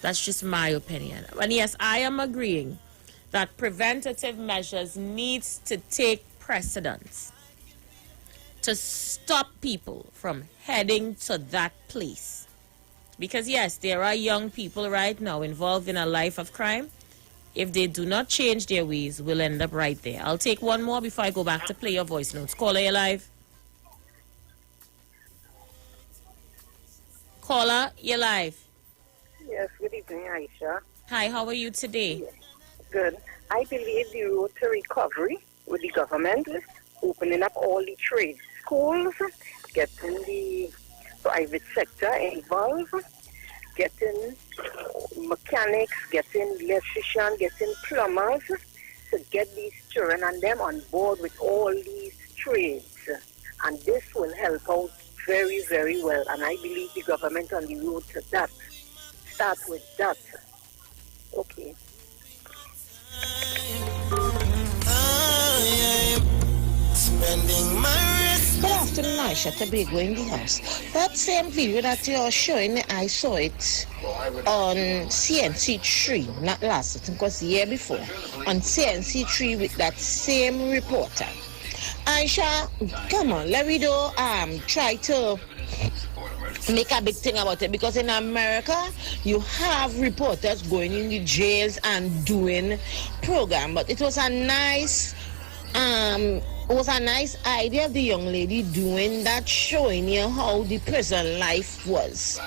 That's just my opinion. And yes, I am agreeing that preventative measures needs to take precedence to stop people from heading to that place. Because yes, there are young people right now involved in a life of crime. If they do not change their ways, we'll end up right there. I'll take one more before I go back to play your voice notes. Caller, you're live. Caller, you're live. Yes, good evening, Aisha. Hi, how are you today? Yes, good. I believe the road to recovery with the government opening up all the trade schools, getting the private sector involved, getting mechanics, getting electricians, getting plumbers, to get these children and them on board with all these trades. And this will help out very, very well. And I believe the government on the road to that. Start with that. Okay. Good afternoon, Aisha Tobago in the house. That same video that you're showing, I saw it on CNC3, not last, I think it was the year before, on CNC3 with that same reporter. Aisha, come on, let me do try to make a big thing about it, because in America you have reporters going in the jails and doing program. But it was a nice idea of the young lady doing that, showing you how the prison life was,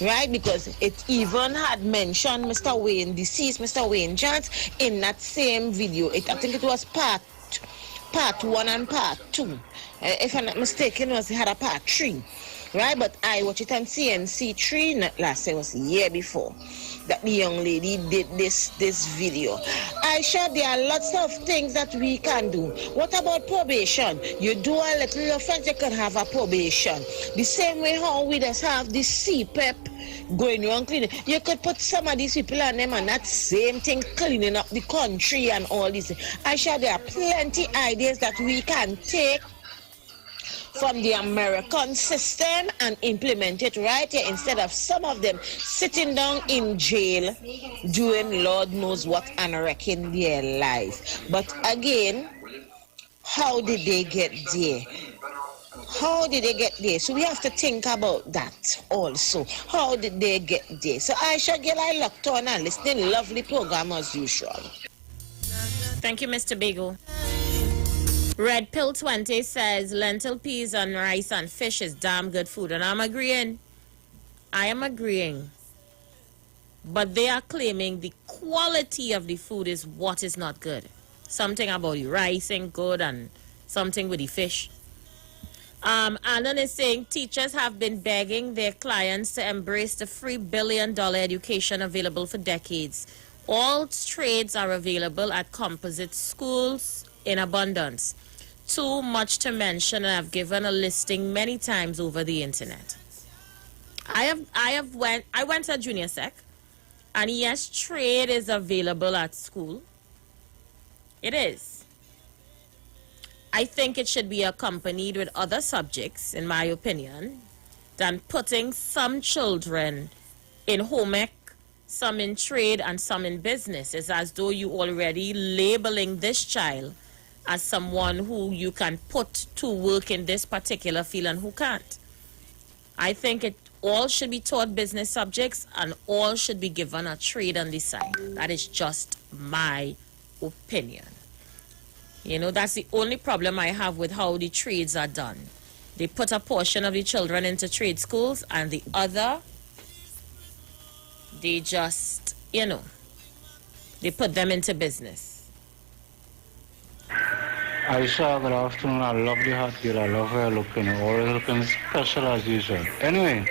right? Because it even had mentioned Mr. Wayne, deceased Mr. Wayne Jones, in that same video. I think it was part 1 and part 2. If I'm not mistaken, it had a part 3. Right, but I watched it on CNC3, not last year, it was the year before, that the young lady did this video. Aisha, there are lots of things that we can do. What about probation? You do a little offense, you can have a probation. The same way how we just have this CPEP going around cleaning. You could put some of these people on them and that same thing, cleaning up the country and all this. Aisha, there are plenty ideas that we can take from the American system and implement it right here, instead of some of them sitting down in jail doing Lord knows what and wrecking their life. But again, how did they get there? How did they get there? So we have to think about that also. How did they get there? So Aisha, get I locked on and listening. Lovely program as usual. Thank you, Mr. Bagel. Red Pill 20 says lentil, peas, and rice and fish is damn good food. And I'm agreeing. I am agreeing. But they are claiming the quality of the food is what is not good. Something about the rice ain't good and something with the fish. Alan is saying teachers have been begging their clients to embrace the free $1 billion education available for decades. All trades are available at composite schools in abundance. Too much to mention, and I've given a listing many times over the internet. I went to junior sec, and yes, trade is available at school. It is. I think it should be accompanied with other subjects, in my opinion, than putting some children in home ec, some in trade, and some in business. It's as though you already labeling this child as someone who you can put to work in this particular field and who can't. I think it all should be taught business subjects and all should be given a trade on the side. That is just my opinion. You know, that's the only problem I have with how the trades are done. They put a portion of the children into trade schools and the other, they just, you know, they put them into business. Aisha, good afternoon. I love the hot girl. I love her looking. Always looking special as usual. Anyway,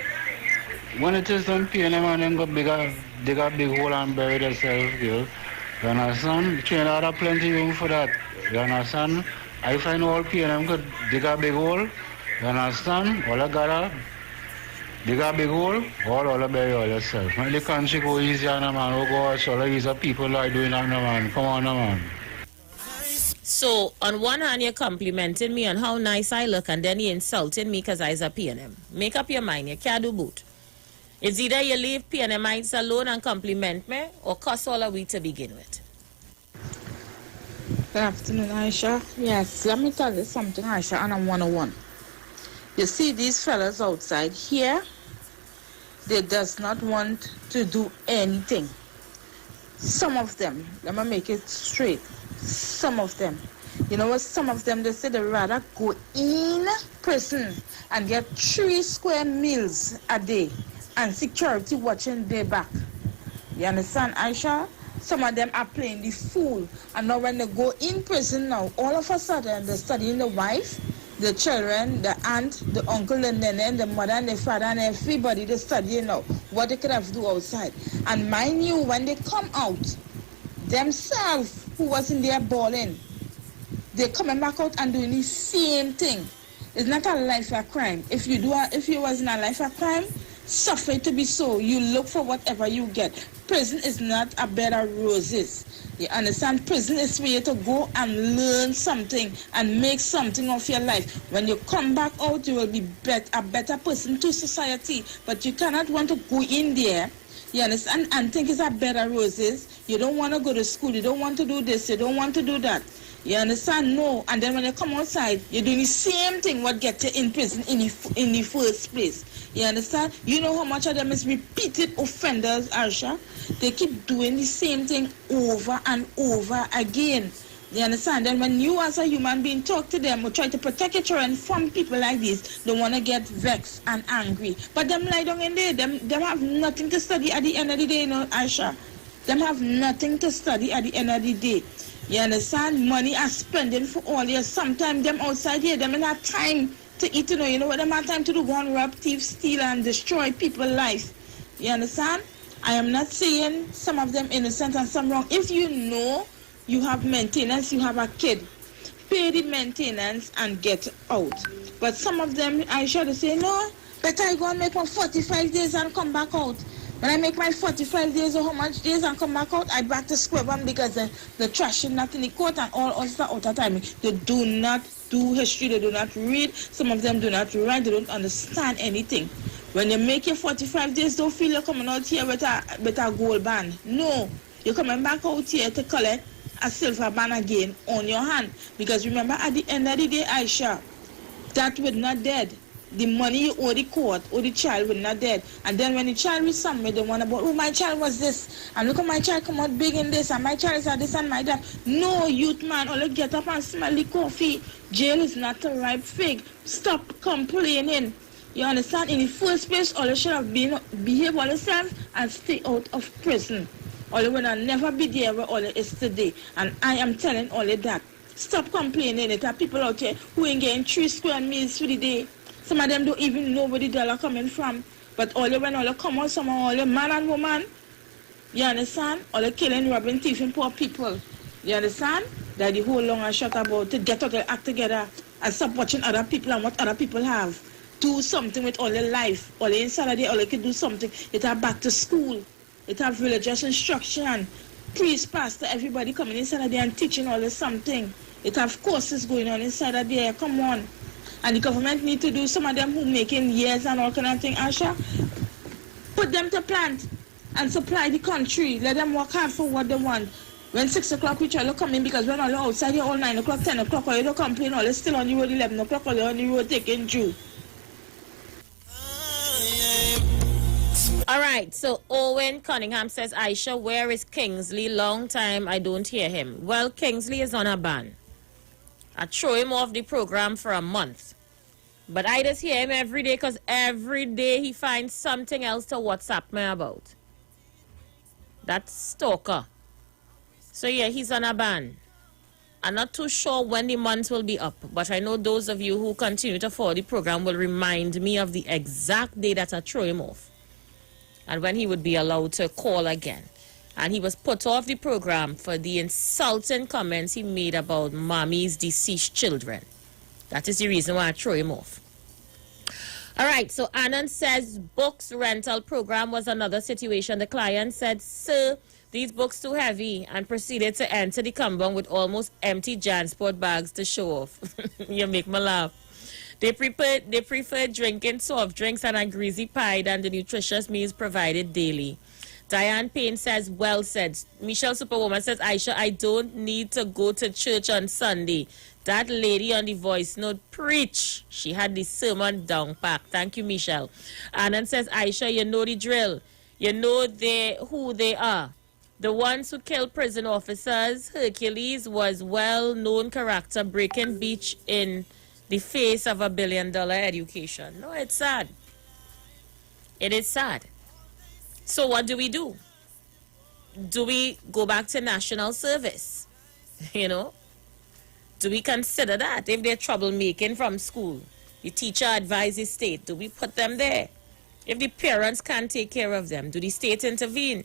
when it is done, P&M and them go dig a big hole and bury themselves, girl. You understand? Trinidad have plenty room for that. You understand? I find all P&M could dig a big hole. You understand? All I gotta dig a big hole, all I bury all yourself. Make the country go easy on a man. Oh gosh, all these people like doing that, no man. Come on, no man. So, on one hand, you're complimenting me on how nice I look, and then you're insulting me because I's a P&M. Make up your mind. You can't do both. It's either you leave P&Mites alone and compliment me, or cuss all of we to begin with. Good afternoon, Aisha. Yes, let me tell you something, Aisha, and I'm 101. You see these fellas outside here, they does not want to do anything. Some of them, let me make it straight. Some of them, you know what, some of them, they say they rather go in prison and get 3 square meals a day and security watching their back. You understand, Aisha? Some of them are playing the fool, and now when they go in prison now, all of a sudden they're studying the wife, the children, the aunt, the uncle, the nene, the mother, and the father, and everybody. They're studying now what they could have to do outside. And mind you, when they come out, themselves who was in there balling, they're coming back out and doing the same thing. It's not a life of crime. If you was in a life of crime, suffer it to be so. You look for whatever you get. Prison is not a bed of roses. You understand? Prison is for you to go and learn something and make something of your life. When you come back out, you will be a better person to society. But you cannot want to go in there, you understand, and think it's a bed of roses. You don't want to go to school. You don't want to do this. You don't want to do that. You understand? No. And then when you come outside, you're doing the same thing what gets you in prison in the first place. You understand? You know how much of them is repeated offenders, Aisha? They keep doing the same thing over and over again. You understand? Then when you as a human being talk to them or try to protect your children from people like this, they want to get vexed and angry. But them lie down in there. Them have nothing to study at the end of the day, you know, Aisha. Them have nothing to study at the end of the day. You understand? Money are spending for all years. Sometimes them outside here, them don't have time to eat, you know what them have time to do? Go and rob, thief, steal, and destroy people's life. You understand? I am not saying some of them innocent and some wrong. If you know you have maintenance, you have a kid, pay the maintenance and get out. But some of them, I should say, no, better I go and make my 45 days and come back out. When I make my 45 days or how much days and come back out, I back to square one because the trash is not in the court and all us are out of time. They do not do history, they do not read, some of them do not write, they don't understand anything. When you make your 45 days, don't feel you're coming out here with a gold band. No, you're coming back out here to collect a silver band again on your hand. Because remember, at the end of the day, Aisha, that was not dead. The money you owe the court or the child was not dead. And then when the child was somewhere, they want about, oh, my child was this. And look at my child come out big in this. And my child is at this and my that. No, youth man, all you get up and smell the coffee. Jail is not a ripe fig. Stop complaining. You understand? In the first place, all you should have been, behave all yourself and stay out of prison. All you will never be there where all you is today. And I am telling all you that. Stop complaining. There are people out here who ain't getting 3 square meals for the day. Some of them don't even know where the dollar coming from. But all you when all you come out, some of all you man and woman, you understand? All you killing, robbing, thieving poor people. You understand? That the whole long and short about to get out and act together and stop watching other people and what other people have. Do something with all your life. All your inside of there, all you can do something. It have back to school. It have religious instruction. Priest, pastor, everybody coming inside of there and teaching all this something. It have courses going on inside of there. Come on. And the government need to do some of them who making years and all kind of thing, Asha. Put them to plant and supply the country. Let them work hard for what they want. When 6 o'clock we try to come in because when all you outside here all 9 o'clock, 10 o'clock, or you don't complain, all you still on the road 11 o'clock, or you on the road taking through. All right, so Owen Cunningham says, Aisha, where is Kingsley? Long time I don't hear him. Well, Kingsley is on a ban. I throw him off the program for a month. But I just hear him every day because every day he finds something else to WhatsApp me about. That's stalker. So yeah, he's on a ban. I'm not too sure when the month will be up, but I know those of you who continue to follow the program will remind me of the exact day that I throw him off and when he would be allowed to call again. And he was put off the program for the insulting comments he made about mommy's deceased children. That is the reason why I throw him off. All right, so Anand says books rental program was another situation. The client said, sir, these books too heavy, and proceeded to enter the compound with almost empty Jansport bags to show off. You make me laugh. They prefer drinking soft drinks and a greasy pie than the nutritious meals provided daily. Diane Payne says, well said. Michelle Superwoman says, Aisha, I don't need to go to church on Sunday. That lady on the voice note, preach. She had the sermon down packed. Thank you, Michelle. Anand says, Aisha, you know the drill. You know who they are. The ones who killed prison officers. Hercules was well-known character breaking beach in the face of $1 billion education. No, it's sad. It is sad. So what do we do? Do we go back to national service? You know? Do we consider that? If they're troublemaking from school, the teacher advises state, do we put them there? If the parents can't take care of them, do the state intervene?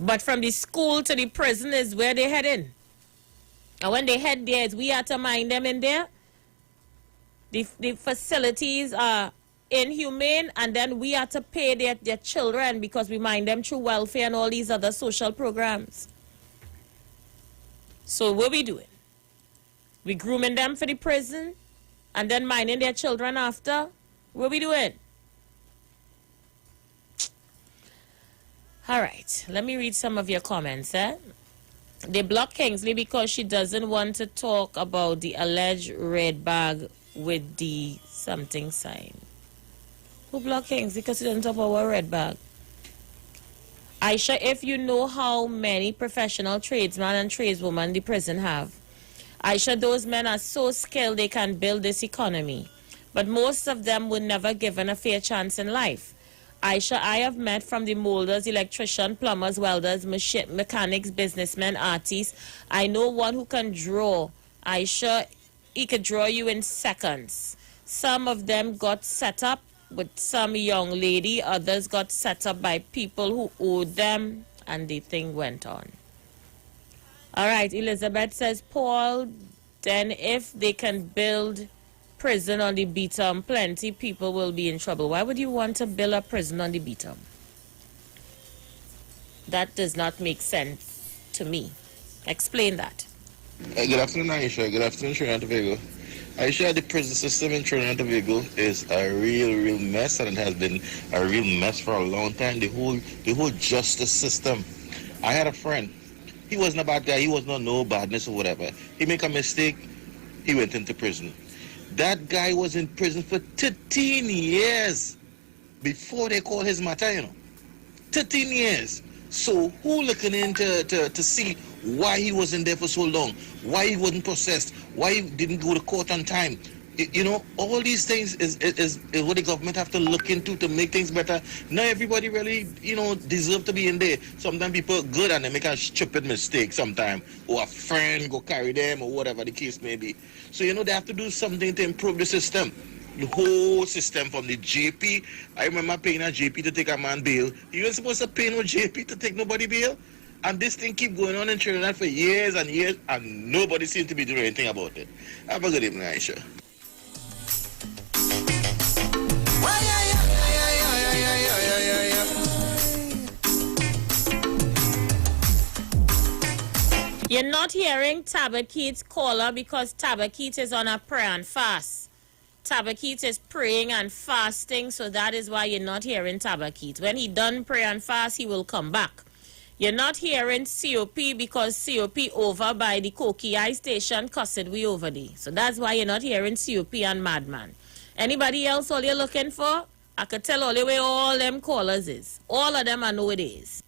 But from the school to the prison is where they head in. And when they head there, we have to mind them in there. The facilities are inhumane, and then we have to pay their children because we mind them through welfare and all these other social programs. So what we doing? We grooming them for the prison and then minding their children after? What we doing? All right, let me read some of your comments. They block Kingsley because she doesn't want to talk about the alleged red bag with the something sign. Who blocked Kingsley because he doesn't talk about a red bag? Aisha, if you know how many professional tradesmen and tradeswomen the prison have, Aisha, those men are so skilled they can build this economy. But most of them were never given a fair chance in life. Aisha, I have met from the molders, electricians, plumbers, welders, mechanics, businessmen, artists. I know one who can draw. Aisha, he could draw you in seconds. Some of them got set up with some young lady. Others got set up by people who owed them, and the thing went on. All right, Elizabeth says, Paul, then if they can build prison on the Beatum, plenty people will be in trouble. Why would you want to build a prison on the Beatum? That does not make sense to me. Explain that. Good afternoon, Aisha. Good afternoon, Trinidad and Tobago. Aisha, the prison system in Trinidad and Tobago is a real mess, and it has been a real mess for a long time. The whole justice system. I had a friend. He wasn't a bad guy. He was no badness or whatever. He make a mistake. He went into prison. That guy was in prison for 13 years before they called his matter, 13 years. So who looking into to see why he was in there for so long, why he wasn't processed, why he didn't go to court on time? All these things is what the government have to look into to make things better. Not everybody really, deserve to be in there. Sometimes people are good and they make a stupid mistake sometimes, or a friend go carry them or whatever the case may be. So, they have to do something to improve the system. The whole system from the JP. I remember paying a JP to take a man bail. You ain't supposed to pay no JP to take nobody bail. And this thing keep going on in Trinidad for years and years, and nobody seems to be doing anything about it. Have a good evening, Aisha. You're not hearing Tabakeet's caller because Tabakeet is on a prayer and fast. Tabakeet is praying and fasting, so that is why you're not hearing Tabakeet. When he done pray and fast, he will come back. You're not hearing COP because COP over by the Koki station cussed we over there. So that's why you're not hearing COP and Madman. Anybody else all you're looking for? I could tell all the way all them callers is. All of them I know it is.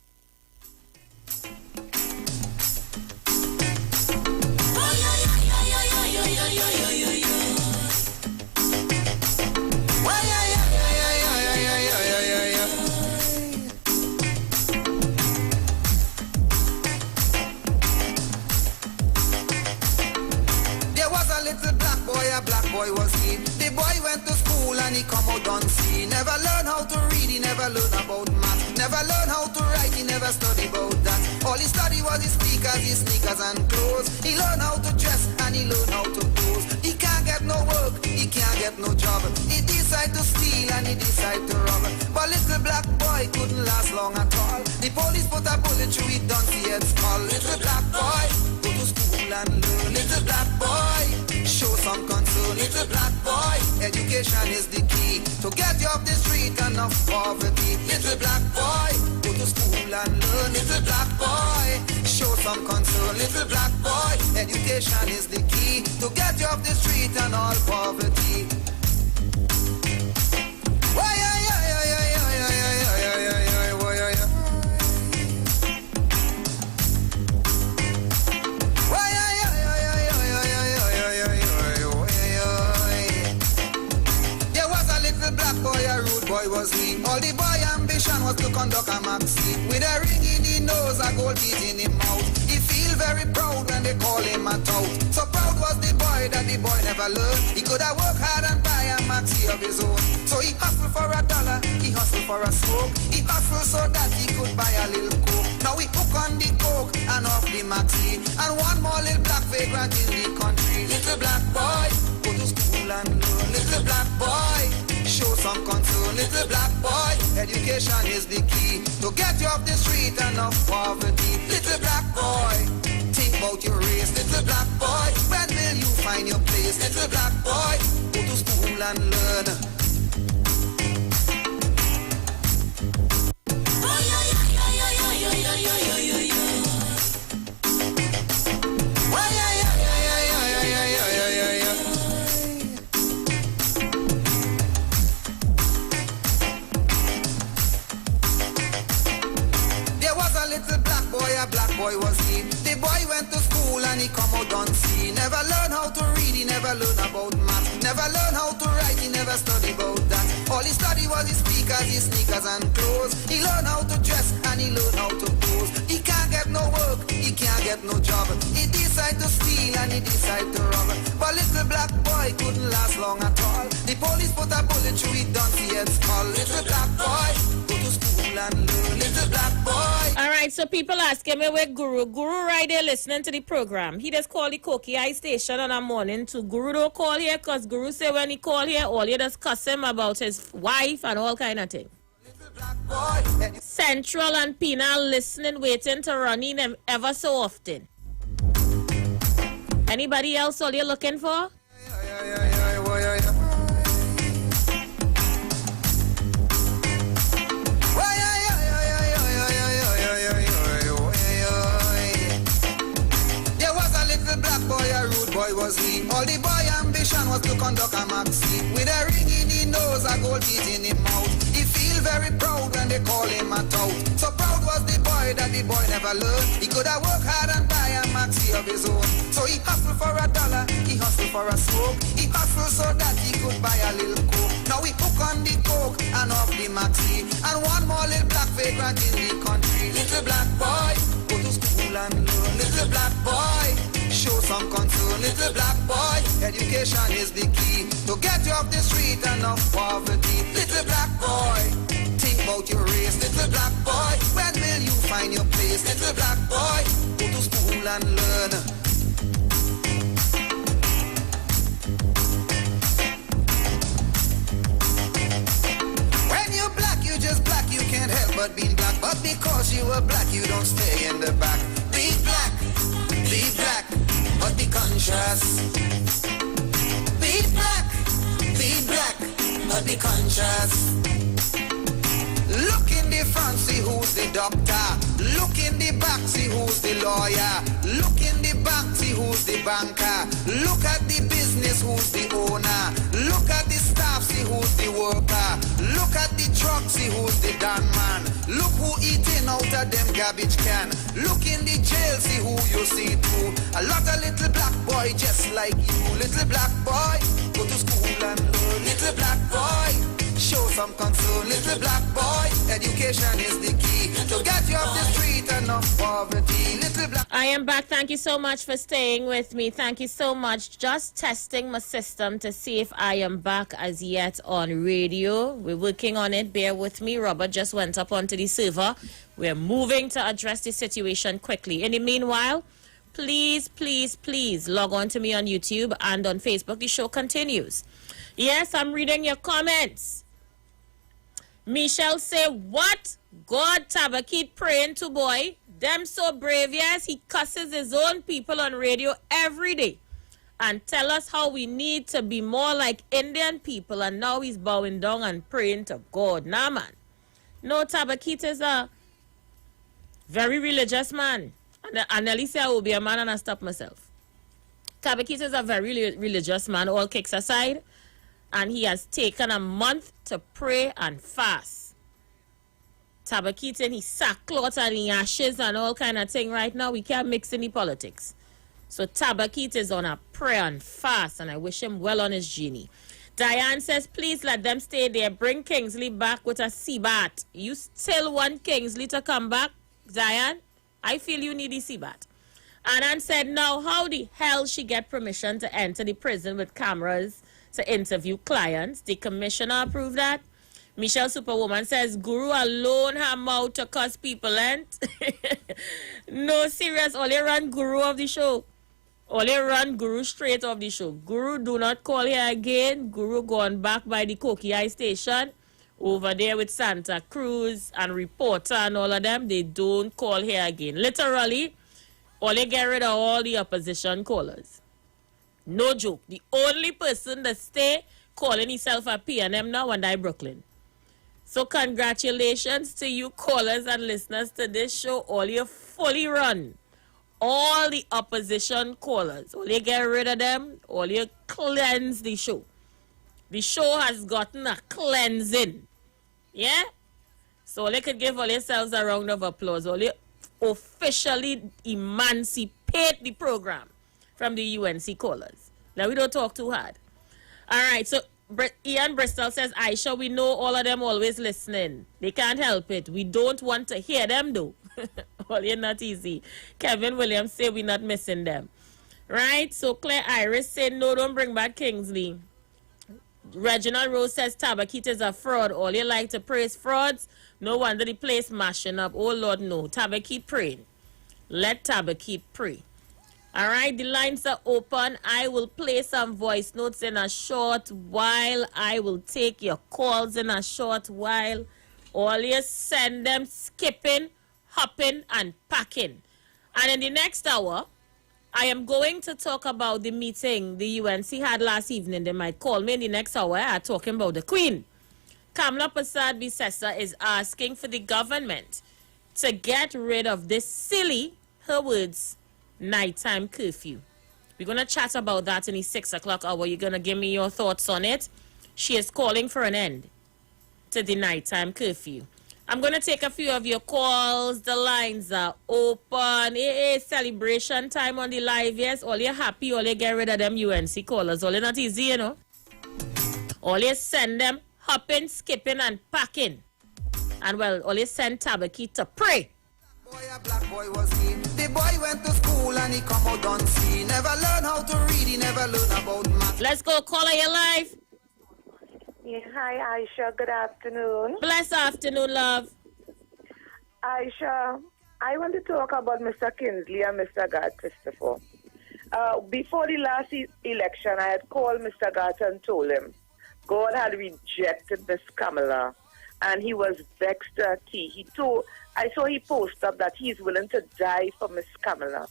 Black boy was he. The boy went to school and he come out unseen. Never learned how to read, he never learned about math. Never learned how to write, he never studied about that. All he studied was his sneakers and clothes. He learned how to dress and he learned how to pose. He can't get no work, he can't get no job. He decide to steal and he decide to rob. But little black boy couldn't last long at all. The police put a bullet through his donkey head skull. Little black boy, go to school and learn. Little black boy, show some concern. Little black boy, education is the key to get you off the street and off poverty. Little black boy, go to school and learn. Little black boy, show some concern. Little black boy, education is the key to get you off the street and all poverty. Boy was he. All the boy ambition was to conduct a maxi. With a ring in his nose, a gold teeth in his mouth. He feel very proud when they call him a tout. So proud was the boy that the boy never learned. He could have worked hard and buy a maxi of his own. So he hustled for $1, he hustled for a smoke. He hustled so that he could buy a little coke. Now he hook on the coke and off the maxi. And one more little black vagrant in the country. Little black boy, go to school and learn. Little black boy, show some concern. Little black boy, education is the key to get you off the street and off poverty. Little black boy, think about your race. Little black boy, when will you find your place? Little black boy, go to school and learn. Black boy was he. The boy went to school and he come out unseen. Never learned how to read, he never learned about math. Never learned how to write, he never studied about that. All he studied was his sneakers and clothes. He learned how to dress and he learned how to pose. He can't get no work, he can't get no job. He decide to steal and he decide to rob. But little black boy couldn't last long at all. The police put a bullet through his donkey head skull. Little black boy, go to school and learn. Little black boy. All right, so people asking me where Guru right there listening to the program. He just called the Koki Eye station on a morning to Guru don't call here because Guru say when he call here, all you just cuss him about his wife and all kind of thing. Central and Pina listening, waiting to run in ever so often. Anybody else all you're looking for? Boy was he. All the boy ambition was to conduct a maxi. With a ring in his nose, a gold teeth in his mouth. He feel very proud when they call him a tout. So proud was the boy that the boy never learned. He could have worked hard and buy a maxi of his own. So he hustled for $1, he hustled for a smoke. He hustled so that he could buy a little coke. Now he hook on the coke and off the maxi. And one more little black vagrant in the country. Little black boy, go to school and learn. Little black boy, show some concern. Little black boy, education is the key to get you off the street and off poverty. Little black boy, think about your race. Little black boy, when will you find your place? Little black boy, go to school and learn. When you're black, you just black. You can't help but be black. But because you are black, you don't stay in the back. Be black, but be conscious. Be black, but be conscious. Look in the front, see who's the doctor. Look in the back, see who's the lawyer. Look in the bank, see who's the banker. Look at the business, who's the owner. Look at the staff, see who's the the worker. Look at the truck, see who's the damn man. Look who eating out of them garbage can. Look in the jail, see who you see too. A lot of little black boy just like you. Little black boy, go to school and learn. Little black boy, show some concern. Little black boy, education is the key to get you off the street and off poverty. Little black. I am back. Thank you so much for staying with me. Thank you so much. Just testing my system to see if I am back as yet on radio. We're working on it. Bear with me. Robert just went up onto the server. We're moving to address the situation quickly. In the meanwhile, please, please, please log on to me on YouTube and on Facebook. The show continues. Yes, I'm reading your comments. Michelle say, what? God Tabakit praying to boy. Them so brave, yes. He cusses his own people on radio every day and tell us how we need to be more like Indian people, and now he's bowing down and praying to God. Nah, man. No, Tabakit is a very religious man. And at least I will be a man and I stop myself. Tabakit is a very religious man, all kicks aside. And he has taken a month to pray and fast. Tabakit in his sackcloth and his ashes and all kind of thing right now. We can't mix any politics. So Tabakit is on a prayer and fast, and I wish him well on his journey. Diane says, please let them stay there. Bring Kingsley back with a Seabat. You still want Kingsley to come back, Diane? I feel you need a Seabat. Anand said, now how the hell she get permission to enter the prison with cameras to interview clients? The commissioner approved that? Michelle Superwoman says, Guru alone her mouth to cuss people, and no, serious. Only run Guru of the show. Only run Guru straight off the show. Guru do not call here again. Guru gone back by the Koki station over there with Santa Cruz and Reporter and all of them. They don't call here again. Literally, only get rid of all the opposition callers. No joke. The only person that stay calling himself a PNM now and I Brooklyn. So congratulations to you callers and listeners to this show. All you fully run. All the opposition callers. All you get rid of them. All you cleanse the show. The show has gotten a cleansing. Yeah? So all you could give all yourselves a round of applause. All you officially emancipate the program from the UNC callers. Now we don't talk too hard. All right, so Ian Bristol says, Aisha, we know all of them always listening. They can't help it. We don't want to hear them, though. Well, you're not easy. Kevin Williams say we're not missing them. Right? So Claire Iris said, no, don't bring back Kingsley. Reginald Rose says, Tabakit is a fraud. All you like to praise frauds. No wonder the place mashing up. Oh, Lord, no. Tabakit praying. Let Tabakit pray. All right, the lines are open. I will play some voice notes in a short while. I will take your calls in a short while. All you send them skipping, hopping, and packing. And in the next hour, I am going to talk about the meeting the UNC had last evening. They might call me in the next hour. I'm talking about the Queen. Kamla Prasad Bisesa is asking for the government to get rid of this silly, her words, nighttime curfew. We're going to chat about that in the 6 o'clock hour. You're going to give me your thoughts on it. She is calling for an end to the nighttime curfew. I'm going to take a few of your calls. The lines are open. It is celebration time on the live. Yes, all you happy, all you get rid of them UNC callers. All you not easy, you know. All you send them hopping, skipping, and packing. And well, all you send Tabakit to pray. Black boy was he. The boy went to school and he come out on see. Never learn how to read, he never learn about math. Let's go, caller, your life. Yeah, hi, Aisha. Good afternoon. Blessed afternoon, love. Aisha, I want to talk about Mr. Kingsley and Mr. God Christopher. Before the last election, I had called Mr. Gart and told him God had rejected Miss Kamala, and he was vexed at I saw he posted up that he's willing to die for Miss Kamala.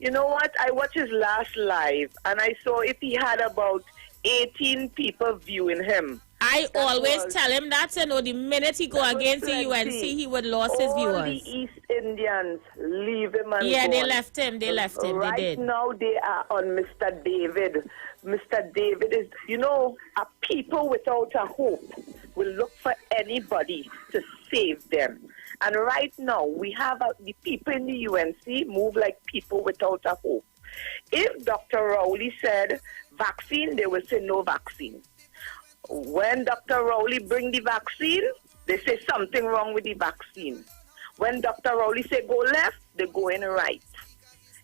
You know what? I watched his last live, and I saw if he had about 18 people viewing him. I That always was tell him that, you know, the minute he go that was against the UNC, plenty. he would lose his All the viewers. East Indians leave him and Yeah, they gone. left him. They left him. They Right did. now they are on Mr. David. Mr. David is, you know, a people without a hope will look for anybody to save them. And right now we have the people in the UNC move like people without a hope. If Dr. Rowley said vaccine, they will say no vaccine. When Dr. Rowley bring the vaccine, they say something wrong with the vaccine. When Dr. Rowley say go left, they go in right.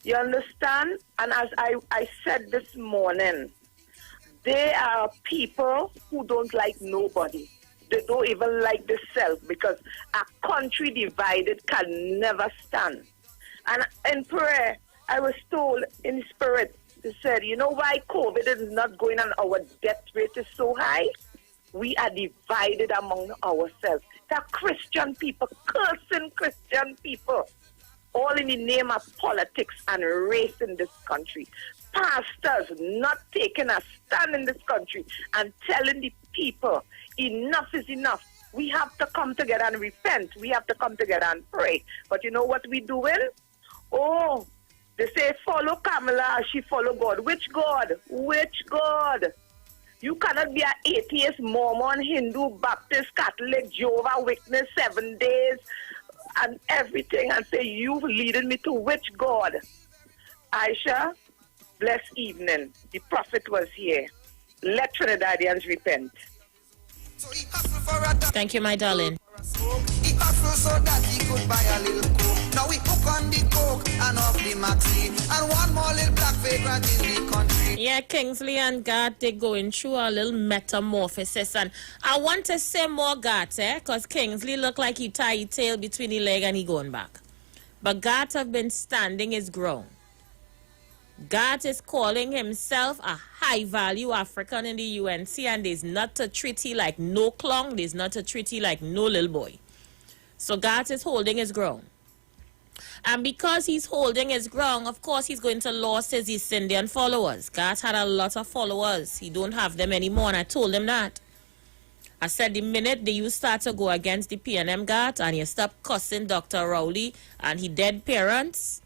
You understand? And as I said this morning, they are people who don't like nobody. They don't even like themselves because a country divided can never stand. And in prayer, I was told in spirit, they said, you know why COVID is not going on, our death rate is so high? We are divided among ourselves. There are Christian people, cursing Christian people, all in the name of politics and race in this country. Pastors not taking a stand in this country and telling the people, enough is enough. We have to come together and repent. We have to come together and pray. But you know what we doing? Oh, they say follow Kamala, she follow God. Which God? Which God? You cannot be an atheist, Mormon, Hindu, Baptist, Catholic, Jehovah Witness, 7 days, and everything, and say you leading me to which God? Aisha, blessed evening. The prophet was here. Let Trinidadians repent. Thank you, my darling. He hustled so that he could buy a little coke. Now we hook on the coke and off the maxi. And one more little black vagrant in the country. Yeah, Kingsley and God, they're going through a little metamorphosis. And I want to say more God, because Kingsley look like he tie his tail between his leg and he going back. But God have been standing his ground. God is calling himself a high-value African in the UNC, and there's not a treaty like no clown, there's not a treaty like no little boy. So God is holding his ground. And because he's holding his ground, of course, he's going to lose his East Indian followers. God had a lot of followers. He don't have them anymore, and I told him that. I said the minute you start to go against the PNM God and you stop cussing Dr. Rowley and his dead parents,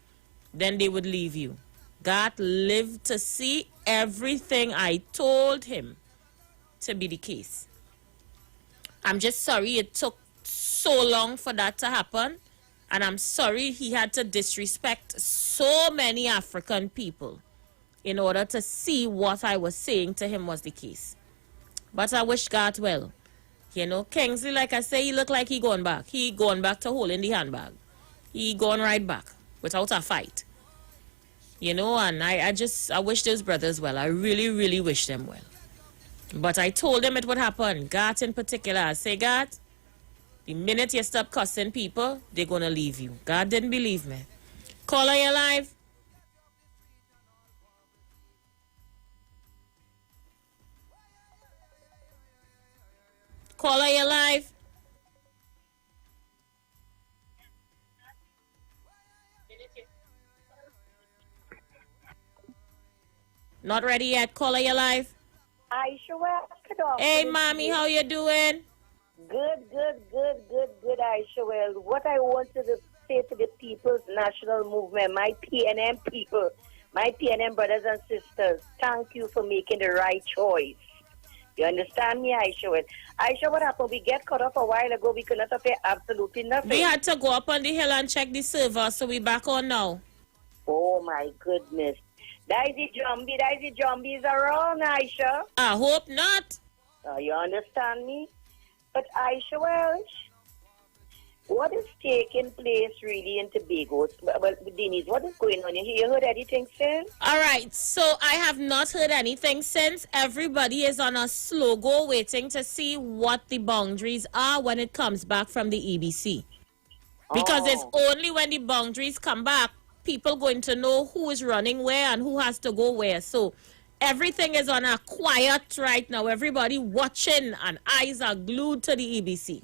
then they would leave you. God lived to see everything I told him to be the case. I'm just sorry it took so long for that to happen. And I'm sorry he had to disrespect so many African people in order to see what I was saying to him was the case. But I wish God well. You know, Kingsley, like I say, he look like he going back. He going back to holding the handbag. He going right back without a fight. You know, and I wish those brothers well. I really, really wish them well. But I told them it would happen. God in particular. I say, God, the minute you stop cussing people, they're going to leave you. God didn't believe me. Caller, you live? Caller, you live? Not ready yet. Caller, you live? Aisha, hey, mommy, how you doing? Good, Aisha. Well, what I wanted to say to the People's National Movement, my PNM people, my PNM brothers and sisters, thank you for making the right choice. You understand me, Aisha? Well, Aisha, what happened? We get cut off a while ago. We could not pay absolutely nothing. We had to go up on the hill and check the server, so we back on now. Oh, my goodness. Daisy Jumbies around, Aisha. I hope not. You understand me? But Aisha Welsh, what is taking place really in Tobago? Well, Denise, what is going on? You heard anything since? All right, so I have not heard anything since. Everybody is on a slow go waiting to see what the boundaries are when it comes back from the EBC. Because it's only when the boundaries come back, people going to know who is running where and who has to go where. So everything is on a quiet right now. Everybody watching and eyes are glued to the EBC.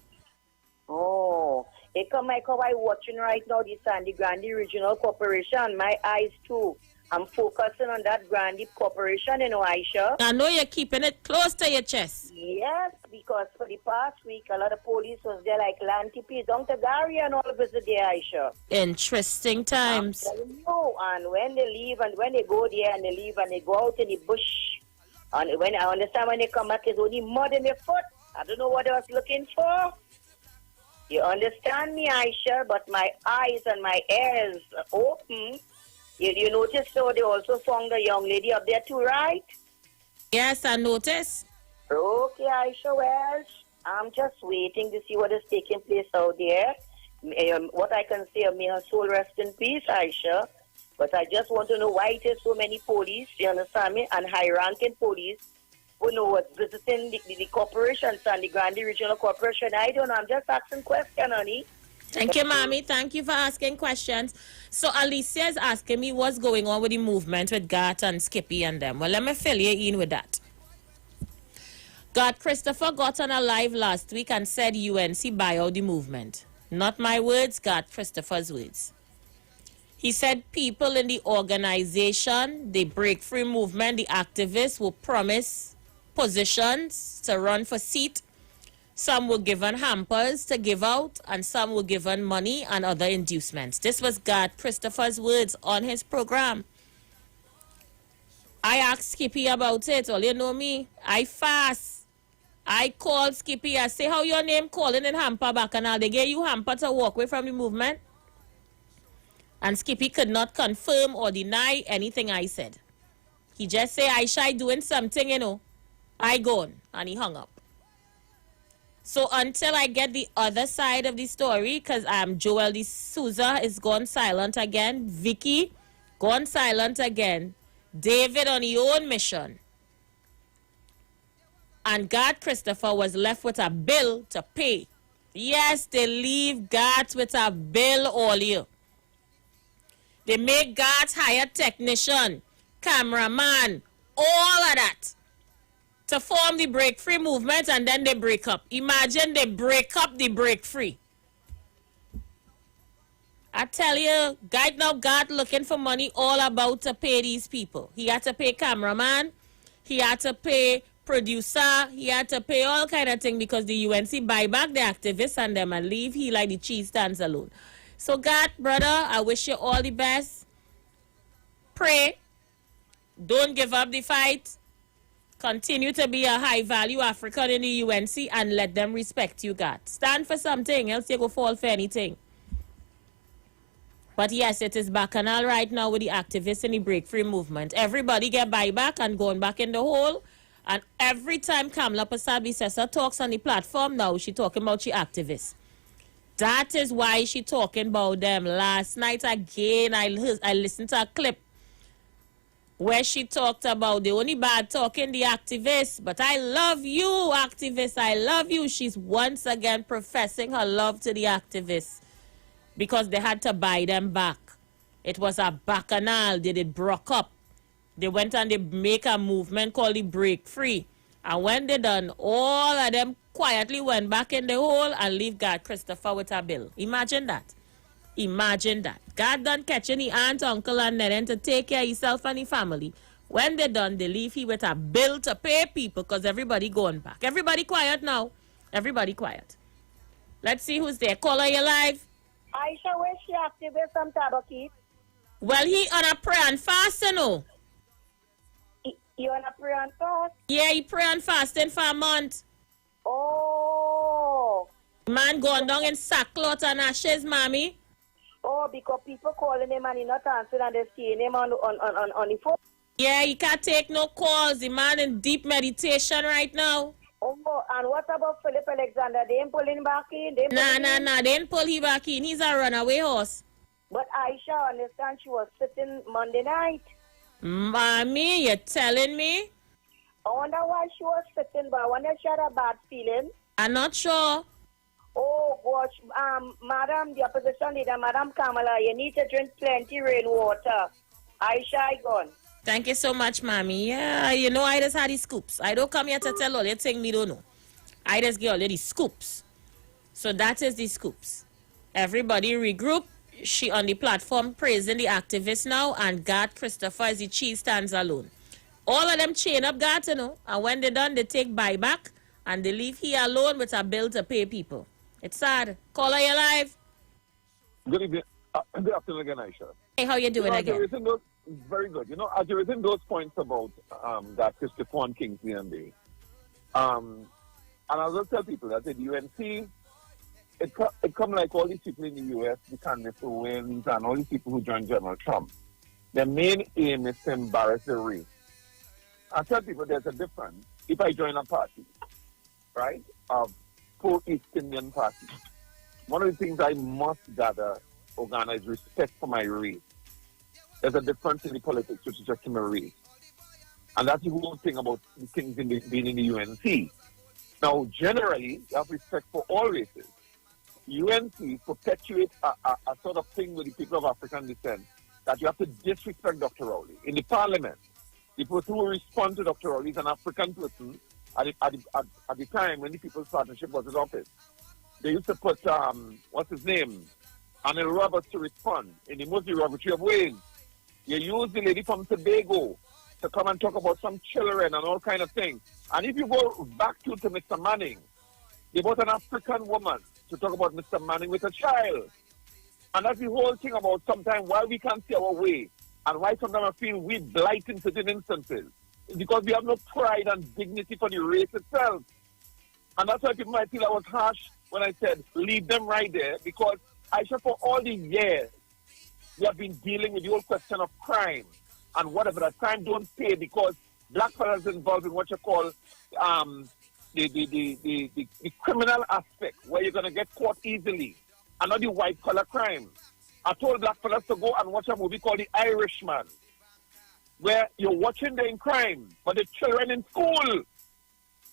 Oh, I watching right now the Sandy Grande Regional Corporation. My eyes too. I'm focusing on that Grand Deep Corporation, Aisha. I know you're keeping it close to your chest. Yes, because for the past week, a lot of police was there, like Lantipi, Dr. Gary, and all visit there, Aisha. Interesting times. And when they leave and when they go there and they leave and they go out in the bush, and when I understand when they come back, there's only mud in their foot. I don't know what I was looking for. You understand me, Aisha? But my eyes and my ears are open. You notice, so they also found a young lady up there too, right? Yes, I noticed. Okay, Aisha, well, I'm just waiting to see what is taking place out there. What I can say, may her soul rest in peace, Aisha. But I just want to know why it is so many police, you understand me, and high-ranking police who know what's visiting the corporations and the Grand Regional Corporation. I don't know, I'm just asking questions, honey. Thank you, Mommy. Thank you for asking questions. So Alicia is asking me what's going on with the movement with Gat and Skippy and them. Well, let me fill you in with that. God Christopher got on a live last week and said UNC buy out the movement. Not my words, God Christopher's words. He said people in the organization, the Break Free movement, the activists will promise positions to run for seat. Some were given hampers to give out, and some were given money and other inducements. This was God Christopher's words on his program. I asked Skippy about it. All you know me, I fast. I called Skippy. I say, how your name calling in hamper back and all. They gave you hamper to walk away from the movement. And Skippy could not confirm or deny anything I said. He just say, Aisha doing something, I gone. And he hung up. So until I get the other side of the story, because Joel D'Souza is gone silent again. Vicky, gone silent again. David on his own mission. And God Christopher was left with a bill to pay. Yes, they leave God with a bill all year. They make God hire technician, cameraman, all of that to form the Break Free movement, and then they break up. Imagine they break up the Break Free. I tell you, God looking for money all about to pay these people. He had to pay cameraman, he had to pay producer, he had to pay all kind of thing because the UNC buy back the activists and them and leave he like the cheese stands alone. So God, brother, I wish you all the best. Pray. Don't give up the fight. Continue to be a high-value African in the UNC and let them respect you, God. Stand for something, else you go fall for anything. But yes, it is bacchanal right now with the activists in the Break Free movement. Everybody get buyback and going back in the hole. And every time Kamala Prasad-Bissessar talks on the platform now, she talking about she activists. That is why she talking about them. Last night again, I listened to a clip where she talked about the only bad talking the activists. But I love you, activists. I love you. She's once again professing her love to the activists because they had to buy them back. It was a bacchanal. They did broke up. They went and they make a movement called the Break Free. And when they done, all of them quietly went back in the hole and leave God Christopher with a bill. Imagine that. Imagine that. God done catching the aunt, uncle, and then to take care of himself and the family. When they done, they leave he with a bill to pay people because everybody going back. Everybody quiet now. Everybody quiet. Let's see who's there. Caller, you live. Aisha, where's she activate from Tabakit? Well, he on a prayer and fast, you know. You on a prayer and fast? Yeah, he pray and fasting for a month. Oh. Man going down in sackcloth and ashes, mommy. Oh, because people calling him and he not answering and they seeing him on the phone. Yeah, he can't take no calls. The man in deep meditation right now. Oh, and what about Philip Alexander? They ain't pulling back in? Nah. They ain't pull him back in. He's a runaway horse. But Aisha, understand she was sitting Monday night. Mommy, you telling me? I wonder why she was sitting, but I wonder if she had a bad feeling. I'm not sure. Oh, gosh. Madam, the opposition leader, Madam Kamala, you need to drink plenty rainwater. Aisha, I gone. Thank you so much, mommy. Yeah, you know, I just had the scoops. I don't come here to tell all you thing me don't know. I just get all the scoops. So that is the scoops. Everybody regroup. she on the platform praising the activists now, and God Christopher as the cheese stands alone. All of them chain up God, you know, and when they done, they take buyback and they leave here alone with a bill to pay people. It's sad. Caller, you live. Good evening. Good afternoon again, Aisha. Hey, how you doing again? Very good. You know, as you're raising those points about that Christopher and Kingsley and Day, and I will tell people that the UNC, it come like all these people in the U.S., the candidates who wins, and all these people who join General Trump. Their main aim is to embarrass the race. I tell people there's a difference. If I join a party, right, of pro-East Indian party, one of the things I must gather, Ogana, is respect for my race. There's a difference in the politics, which is just in my race. And that's the whole thing about the things being in the UNC. Now, generally, you have respect for all races. UNC perpetuates a sort of thing with the people of African descent that you have to disrespect Dr. Rowley. In the parliament, the person who respond to Dr. Rowley is an African person at the time when the People's Partnership was in office. They used to put, what's his name, Anil Roberts to respond in the most derogatory of ways. You use the lady from Tobago to come and talk about some children and all kind of things. And if you go back to Mr. Manning, they brought an African woman to talk about Mr. Manning with a child. And that's the whole thing about sometimes why we can't see our way and why sometimes I feel we blight in certain instances. It's because we have no pride and dignity for the race itself. And that's why people might feel I was harsh when I said leave them right there, because Aisha, for all these years, we have been dealing with the whole question of crime and whatever. That crime don't pay because black fellas involved in what you call the criminal aspect, where you're going to get caught easily, and not the white collar crime. I told black fellas to go and watch a movie called The Irishman, where you're watching them in crime, but the children in school.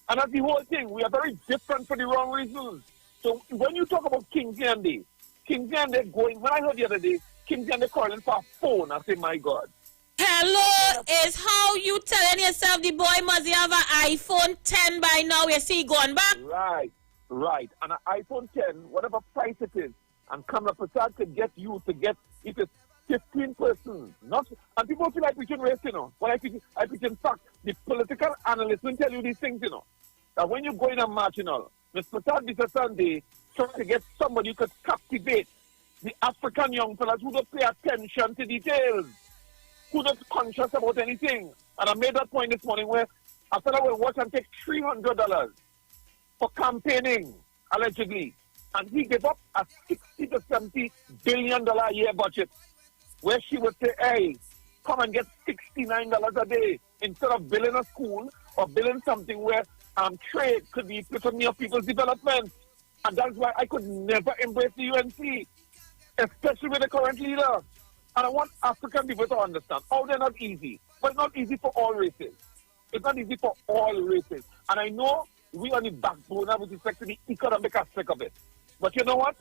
And that's the whole thing. We are very different for the wrong reasons. So when you talk about Kingsley and Day going, when I heard the other day, Kingsley and Day calling for a phone, I say, my God. Hello, is how you telling yourself the boy must have an iPhone 10 by now? You see, going back? Right. And an iPhone 10, whatever price it is, and Kamala Prasad could get you to get, if it's 15 persons. And people feel like we should race, you know. But I think in fact, the political analysts will tell you these things, you know. That when you go in a marginal, Ms. Prasad Mr. Sunday trying to get somebody who could captivate the African young fellas who don't pay attention to details, who not conscious about anything. And I made that point this morning where a fellow will watch and take $300 for campaigning, allegedly. And he gave up a $60 to $70 billion a year budget, where she would say, hey, come and get $69 a day instead of building a school or building something where trade could be put on near people's development. And that's why I could never embrace the UNC, especially with the current leader. And I want African people to understand how they're not easy, but it's not easy for all races. It's not easy for all races. And I know we are on the backbone with respect to the economic aspect of it. But you know what?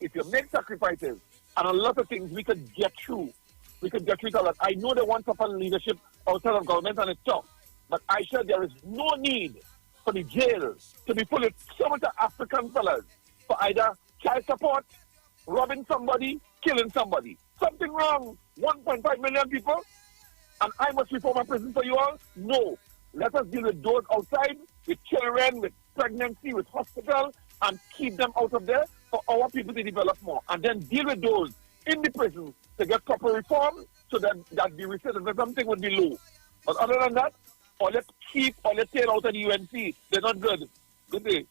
If you make sacrifices and a lot of things, we could get through. We could get through it a lot. I know they want tougher leadership outside of government, and it's tough. But Aisha, there is no need for the jail to be full of so much African fellas for either child support, robbing somebody, killing somebody. Something wrong. 1.5 million people. And I must reform a prison for you all? No. Let us deal with those outside, with children, with pregnancy, with hospital, and keep them out of there for our people to develop more. And then deal with those in the prison to get proper reform so that the recidivism thing would be low. But other than that, or let's keep or let's take out of the UNC. They're not good. Good day.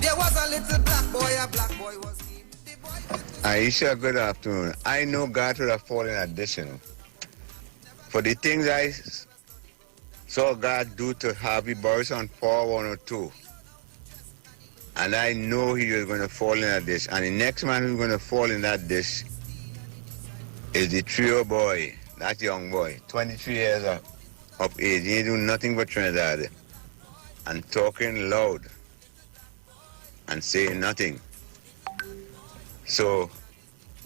There was a little black boy, a black boy was he. Aisha, good afternoon. I know God would have fallen at this, you know. For the things I saw God do to Harvey Boris on 4102, and I know he was going to fall in that dish. And the next man who's going to fall in that dish is the trio boy, that young boy, 23 years of age. He ain't doing nothing but Trinidad and talking loud and saying nothing. So,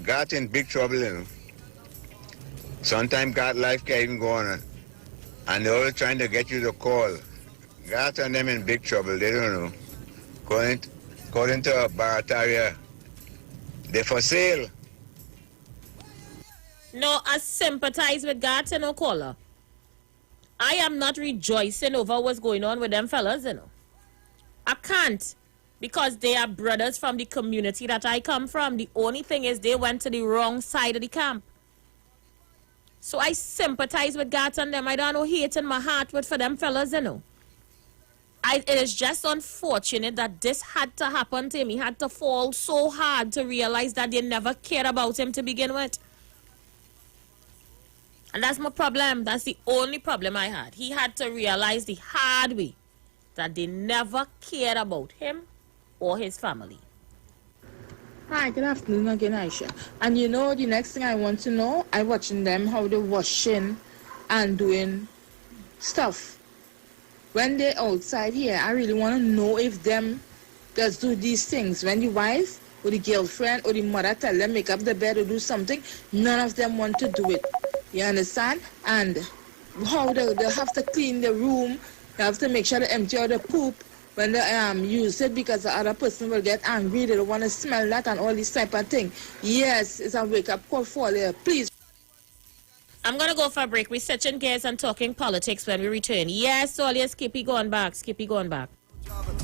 God's in big trouble, you know. Sometimes God life can even go on, and they're always trying to get you to call. God and them in big trouble, they don't know. According to Barataria, they're for sale. No, I sympathize with Garton no caller. I am not rejoicing over what's going on with them fellas, you know. I can't, because they are brothers from the community that I come from. The only thing is they went to the wrong side of the camp. So I sympathize with God and them. I don't know hate in my heart for them fellas, you know. It is just unfortunate that this had to happen to him. He had to fall so hard to realize that they never cared about him to begin with. And that's my problem. That's the only problem I had. He had to realize the hard way that they never cared about him or his family. Hi, good afternoon again, Aisha. And you know, the next thing I want to know, I watching them how they washing and doing stuff. When they outside here, I really want to know if them just do these things. When the wife or the girlfriend or the mother tell them make up the bed or do something, none of them want to do it. You understand? And how they have to clean the room, they have to make sure they empty out the poop when they use it, because the other person will get angry. They don't want to smell that and all this type of thing. Yes, it's a wake-up call for you. Please. I'm going to go for a break. We're switching gears and talking politics when we return. Yes, all yes, Skippy going back. Skippy going back.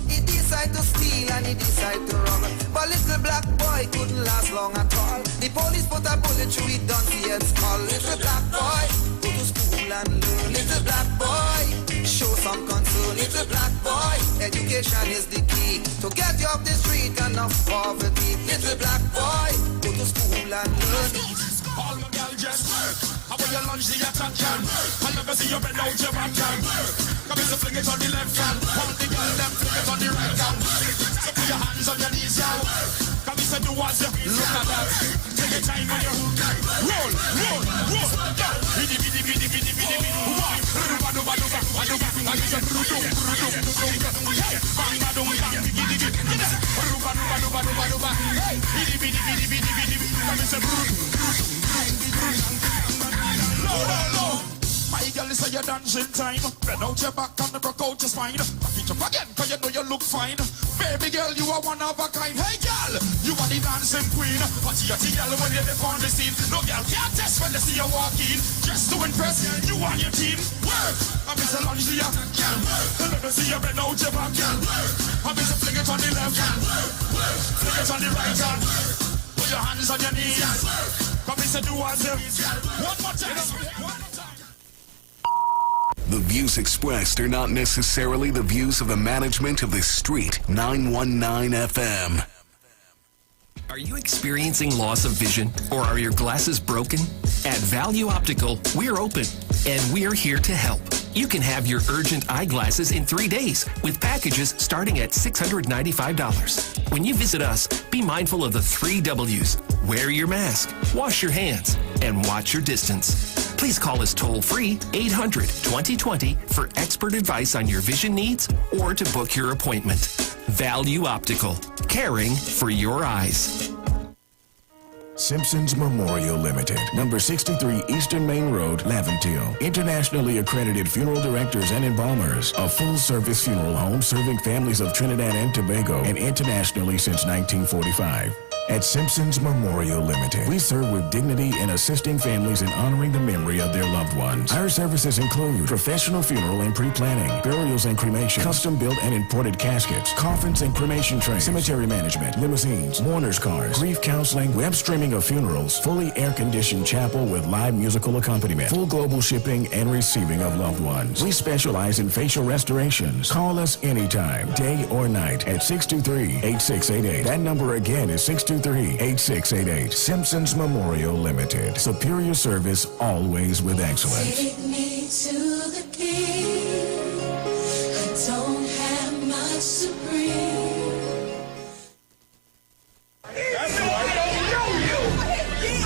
He decided to steal and he decided to rob, but little black boy couldn't last long at all. The police put a bullet through his donkey head skull. Little black boy, go to school and learn. Little black boy, show some concern. Little black boy, education is the key to get you off the street and off poverty. Little black boy, go to school and learn. All my girl just work. How will you lunch the attack can? I'll never see you bend out your back can. Come here, so fling it on the left hand. Hold the girl, then fling it on the right hand. So put your hands on your knees, y'all. Come here, so do what you look at that. Take your time when you roll. Bidi, bidi, bidi, bidi, bidi, bidi. Ruba, ruba, ruba, ruba, ruba. I use a brudum, brudum, brudum. Bang, badum, bang, bidi, bidi, bidi. Ruba, ruba, ruba, ruba, ruba. Bidi, bidi, bidi, bidi, bidi. Come here, so brudum. No. My girl, is your dancing time. Bend out your back and broke out your spine. Back it up again, cause you know you look fine. Baby girl, you are one of a kind. Hey girl, you are the dancing queen. But you're the girl when you're on the scene. No girl can't test when they see you walk in. Just to impress you and your team. Work, I'm Mr. Longia. Let me see you bend out your back. I'm Mr. Fling it on the left. Fling it on the right hand. Put your hands on your knees. Come Mr. Do as one more time. The views expressed are not necessarily the views of the management of the Street 919 FM. Are you experiencing loss of vision, or are your glasses broken? At Value Optical, we're open, and we're here to help. You can have your urgent eyeglasses in 3 days with packages starting at $695. When you visit us, be mindful of the 3 W's. Wear your mask, wash your hands, and watch your distance. Please call us toll-free 800-2020 for expert advice on your vision needs or to book your appointment. Value Optical, caring for your eyes. Simpsons Memorial Limited, number 63 Eastern Main Road, Laventille. Internationally accredited funeral directors and embalmers. A full-service funeral home serving families of Trinidad and Tobago and internationally since 1945. At Simpsons Memorial Limited, we serve with dignity in assisting families in honoring the memory of their loved ones. Our services include professional funeral and pre-planning, burials and cremation, custom-built and imported caskets, coffins and cremation trays, cemetery management, limousines, mourners cars, grief counseling, web streaming of funerals, fully air-conditioned chapel with live musical accompaniment, full global shipping and receiving of loved ones. We specialize in facial restorations. Call us anytime, day or night, at 623-8688. That number again is 623-8688. Simpsons Memorial Limited. Superior service, always with excellence. Take me to the king. I don't have much to bring. That's why I don't know you.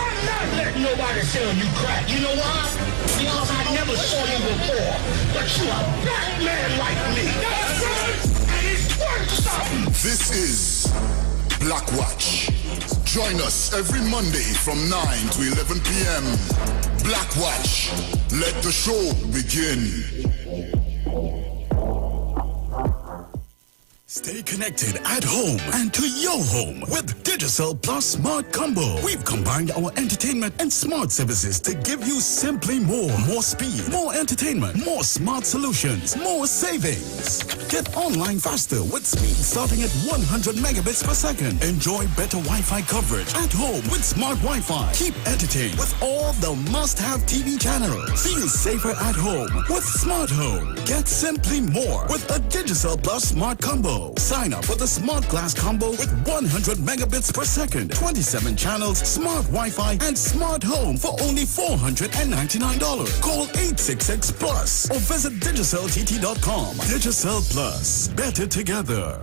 I'm not letting nobody sell you crack. You know why? Because I never saw you before. But you a black man like me. That's right. And it's worth something. This is Black Watch. Join us every Monday from 9 to 11 p.m. Black Watch. Let the show begin. Stay connected at home and to your home with Digicel Plus Smart Combo. We've combined our entertainment and smart services to give you simply more. More speed, more entertainment, more smart solutions, more savings. Get online faster with speed starting at 100 megabits per second. Enjoy better Wi-Fi coverage at home with smart Wi-Fi. Keep entertained with all the must-have TV channels. Feel safer at home with Smart Home. Get simply more with a Digicel Plus Smart Combo. Sign up for the Smart Glass Combo with 100 megabits per second, 27 channels, smart Wi-Fi, and smart home for only $499. Call 866-PLUS or visit digiceltt.com. Digicel Plus. Better together.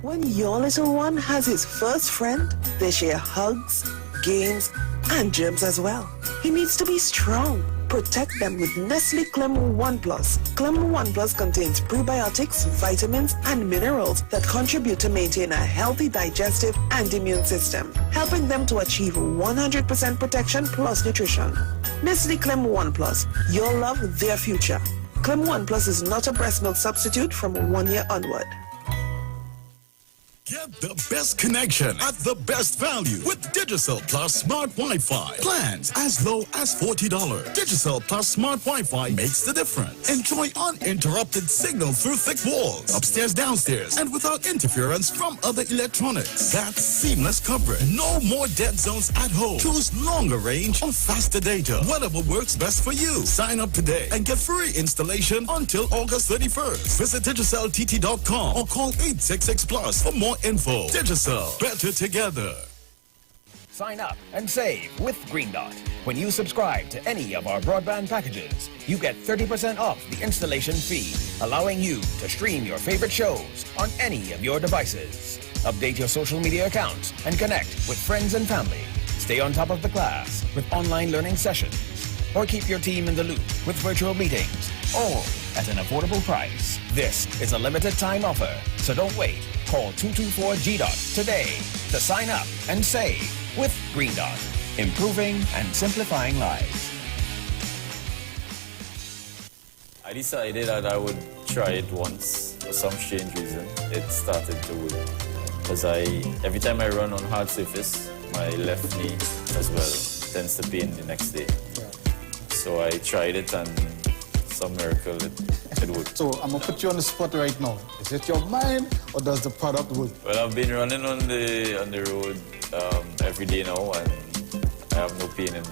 When your little one has his first friend, they share hugs, games, and germs as well. He needs to be strong. Protect them with Nestle Clem 1 Plus. Clem 1 Plus contains prebiotics, vitamins, and minerals that contribute to maintain a healthy digestive and immune system, helping them to achieve 100% protection plus nutrition. Nestle Clem 1 Plus. Your love, their future. Clem 1 Plus is not a breast milk substitute from 1 year onward. Get the best connection at the best value with Digicel Plus Smart Wi-Fi. Plans as low as $40. Digicel Plus Smart Wi-Fi makes the difference. Enjoy uninterrupted signal through thick walls, upstairs, downstairs, and without interference from other electronics. That's seamless coverage. No more dead zones at home. Choose longer range or faster data. Whatever works best for you. Sign up today and get free installation until August 31st. Visit digiceltt.com or call 866-PLUS for more info. Digicel, better together. Sign up and save with Green Dot. When you subscribe to any of our broadband packages, you get 30% off the installation fee, allowing you to stream your favorite shows on any of your devices. Update your social media accounts and connect with friends and family. Stay on top of the class with online learning sessions. Or keep your team in the loop with virtual meetings, all at an affordable price. This is a limited time offer, so don't wait. Call 224-GDOT today to sign up and save with Green Dot, improving and simplifying lives. I decided that I would try it once. For some strange reason, it started to work. Because every time I run on hard surface, my left knee as well tends to pain the next day. So I tried it and some miracle it worked. So I'm gonna put you on the spot right now. Is it your mind or does the product work? Well, I've been running on the road every day now, and I have no pain in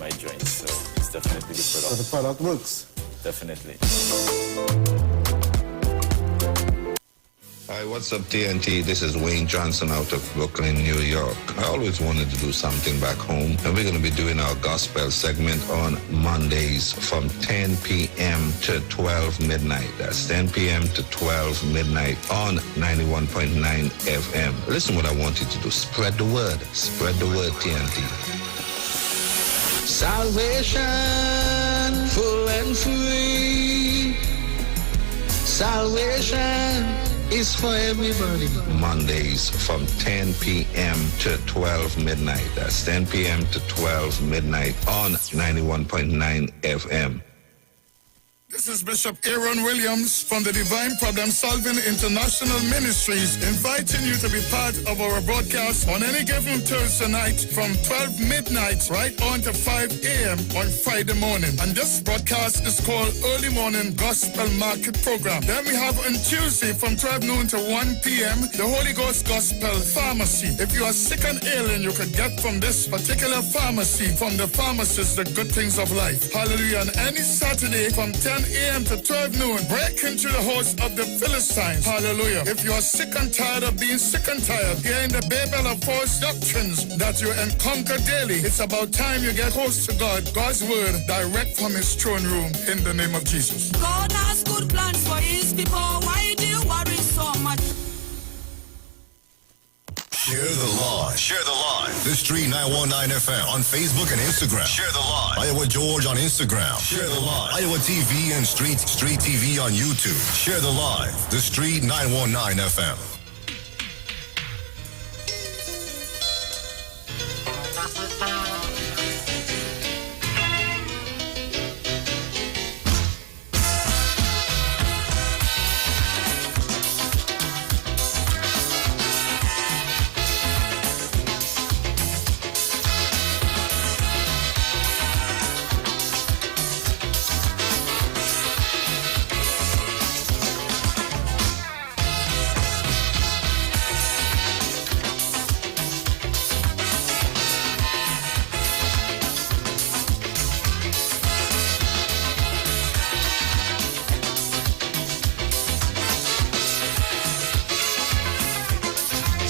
my joints. So it's definitely the product. So the product works. Definitely. Hi, what's up, TNT? This is Wayne Johnson out of Brooklyn, New York. I always wanted to do something back home, and we're going to be doing our gospel segment on Mondays from 10 p.m. to 12 midnight. That's 10 p.m. to 12 midnight on 91.9 FM. Listen what I want you to do. Spread the word. Spread the word, TNT. Salvation, full and free. Salvation is for everybody. Mondays from 10 p.m. to 12 midnight. That's 10 p.m. to 12 midnight on 91.9 FM. This is Bishop Aaron Williams from the Divine Problem Solving International Ministries, inviting you to be part of our broadcast on any given Thursday night from 12 midnight right on to 5 a.m. on Friday morning. And this broadcast is called Early Morning Gospel Market Program. Then we have on Tuesday from 12 noon to 1 p.m. the Holy Ghost Gospel Pharmacy. If you are sick and ill and you can get from this particular pharmacy, from the pharmacist, the good things of life. Hallelujah. And any Saturday from 10 a.m. to 12 noon, break into the house of the Philistines. Hallelujah. If you are sick and tired of being sick and tired, hearing the babel of false doctrines that you encounter daily, it's about time you get close to God, God's word, direct from his throne room, in the name of Jesus. God has good plans for his people. Why do you worry so much? Share the Live. Share the Live. The Street 919 FM on Facebook and Instagram. Share the Live. Iowa George on Instagram. Share the Live. Iowa TV and Street TV on YouTube. Share the Live. The Street 919 FM.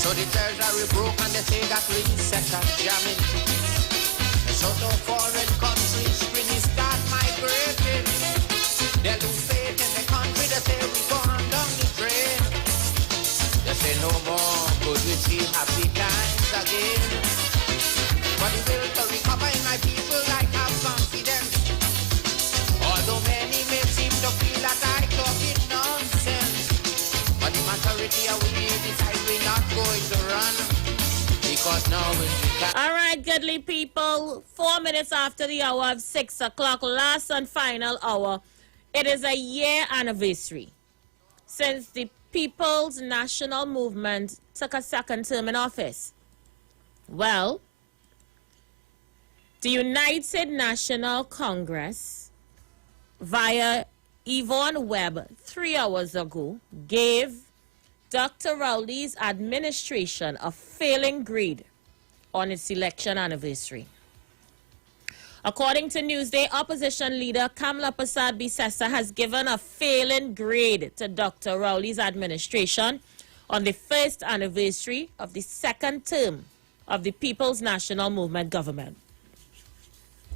So the treasury broke and they say that recession jamming. So no foreign countries really start migrating. They lose faith in the country, they say we gone down the drain. They say no more could we see happy times again. But the will to recover in my people like have confidence. Although many may seem to feel that I talk it nonsense. But the majority of we decide we're not going to run. Because now all right, goodly people, 4 minutes after the hour of 6 o'clock, last and final hour, it is a year anniversary since the People's National Movement took a second term in office. Well, the United National Congress, via Yvonne Webb 3 hours ago, gave Dr. Rowley's administration a failing grade on its election anniversary. According to Newsday, opposition leader Kamla Persad-Bissessar has given a failing grade to Dr. Rowley's administration on the first anniversary of the second term of the People's National Movement government.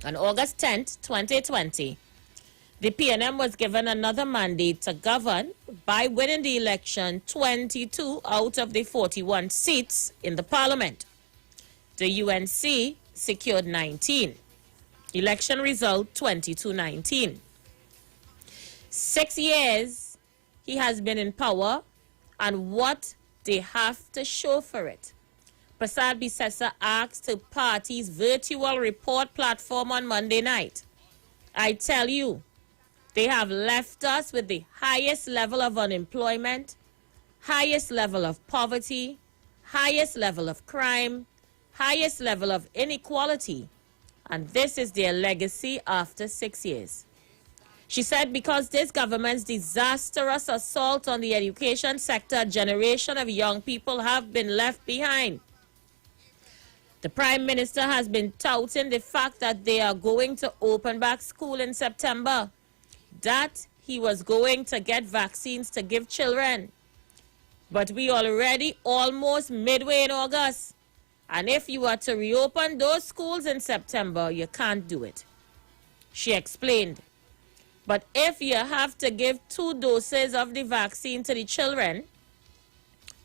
On August 10th, 2020, the PNM was given another mandate to govern by winning the election 22 out of the 41 seats in the parliament. The UNC secured 19. Election result 22-19. 6 years he has been in power, and what they have to show for it. Persad-Bissessar asked the party's virtual report platform on Monday night. I tell you, they have left us with the highest level of unemployment, highest level of poverty, highest level of crime, highest level of inequality, and this is their legacy after 6 years. She said because this government's disastrous assault on the education sector, a generation of young people have been left behind. The Prime Minister has been touting the fact that they are going to open back school in September, that he was going to get vaccines to give children. But we already almost midway in August. And if you are to reopen those schools in September, you can't do it. She explained. But if you have to give 2 doses of the vaccine to the children,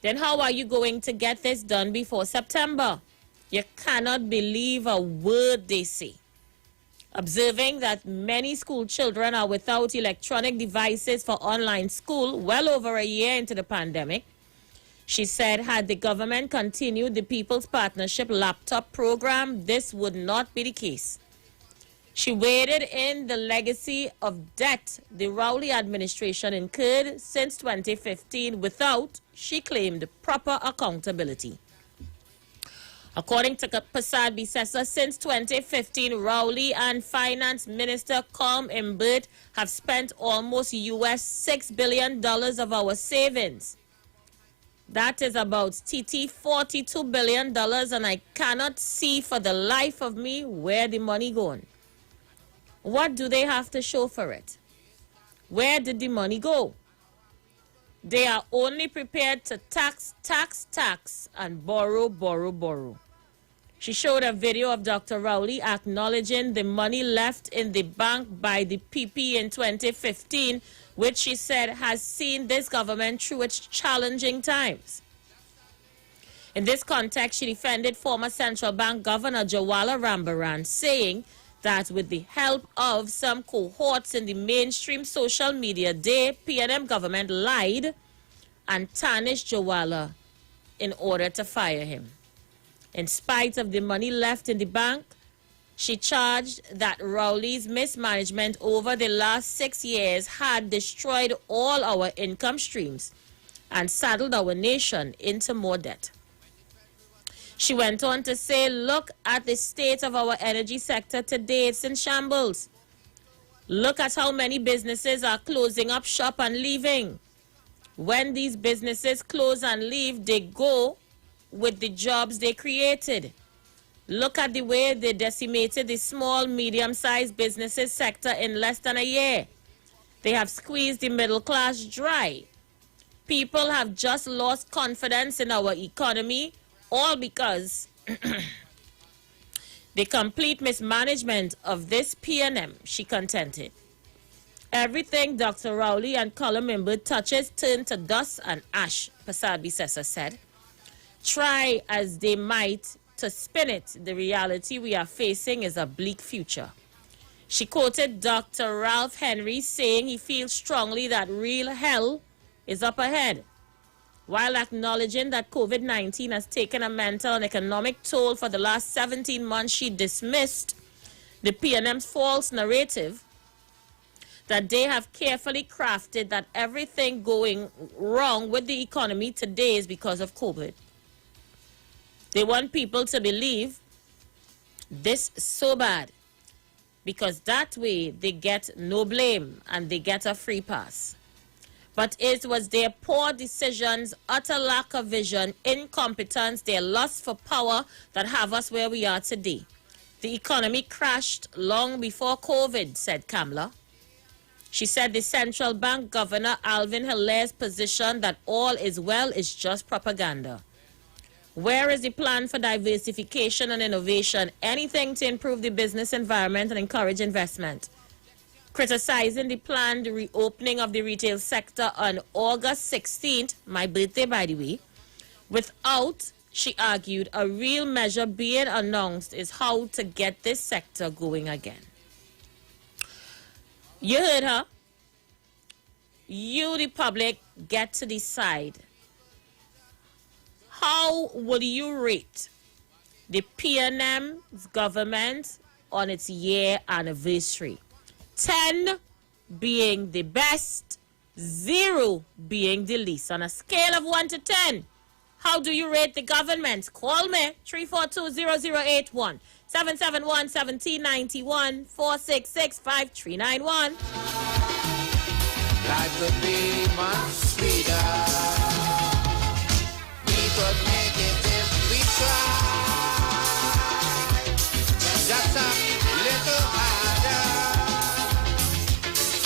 then how are you going to get this done before September? You cannot believe a word they say. Observing that many school children are without electronic devices for online school well over a year into the pandemic, she said had the government continued the People's Partnership laptop program, this would not be the case. She waded in the legacy of debt the Rowley administration incurred since 2015 without, she claimed, proper accountability. According to Persad-Bissessar, since 2015, Rowley and Finance Minister Colm Imbert have spent almost $6 billion of our savings. That is about $42 billion, and I cannot see for the life of me where the money going. What do they have to show for it? Where did the money go? They are only prepared to tax, and borrow. She showed a video of Dr. Rowley acknowledging the money left in the bank by the PP in 2015, which she said has seen this government through its challenging times. In this context, she defended former Central Bank Governor Jawala Rambaran, saying that with the help of some cohorts in the mainstream social media, the PNM government lied and tarnished Jawala in order to fire him. In spite of the money left in the bank, she charged that Rowley's mismanagement over the last 6 years had destroyed all our income streams and saddled our nation into more debt. She went on to say, look at the state of our energy sector today. It's in shambles. Look at how many businesses are closing up shop and leaving. When these businesses close and leave, they go with the jobs they created. Look at the way they decimated the small, medium-sized businesses sector in less than a year. They have squeezed the middle class dry. People have just lost confidence in our economy, all because the complete mismanagement of this PNM, she contended. Everything Dr. Rowley and Colin Mimber touches turn to dust and ash, Pasad Bisessa said. Try as they might to spin it, the reality we are facing is a bleak future. She quoted Dr. Ralph Henry saying he feels strongly that real hell is up ahead, while acknowledging that COVID-19 has taken a mental and economic toll for the last 17 months. She dismissed the PNM's false narrative that they have carefully crafted that everything going wrong with the economy today is because of COVID. They want people to believe this so bad because that way they get no blame and they get a free pass. But it was their poor decisions, utter lack of vision, incompetence, their lust for power that have us where we are today. The economy crashed long before COVID, said Kamla. She said the central bank governor, Alvin Hilaire's position that all is well is just propaganda. Where is the plan for diversification and innovation? Anything to improve the business environment and encourage investment. Criticizing the planned reopening of the retail sector on August 16th, my birthday by the way, without, she argued, a real measure being announced is how to get this sector going again. You heard her. You, the public, get to decide. How would you rate the PNM's government on its year anniversary? 10 being the best, 0 being the least. On a scale of 1 to 10, how do you rate the government? Call me, 342-0081, 771-1791, 466-5391. Life could be much sweeter. We could make it if we try. Just a little harder.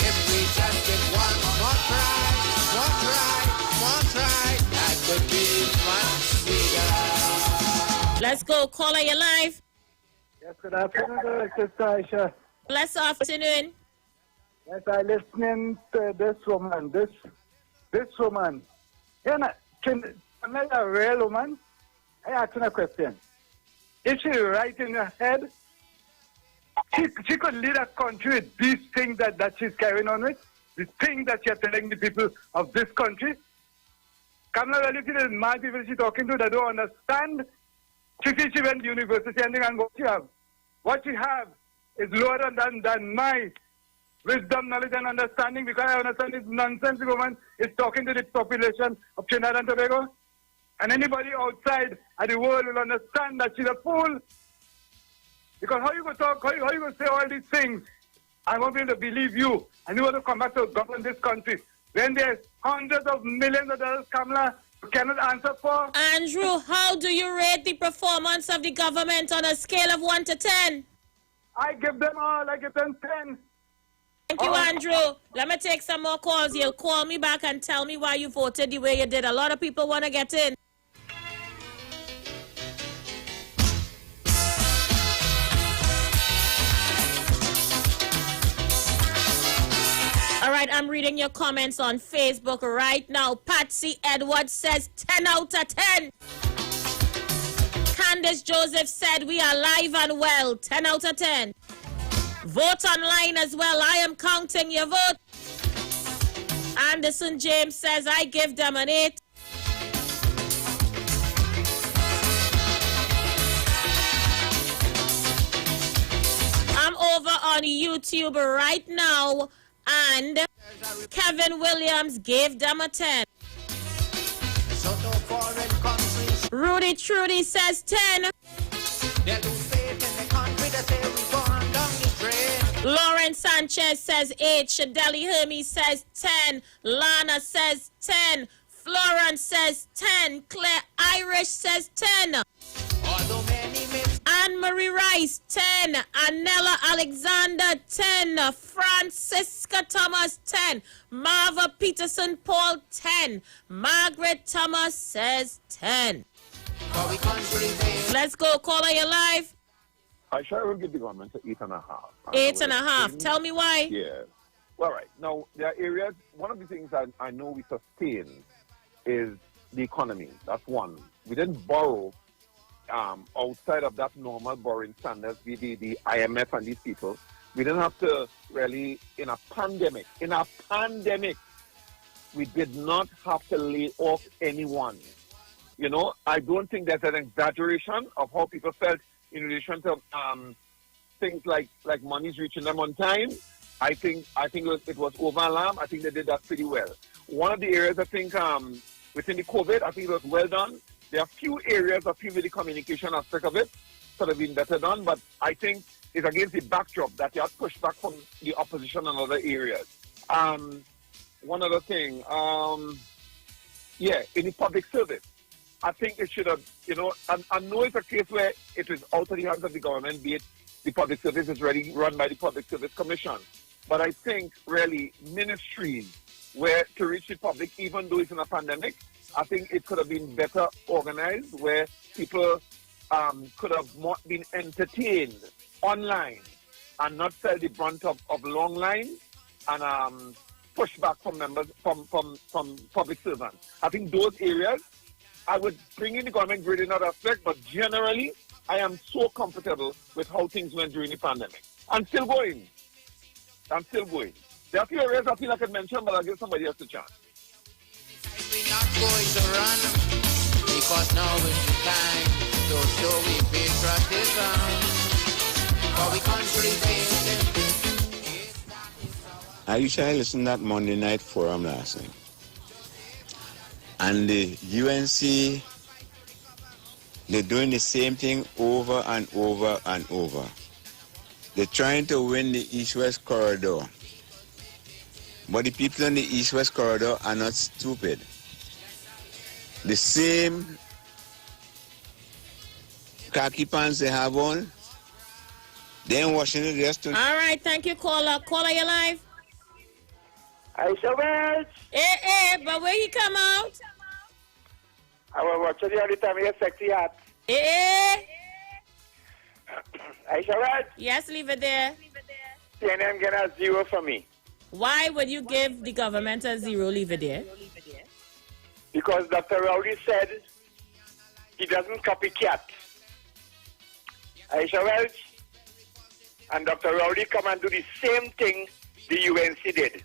If we just get one more try, life could be much sweeter. Let's go. Caller, you live. Yes, good afternoon, Sister Aisha. Blessed afternoon. Yes, I'm listening to this woman. This woman. You know, can a real woman? I ask her a question. Is she right in her head? She could lead a country with these things that she's carrying on with, the things that she's telling the people of this country. Kamala, well, you see the mad people she's talking to that don't understand. She went to university and what she have is lower than my wisdom, knowledge, and understanding, because I understand this nonsense woman is talking to the population of Trinidad and Tobago. And anybody outside of the world will understand that she's a fool. Because how you going to talk, how you going to say all these things? I won't be able to believe you. And you want to come back to govern this country. When there's hundreds of millions of dollars, Kamala, you cannot answer for. Andrew, how do you rate the performance of the government on a scale of 1 to 10? I give them 10. Thank you, Andrew. Let me take some more calls. You'll call me back and tell me why you voted the way you did. A lot of people want to get in. All right, I'm reading your comments on Facebook right now. Patsy Edwards says 10 out of 10. Candace Joseph said we are live and well. 10 out of 10. Vote online as well. I am counting your vote. Anderson James says I give them an 8. on YouTube right now, and Kevin Williams gave them a 10. Rudy Trudy says 10. Lauren Sanchez says 8. Shadeli Hermes says 10. Lana says 10. Florence says 10. Claire Irish says 10. Anne-Marie Rice 10. Anella Alexander 10. Francisca Thomas 10. Marva Peterson Paul 10. Margaret Thomas says 10. Let's go. Caller, you live. I sure will give the government an 8.5. 8.5. Tell me why. Yeah. All right. Now, there are areas, one of the things I know we sustain is the economy. That's one. We didn't borrow outside of that normal borrowing standards, the IMF and these people. We didn't have to really, in a pandemic, we did not have to lay off anyone. You know, I don't think there's an exaggeration of how people felt in relation to things like money's reaching them on time. I think it was over alarm. I think they did that pretty well. One of the areas I think within the COVID, I think it was well done. There are few areas of the communication aspect of it could have been better done, but I think it's against the backdrop that you have pushback from the opposition and other areas. One other thing, in the public service, I think it should have, I know it's a case where it is out of the hands of the government, be it the public service is already run by the Public Service Commission. But I think really ministries where to reach the public, even though it's in a pandemic, I think it could have been better organized where people could have been entertained online and not felt the brunt of long lines and pushback from members, from public servants. I think those areas, I would bring in the government grid in that aspect, but generally, I am so comfortable with how things went during the pandemic. I'm still going. There are a few areas I feel I could mention, but I'll give somebody else a chance. We're not going to run, because now is the time to show we patriotism. For we country I usually listen to that Monday night forum last night. And the UNC, they're doing the same thing over and over and over. They're trying to win the East-West corridor. But the people in the East-West corridor are not stupid. The same khaki pants they have on, they ain't washing it just to... All right, thank you, caller. Caller, you live. Aisha Welch. But where you come out? I was watching you all the time, you sexy hat. Aisha Welch. Yes, leave it there. CNN get a 0 for me. Why would you give the government a 0, leave it there? Because Dr. Rowley said he doesn't copycat. Aisha Welch and Dr. Rowley come and do the same thing the UNC did.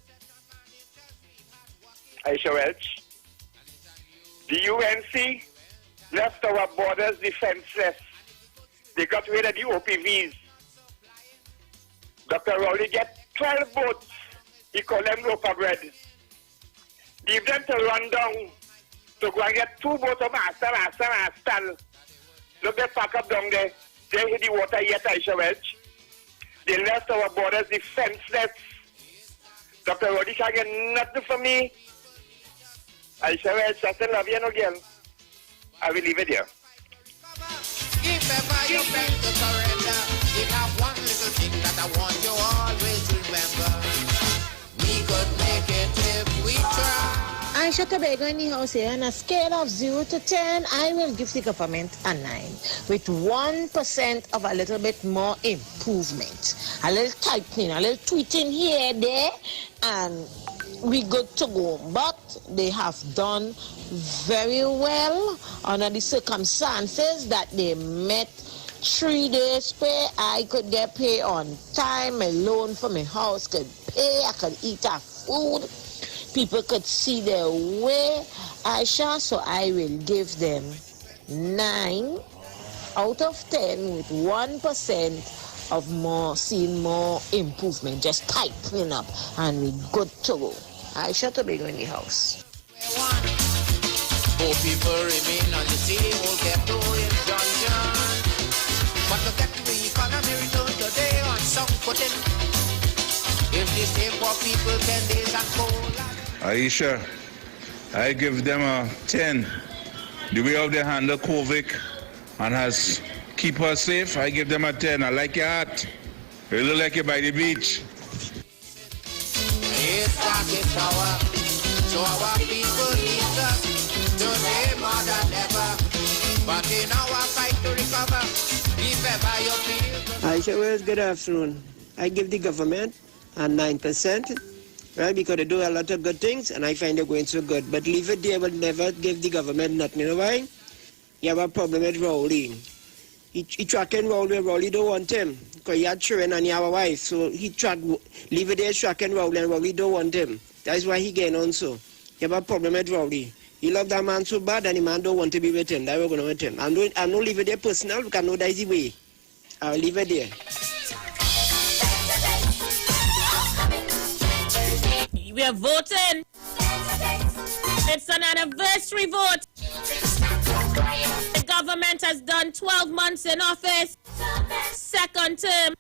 Aisha Welch. The UNC left our borders defenseless. They got rid of the OPVs. Dr. Rowley get 12 boats. He called them loaf bread. Leave them to run down to go and get 2 boats of master. Look, they pack up down there. They hit the water yet, Aisha Welch. They left our borders defenseless. Dr. Rowley can't get nothing from me. Aisha Welch, I still love you, no girl. I will leave it here. If ever you beg to surrender, you have one little thing that I want you always remember. We could make it if we try. Aisha Tobago in the house here, on a scale of 0 to 10, I will give the government a 9, with 1% of a little bit more improvement. A little tightening, a little tweeting here, there, and we good to go. But they have done very well under the circumstances that they met 3 days pay. I could get pay on time. My loan for my house could pay. I could eat our food. People could see their way, Aisha, so I will give them 9 out of 10 with 1% of seeing more improvement, just tightening up, and we good to go. I shut a big in the house. Poor people remain on the same old ghetto in John. But to get the economy return today on some footing. If the same poor people 10 days and cold. Aisha, I give them a 10. The way how they handle COVID and has keep her safe, I give them a 10. I like your hat. You look like you're by the beach. It's dark power, so our people need us today more than ever. But in our fight to recover, if ever you feel... Aisha Wells, good afternoon. I give the government a 9%, right, because they do a lot of good things, and I find they're going so good. But leave it there will never give the government nothing. You know why? You have a problem with Rowley. He tracking Rowley. Rowley don't want him, because he had children and he have a wife. So he leave it there tracking Rowley, and Rowley don't want him. That's why he getting on so. You have a problem with Rowley. He love that man so bad, and the man don't want to be with him. That's why we're going with him. I'm not leave it there personal, because I know that's the way. I'll leave it there. We are voting. It's an anniversary vote. The government has done 12 months in office. Second term.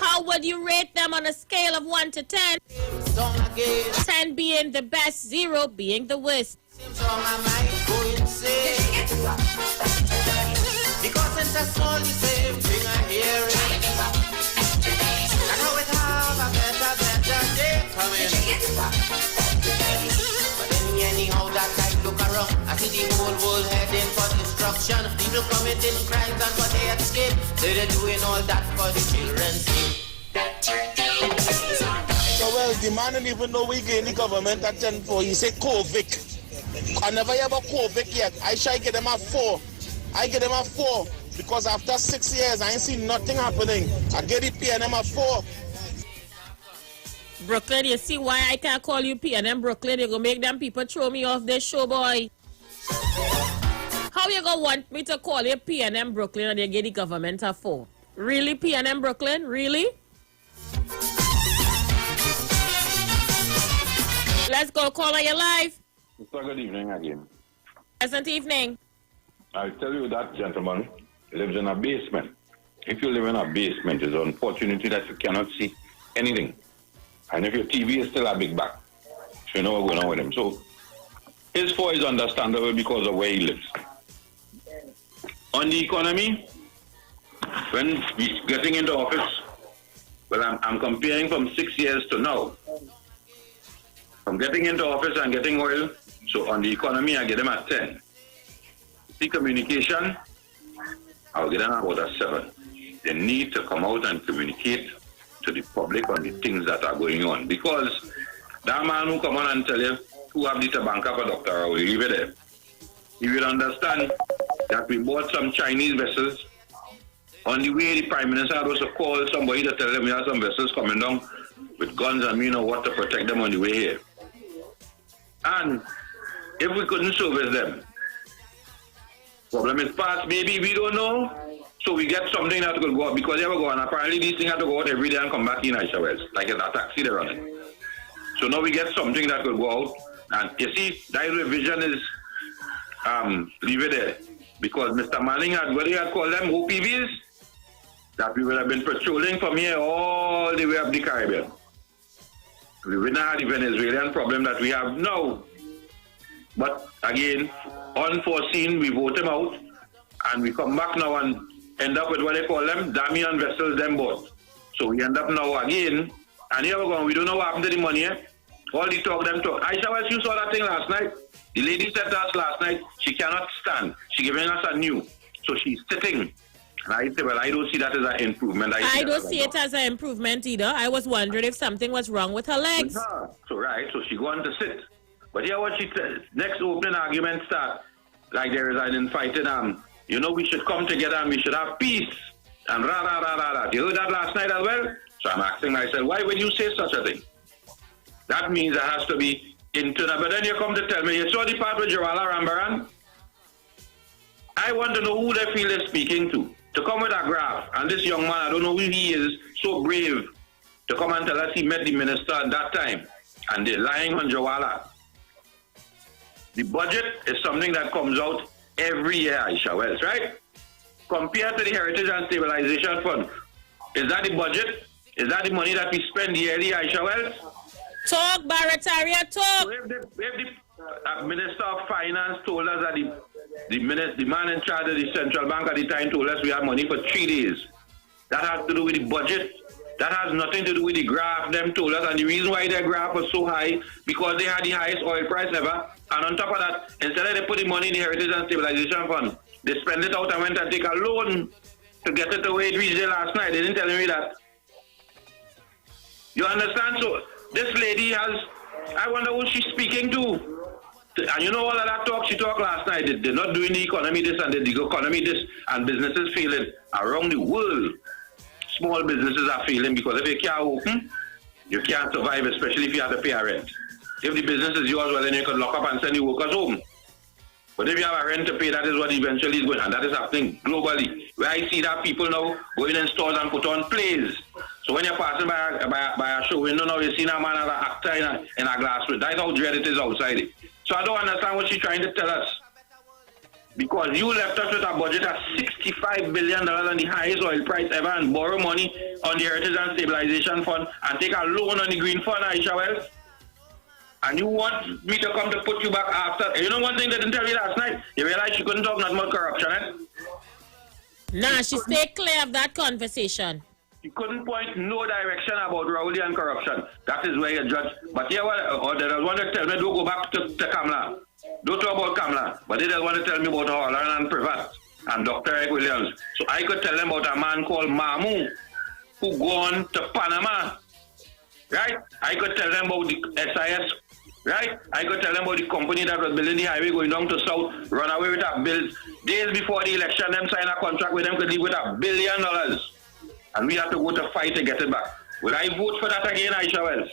How would you rate them on a scale of 1 to 10? 10 being the best, 0 being the worst. Because it's a small the same thing I hear it. I know it have a better day coming. But anyhow that I look around, I see the whole world heading for destruction. People committing crimes and what they escape. They're doing all that for the children's sake. So well, the man didn't even know we gave the government a 10 for. He said COVID. I never hear about COVID yet. I shall get them a 4. I get them a 4 because after 6 years, I ain't seen nothing happening. I get it PNM a 4. Brooklyn, you see why I can't call you PNM Brooklyn? You're going to make them people throw me off this show, boy. How you going to want me to call you PNM Brooklyn and you get the government a 4? Really, PNM Brooklyn? Really? Let's go. Call on your live. Good evening again. Pleasant evening. I tell you that gentleman lives in a basement. If you live in a basement, it's an unfortunate that you cannot see anything. And if your TV is still a big back, so you know what's going on with him. So his 4 is understandable because of where he lives. On the economy, when he's getting into office, well, I'm comparing from 6 years to now. From getting into office and getting oil, so on the economy, I get them at 10. The communication, I'll get them about a 7. They need to come out and communicate to the public on the things that are going on. Because that man who come on and tell you who have the tobacco for Dr. Raul, leave it there. You will understand that we bought some Chinese vessels. On the way, the Prime Minister had also called somebody to tell them we have some vessels coming down with guns and we know what to protect them on the way here. And if we couldn't service them, problem is past, maybe we don't know. So we get something that could go out because they ever go on. Apparently these things have to go out every day and come back in Aisha Wells, like it's a taxi they're running. So now we get something that could go out. And you see, that revision is leave it there. Because Mr. Manning had what he had called them OPVs, that we would have been patrolling from here all the way up the Caribbean. We would not have the Venezuelan problem that we have now. But again, unforeseen, we vote him out, and we come back now and end up with what they call them Damian vessels, them both. So we end up now again, and here we're going, we don't know what happened to the money, eh? All the talk, them talk. Aisha Wells, you saw that thing last night? The lady said to us last night, she cannot stand. She giving us a new. So she's sitting. And I said, well, I don't see that as an improvement. I don't see it as an improvement either. I was wondering if something was wrong with her legs. So right, so she going to sit. But here what she said, next opening argument start, like there is an infighting, you know, we should come together and we should have peace. And rah, rah, rah, rah, rah. You heard that last night as well? So I'm asking myself, why would you say such a thing? That means there has to be internal. But then you come to tell me, you saw the part with Joala Rambaran? I want to know who they feel they're speaking to. to come with a graph. And this young man, I don't know who he is, so brave to come and tell us he met the minister at that time. And they're lying on Jawala. The budget is something that comes out every year, Aisha Wells, right? Compared to the Heritage and Stabilization Fund, is that the budget? Is that the money that we spend yearly, Aisha Wells? Talk, Barataria, talk. So if the Minister of Finance told us that the man in charge of the central bank at the time told us we had money for 3 days, that has to do with the budget. That has nothing to do with the graph them told us. And the reason why their graph was so high, because they had the highest oil price ever. And on top of that, instead of they put the money in the Heritage and Stabilization Fund, they spend it out and went and take a loan to get it the way it reached there last night. They didn't tell me that. You understand? So this lady has, I wonder who she's speaking to. And you know all of that talk she talked last night. They're not doing the economy this and the economy this, and businesses failing around the world. Small businesses are failing because if you can't open, you can't survive, especially if you have to pay a rent. If the business is yours, well then you can lock up and send the workers home. But if you have a rent to pay, that is what eventually is going on. And that is happening globally. Where I see that people now going in stores and put on plays. So when you're passing by a show window now, you see a man as an actor in a glass with. That's how dread it is outside it. So I don't understand what she's trying to tell us. Because you left us with a budget of $65 billion on the highest oil price ever and borrow money on the Heritage and Stabilization Fund and take a loan on the Green Fund, Aisha Wells. And you want me to come to put you back after. You know one thing they didn't tell you last night? You realize she couldn't talk nothing about corruption, eh? Nah, she stayed clear of that conversation. You couldn't point no direction about Rowley and corruption. That is where you judge. But here, or they want to tell me, don't go back to Kamla. Don't talk about Kamla. But they just want to tell me about Holland and Privat and Dr. Eric Williams. So I could tell them about a man called Mamu who gone to Panama. Right? I could tell them about the SIS. Right? I could tell them about the company that was building the highway going down to south, run away with a bill. Days before the election, them sign a contract with them, could leave with $1 billion. And we have to go to fight to get it back. Would I vote for that again, Aisha Wells?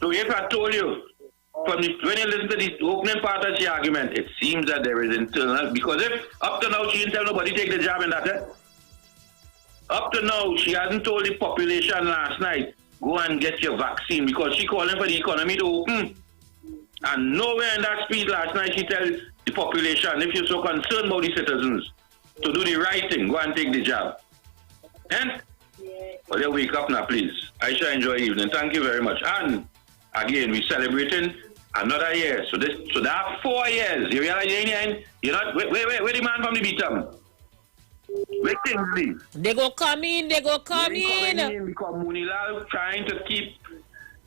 So if I told you, when you listen to the opening part of the argument, it seems that there is internal, because if up to now she didn't tell nobody take the job in that, eh? Up to now, she hasn't told the population last night, go and get your vaccine, because she calling for the economy to open. And nowhere in that speech last night she tells the population, if you're so concerned about the citizens, to do the right thing, go and take the job. And well, they wake up now, please. I shall enjoy evening. Thank you very much. And again, we're celebrating another year. So there are 4 years. You realize you're not where the man from the beatum? Where Kingsley? They go come in. Because Munilal trying to keep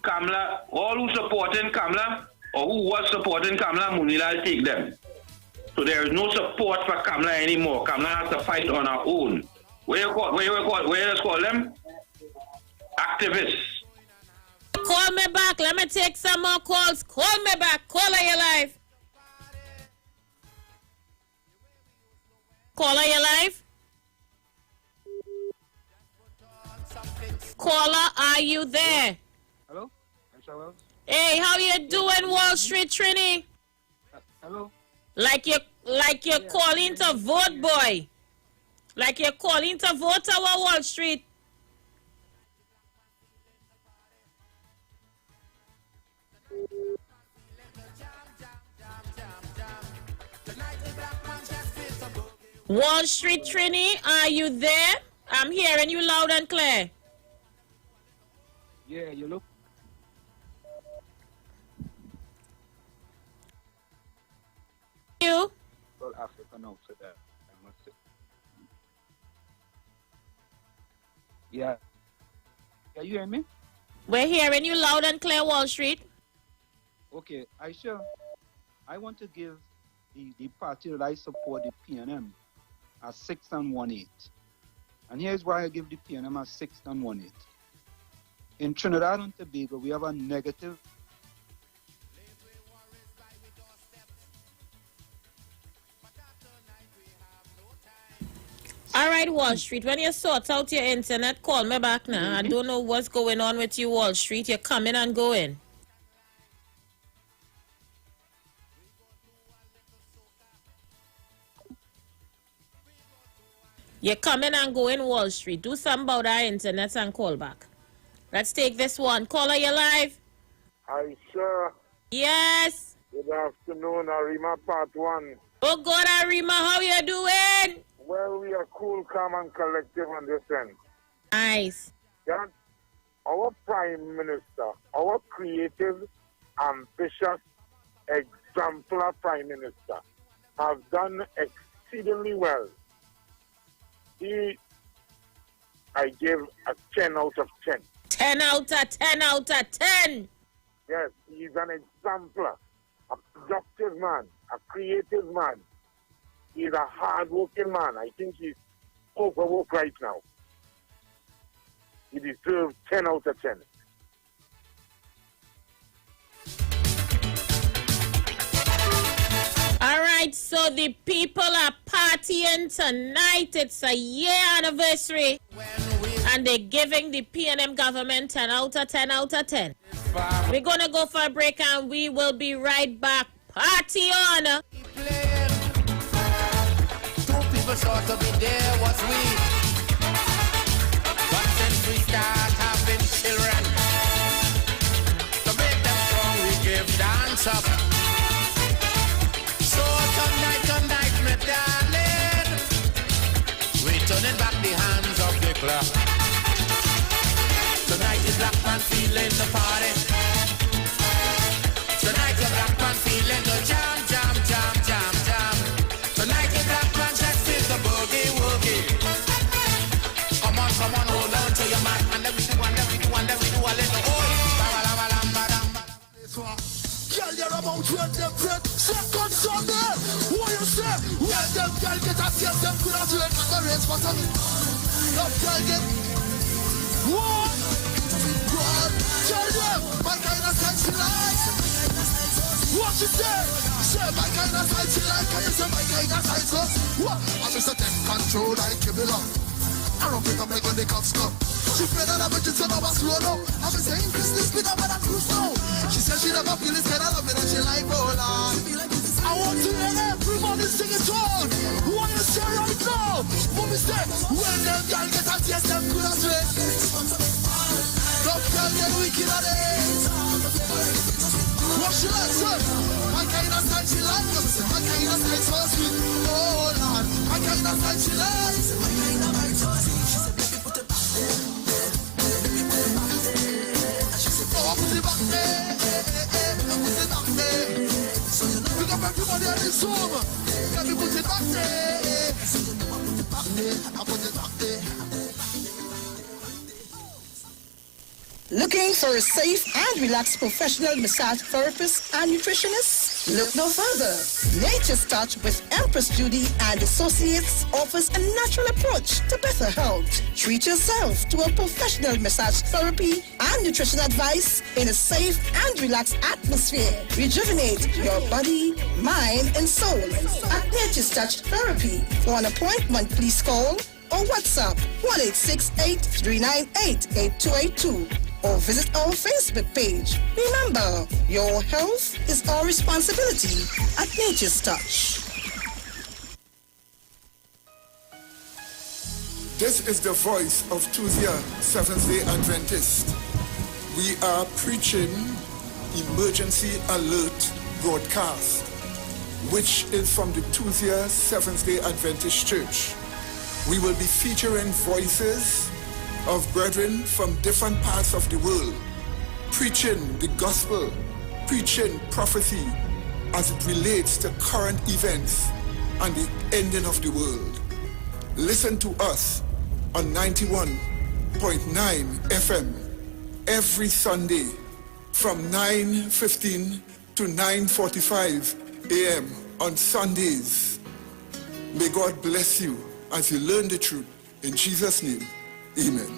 Kamla, all who supporting Kamla or who was supporting Kamla, Munilal take them. So there is no support for Kamla anymore. Kamla has to fight on her own. Where you call them? Activists. Call me back. Let me take some more calls. Call me back. Call are you live? Caller, you live? Caller, are you there? Hello? Hey, how you doing, Wall Street Trini? Hello? Like you're calling to vote, boy. Like you're calling to vote our Wall Street. Wall Street Trini, are you there? I'm hearing you loud and clear. Yeah, you look. You? Well, Africa now, so that I must say. Yeah. Can you hear me? We're hearing you loud and clear, Wall Street. Okay, I want to give the party that I support, the PNM, a 6 and 1/8. And here's why I give the PNM a 6 and 1/8. In Trinidad and Tobago, we have a negative. All right, Wall Street, when you sort out your internet, call me back now. I don't know what's going on with you, Wall Street. You're coming and going. You come in and go in Wall Street. Do something about our internet and call back. Let's take this one. Caller, you live? Hi, sir. Yes. Good afternoon, Arima Part 1. Oh, God, Arima, how you doing? Well, we are cool, calm, and collective on this end. Nice. Yeah, our Prime Minister, our creative, ambitious, exemplar Prime Minister, have done exceedingly well. I give a 10 out of 10. 10 out of 10 out of 10. Yes, he's an exemplar, a productive man, a creative man. He's a hard-working man. I think he's overworked right now. He deserves 10 out of 10. All right, so the people are partying tonight. It's a year anniversary. And they're giving the P&M government 10 out of 10 out of 10. We're going to go for a break and we will be right back. Party on! 2 people short to be there was we. But since we start having children, to make them strong we give dance up. So tonight, my darling, we turning back the hands of the clock. Tonight is black man feeling the party. Tonight is black man feeling the jam, jam, jam, jam, jam. Tonight is black man just feel the boogie woogie. Come on, hold on to your man. And then we do a little Girl, you're about to end them friend. Second Sunday. What you say? Well, them girl get a taste, them could have to end the race for some. Love girl get. What? God, tell them my kind of style she like. What you say? Say my kind of style she like. And you say my kind of style so. What? I'm Mr. Take Control like Kibila. I don't think I'm like when the cops come. She fed on a bitch and I was slow now. I'm saying business with her when I cruise now. She said she never feel this kind of love and she like roller. I want to hear everybody sing it all. What you say right now? What we say? When them girl get a taste, them good as well. Love girl get wicked at it. What she like, sir? My kind of style she like. My kind of style so sweet. Oh Lord, my kind of style she like. My kind of style so sweet. She said, baby, put it back there. Baby, put it back there. She said, oh, put it back there. Put it back there. So you know, pick up everybody in this room. Let me put it back there. So you know, I put it back there. I put it back there. Looking for a safe and relaxed professional massage therapist and nutritionist? Look no further. Nature's Touch with Empress Judy and Associates offers a natural approach to better health. Treat yourself to a professional massage therapy and nutrition advice in a safe and relaxed atmosphere. Rejuvenate your body, mind, and soul at Nature's Touch Therapy. For an appointment, please call or WhatsApp 1-868-398-8282 or visit our Facebook page. Remember, your health is our responsibility at Nature's Touch. This is the voice of Tuesday, Seventh-day Adventist. We are preaching Emergency Alert broadcast, which is from the Tuesday, Seventh-day Adventist Church. We will be featuring voices of brethren from different parts of the world, preaching the gospel, preaching prophecy as it relates to current events and the ending of the world. Listen to us on 91.9 FM every Sunday from 9:15 to 9:45 a.m. on Sundays. May God bless you as you learn the truth. In Jesus' name, amen.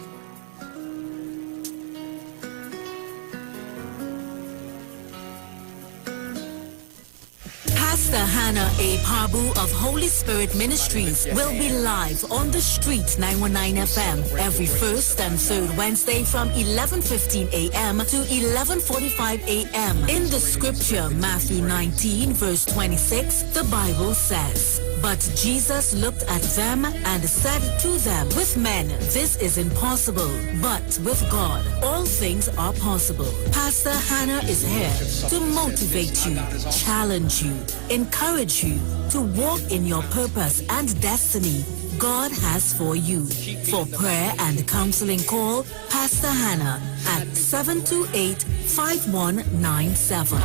Pastor Hannah A. Parbu of Holy Spirit Ministries will be live on the street 919 FM every first and third Wednesday from 11:15 a.m. to 11:45 a.m. In the scripture, Matthew 19, verse 26, the Bible says, "But Jesus looked at them and said to them, with men this is impossible, but with God all things are possible." Pastor Hannah is here to motivate you, challenge you, encourage you to walk in your purpose and destiny God has for you. For prayer and counseling, call Pastor Hannah at 728-5197.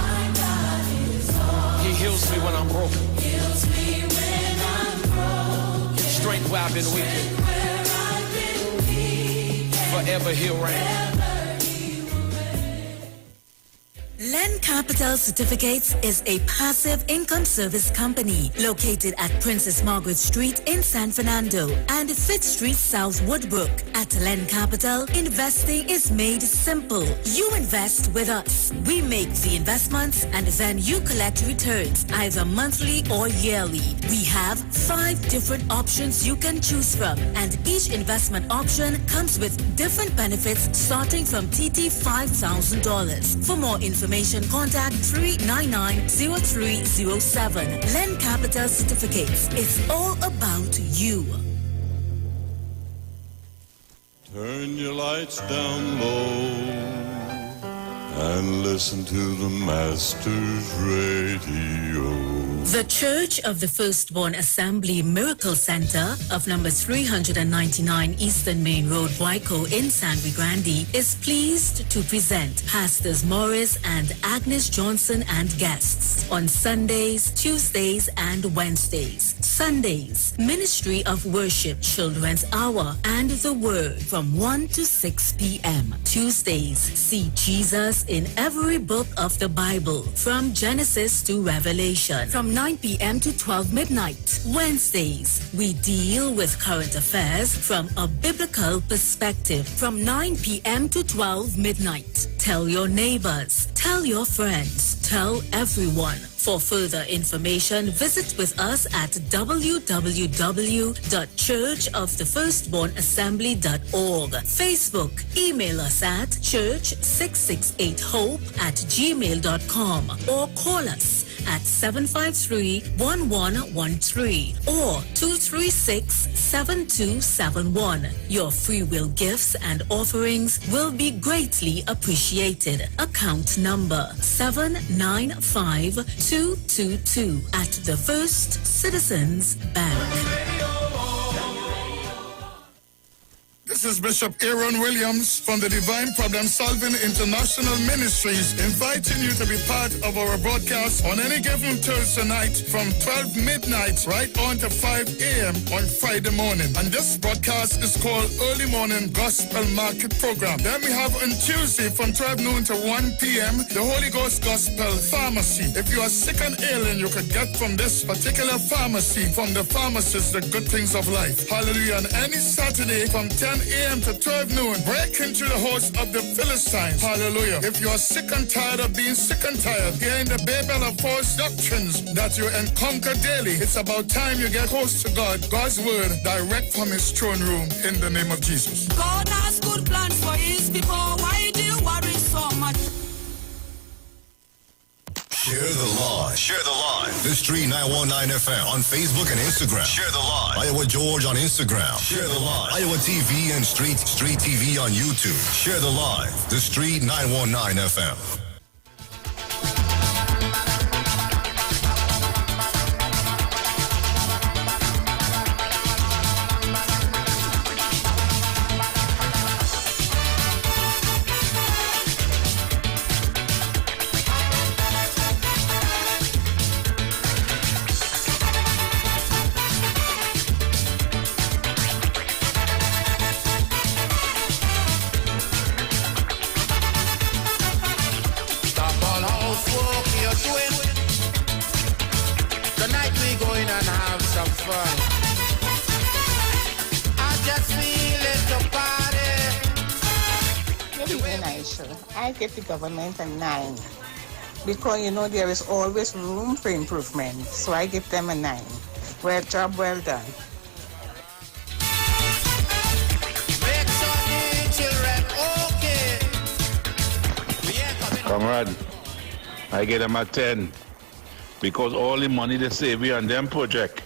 He heals me when I'm broken. Strength where I've been weak. Forever he'll reign. Len Capital Certificates is a passive income service company located at Princess Margaret Street in San Fernando and 5th Street South Woodbrook. At Len Capital, investing is made simple. You invest with us. We make the investments and then you collect returns either monthly or yearly. We have 5 different options you can choose from, and each investment option comes with different benefits starting from TT $5,000. For more information, contact 399-0307. Len Capital Certificates. It's all about you. Turn your lights down low and listen to the Master's radio. The Church of the Firstborn Assembly Miracle Center of number 399 Eastern Main Road, Waiko in San Grande is pleased to present Pastors Morris and Agnes Johnson and guests on Sundays, Tuesdays, and Wednesdays. Sundays, Ministry of Worship Children's Hour and the Word from 1 to 6 p.m. Tuesdays, see Jesus in every book of the Bible from Genesis to Revelation from 9 p.m. to 12 midnight. Wednesdays, we deal with current affairs from a biblical perspective from 9 p.m. to 12 midnight. Tell your neighbors, tell your friends, tell everyone. For further information, visit with us at www.churchofthefirstbornassembly.org. Facebook, email us at church668hope@gmail.com or call us at 753-1113 or 236-7271. Your free will gifts and offerings will be greatly appreciated. Account number 795222 at the First Citizens Bank. This is Bishop Aaron Williams from the Divine Problem Solving International Ministries, inviting you to be part of our broadcast on any given Thursday night from 12 midnight right on to 5 a.m. on Friday morning. And this broadcast is called Early Morning Gospel Market Program. Then we have on Tuesday from 12 noon to 1 p.m. the Holy Ghost Gospel Pharmacy. If you are sick and ailing, you can get from this particular pharmacy, from the pharmacist, the good things of life. Hallelujah. And any Saturday from 10 a.m. to 12 noon, break into the house of the Philistines. Hallelujah. If you are sick and tired of being sick and tired, hearing the babel of false doctrines that you encounter daily, it's about time you get close to God, God's word, direct from his throne room, in the name of Jesus. God has good plans for his people. Why do you worry so much? Share the Live. Share the Live. The Street 919 FM on Facebook and Instagram. Share the Live. Iowa George on Instagram. Share the Live. Iowa TV and Street TV on YouTube. Share the Live. The Street 919 FM. I give the government a 9. because, you know, there is always room for improvement. So I give them a 9. Well, job well done. Comrade, I get them a 10 because all the money they save on them project,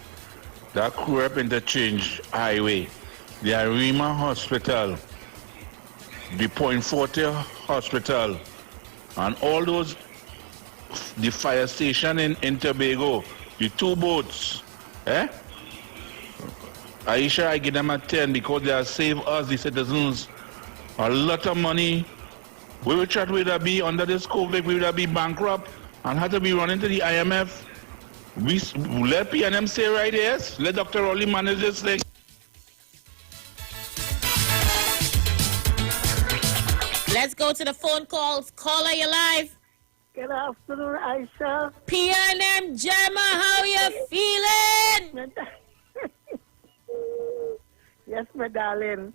that Crep Interchange Highway, the Arima Hospital, the Point Forte Hospital, and all those, the fire station in Tobago, the 2 boats, Aisha, I give them a 10 because they have saved us, the citizens, a lot of money. We would chat with be under this COVID, we would be bankrupt and had to be running to the IMF. We let PNM stay right here. Let Dr. Rowley manage this thing. Let's go to the phone calls. Caller, you live. Good afternoon, Aisha. PNM Gemma, how you feeling? Yes, my darling.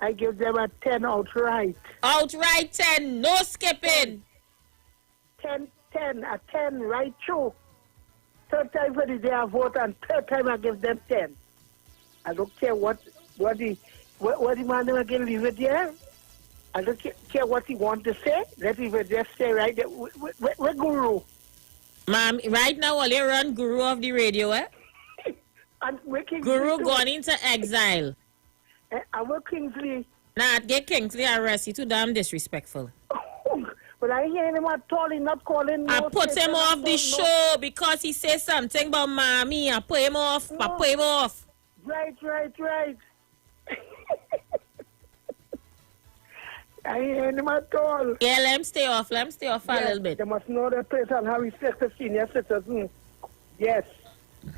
I give them a 10 outright. Outright 10, no skipping. 10, a 10 right through. Third time for the day I vote, and third time I give them 10. I don't care what the man will give leave it there. I don't care what he want to say. Let him just say right there. We're Guru. Ma'am, right now all you run Guru of the radio, And Guru gone into exile. Our Kingsley. Nah, get Kingsley arrested. He too damn disrespectful. But I hear him at all. He's not calling. I put him off the show because he said something about mommy. I put him off. I put him off. Right. I hear him at all. Yeah, let him stay off. Let him stay off a little bit. They must know the place and how respect the senior citizens. Yes.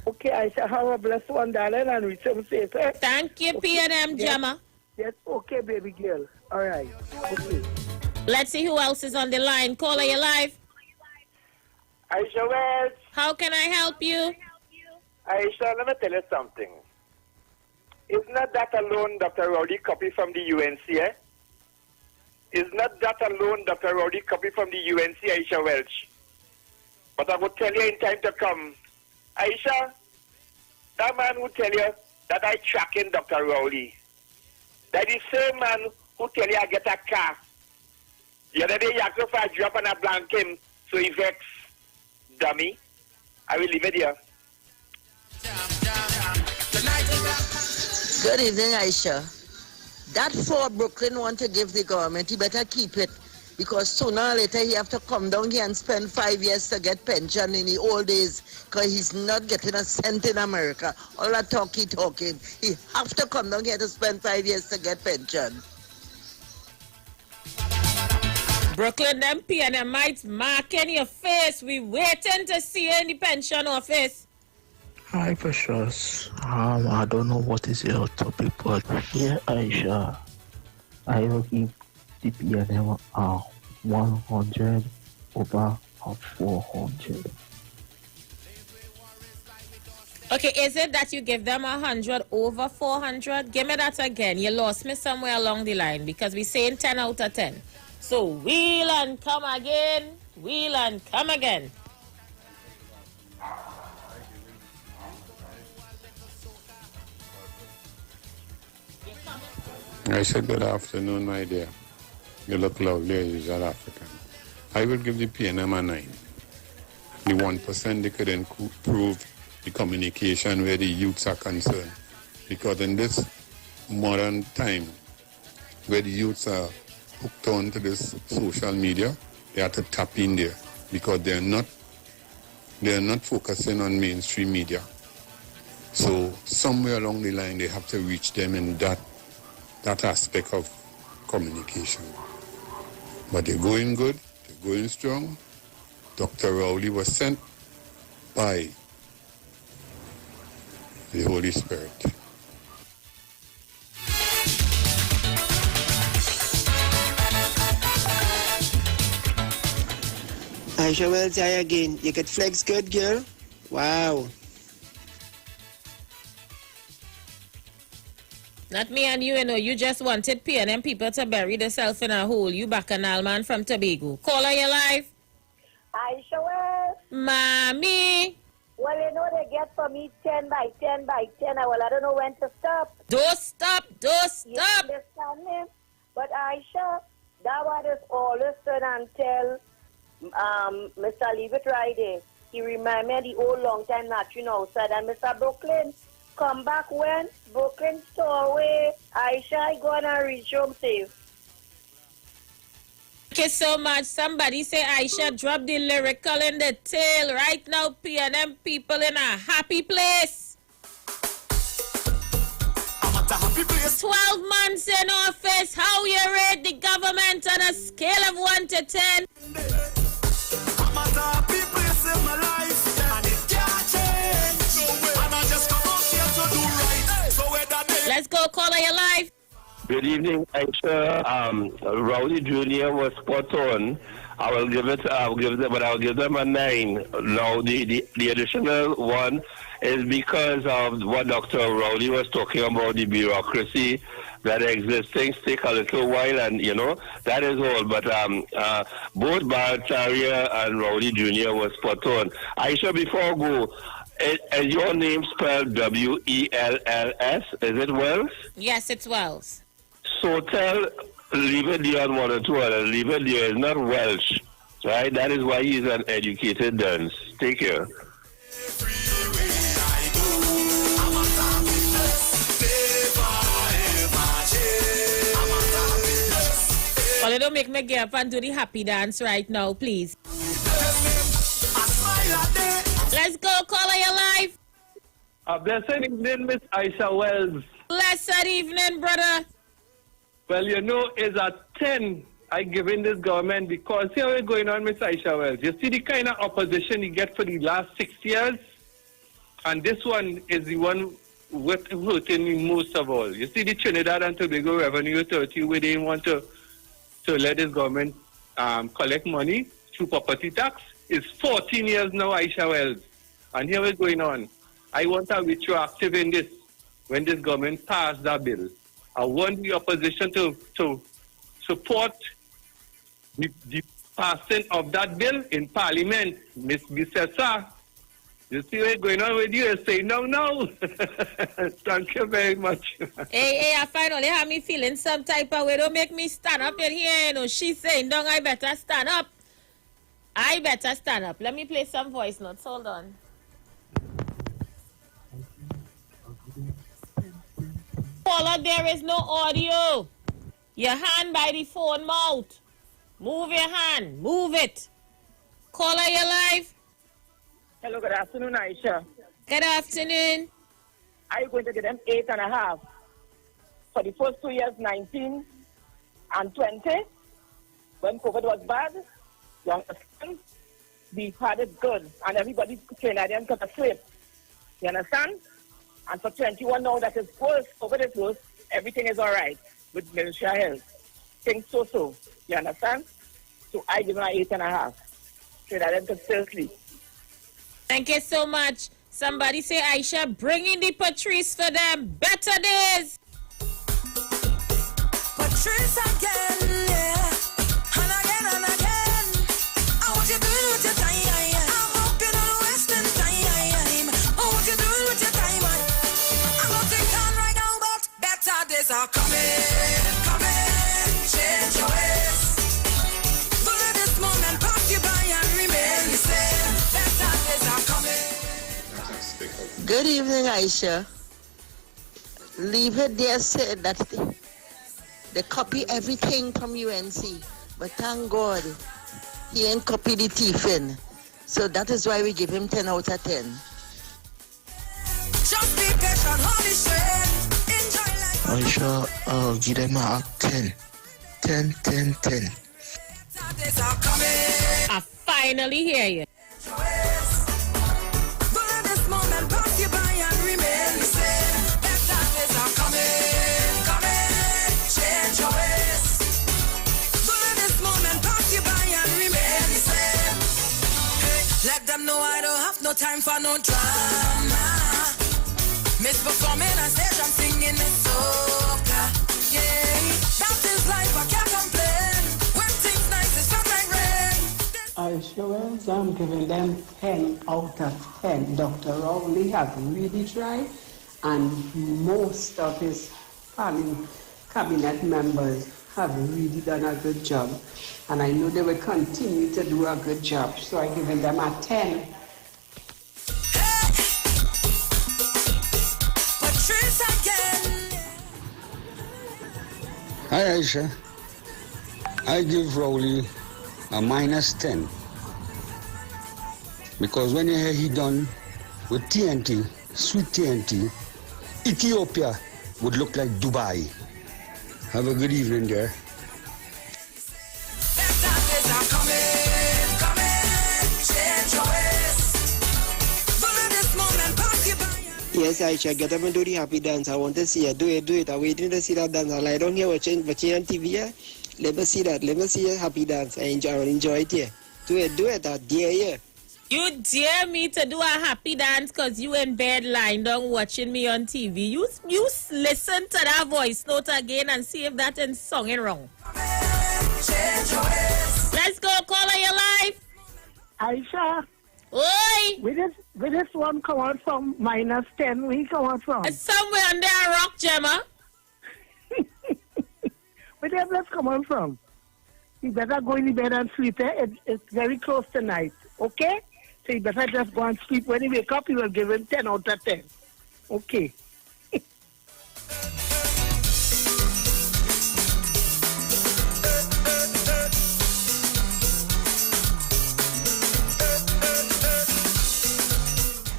Okay, I shall have a blessed one, darling, and reach him safe. Thank you, okay. PNM, Gemma. Yes, okay, baby girl. All right. Okay. Let's see who else is on the line. Caller, you live. Aisha Welch. How can I help you? Aisha, let me tell you something. It's not that alone Dr. Rowley copy from the UNC, It's not that alone Dr. Rowley copy from the UNC, Aisha Welch. But I will tell you in time to come, Aisha, that man who tell you that I tracking Dr. Rowley, that is the same man who tell you I get a car. The other day, you asked for a drop and a blanket, so he vex. Dummy. I will leave it here. Good evening, Aisha. That for Brooklyn want to give the government, he better keep it. Because sooner or later he have to come down here and spend 5 years to get pension in the old days. Because he's not getting a cent in America. All that talking. He have to come down here to spend 5 years to get pension. Brooklyn, them PNMites marking your face. We waiting to see you in the pension office. Hi, Precious. I don't know what is your topic, but here, Aisha, I will give the PNM 100 over 400. Okay, is it that you give them 100 over 400? Give me that again. You lost me somewhere along the line because we saying 10 out of 10. So wheel and come again, wheel and come again. I said good afternoon, my dear. You look lovely as usual African. I will give the PNM a 9. The 1% they could improve the communication where the youths are concerned. Because in this modern time where the youths are hooked on to this social media, they have to tap in there because they are not focusing on mainstream media. So somewhere along the line they have to reach them in that aspect of communication. But they're going good, they're going strong. Dr. Rowley was sent by the Holy Spirit. I shall well say again, you get flex good, girl. Wow. Not me and you, you just wanted PNM people to bury themselves in a hole. You bacchanal man from Tobago. Caller, you live? Aisha, well. Mommy. Well, you know they get for me 10 by 10 by 10. Well, I don't know when to stop. Don't stop. Don't stop. You understand me? But Aisha, that one is always turn and tell Mr. Leave It Friday. He remind me of the old long time natural outside. And Mr. Brooklyn, come back when Brooklyn store away. Aisha, I gonna reach home safe. Thank you so much. Somebody say Aisha drop the lyrical in the tail. Right now, PNM people in a happy place. 12 months in office. How you rate the government on a scale of 1 to 10? Let's go, caller your life. Good evening, Aisha. Rowdy Jr. was spot on. I'll give them a 9. Now, the additional one is because of what Dr. Rowdy was talking about, the bureaucracy that exists. Things take a little while, and, that is all. But both Barataria and Rowdy Jr. was spot on. Aisha, before I go, is your name spelled W-E-L-L-S? Is it Wells? Yes, it's Wells. So tell Leave It there on 1 or 2 others. Leave It there is not Welsh, right? That is why he's an educated dunce. Take care. Well, you don't make me get up and do the happy dance right now, please. Let's go, caller your life. A blessed evening, Miss Aisha Wells. Blessed evening, brother. Well, it's a 10 I give in this government because here we're going on, Miss Aisha Wells. You see the kind of opposition you get for the last 6 years? And this one is the one hurting me most of all. You see the Trinidad and Tobago Revenue Authority where they want to let this government collect money through property tax. It's 14 years now, Aisha Wells. And here we're going on. I want a retroactive in this when this government passed that bill. I want the opposition to support the passing of that bill in Parliament. Miss Bissessa, you see what's going on with you? Say no. Thank you very much. Hey, I finally have me feeling some type of way. Don't make me stand up in here. She's saying, "Don't I better stand up." I better stand up. Let me play some voice notes. Hold on. Caller, there is no audio. Your hand by the phone mouth. Move your hand. Move it. Caller, your life. Hello, good afternoon, Aisha. Good afternoon. Are you going to get them 8.5 for the first 2 years, 19 and 20, when COVID was bad? You understand? We had it good, and everybody Canadian got a slip. You understand? And for 21 now, that is worse. COVID is worse. Everything is all right with Militia Health. Things so. You understand? So I give them 8.5. Canadian can still sleep. Thank you so much. Somebody say, Aisha, bring in the Patrice for them. Better days. Patrice again, yeah. And again. I want you doing with your time. I'm up in on Western time. I want you doing with your time. I'm not thinking on right now, but better days are coming. Change your ways. But at this moment, pass you by and remain the same. Better days are coming. Good evening, Aisha. Leave It there said that they copy everything from UNC, but thank God he ain't copy the thief in. So that is why we give him 10 out of 10. Just be patient, hold the shade. Enjoy life. Aisha, I'll give them a 10. 10. I finally hear you. No, I don't have no time for no drama. Misperforming on stage, I'm singing it soca. Yeah, that is life, I can't complain. When things nice, it's not like rain. Aisha Wells, I'm giving them 10 out of 10. Dr. Rowley has really tried, and most of his cabinet members have really done a good job. And I know they will continue to do a good job, so I'm giving them a 10. Hi Aisha, I give Rowley a -10 because when you hear he done with TNT, sweet TNT, Ethiopia would look like Dubai. Have a good evening there. Yes, Aisha, get up and do the happy dance. I want to see it. Do it. I'm waiting to see that dance. I lie down here watching on TV. Yeah? Let me see that. Let me see a happy dance. I enjoy it here. Do it. I dare you. You dare me to do a happy dance because you in bed lying down watching me on TV. You listen to that voice note again and see if that is songing wrong. Let's go, caller your life. Aisha. Oi! Where this one come out from -10? Where he come out from? It's somewhere under a rock, Gemma. Where the hell come out from? You better go in the bed and sleep. It's very close tonight, okay? So you better just go and sleep. When you wake up, you will give him 10 out of 10. Okay.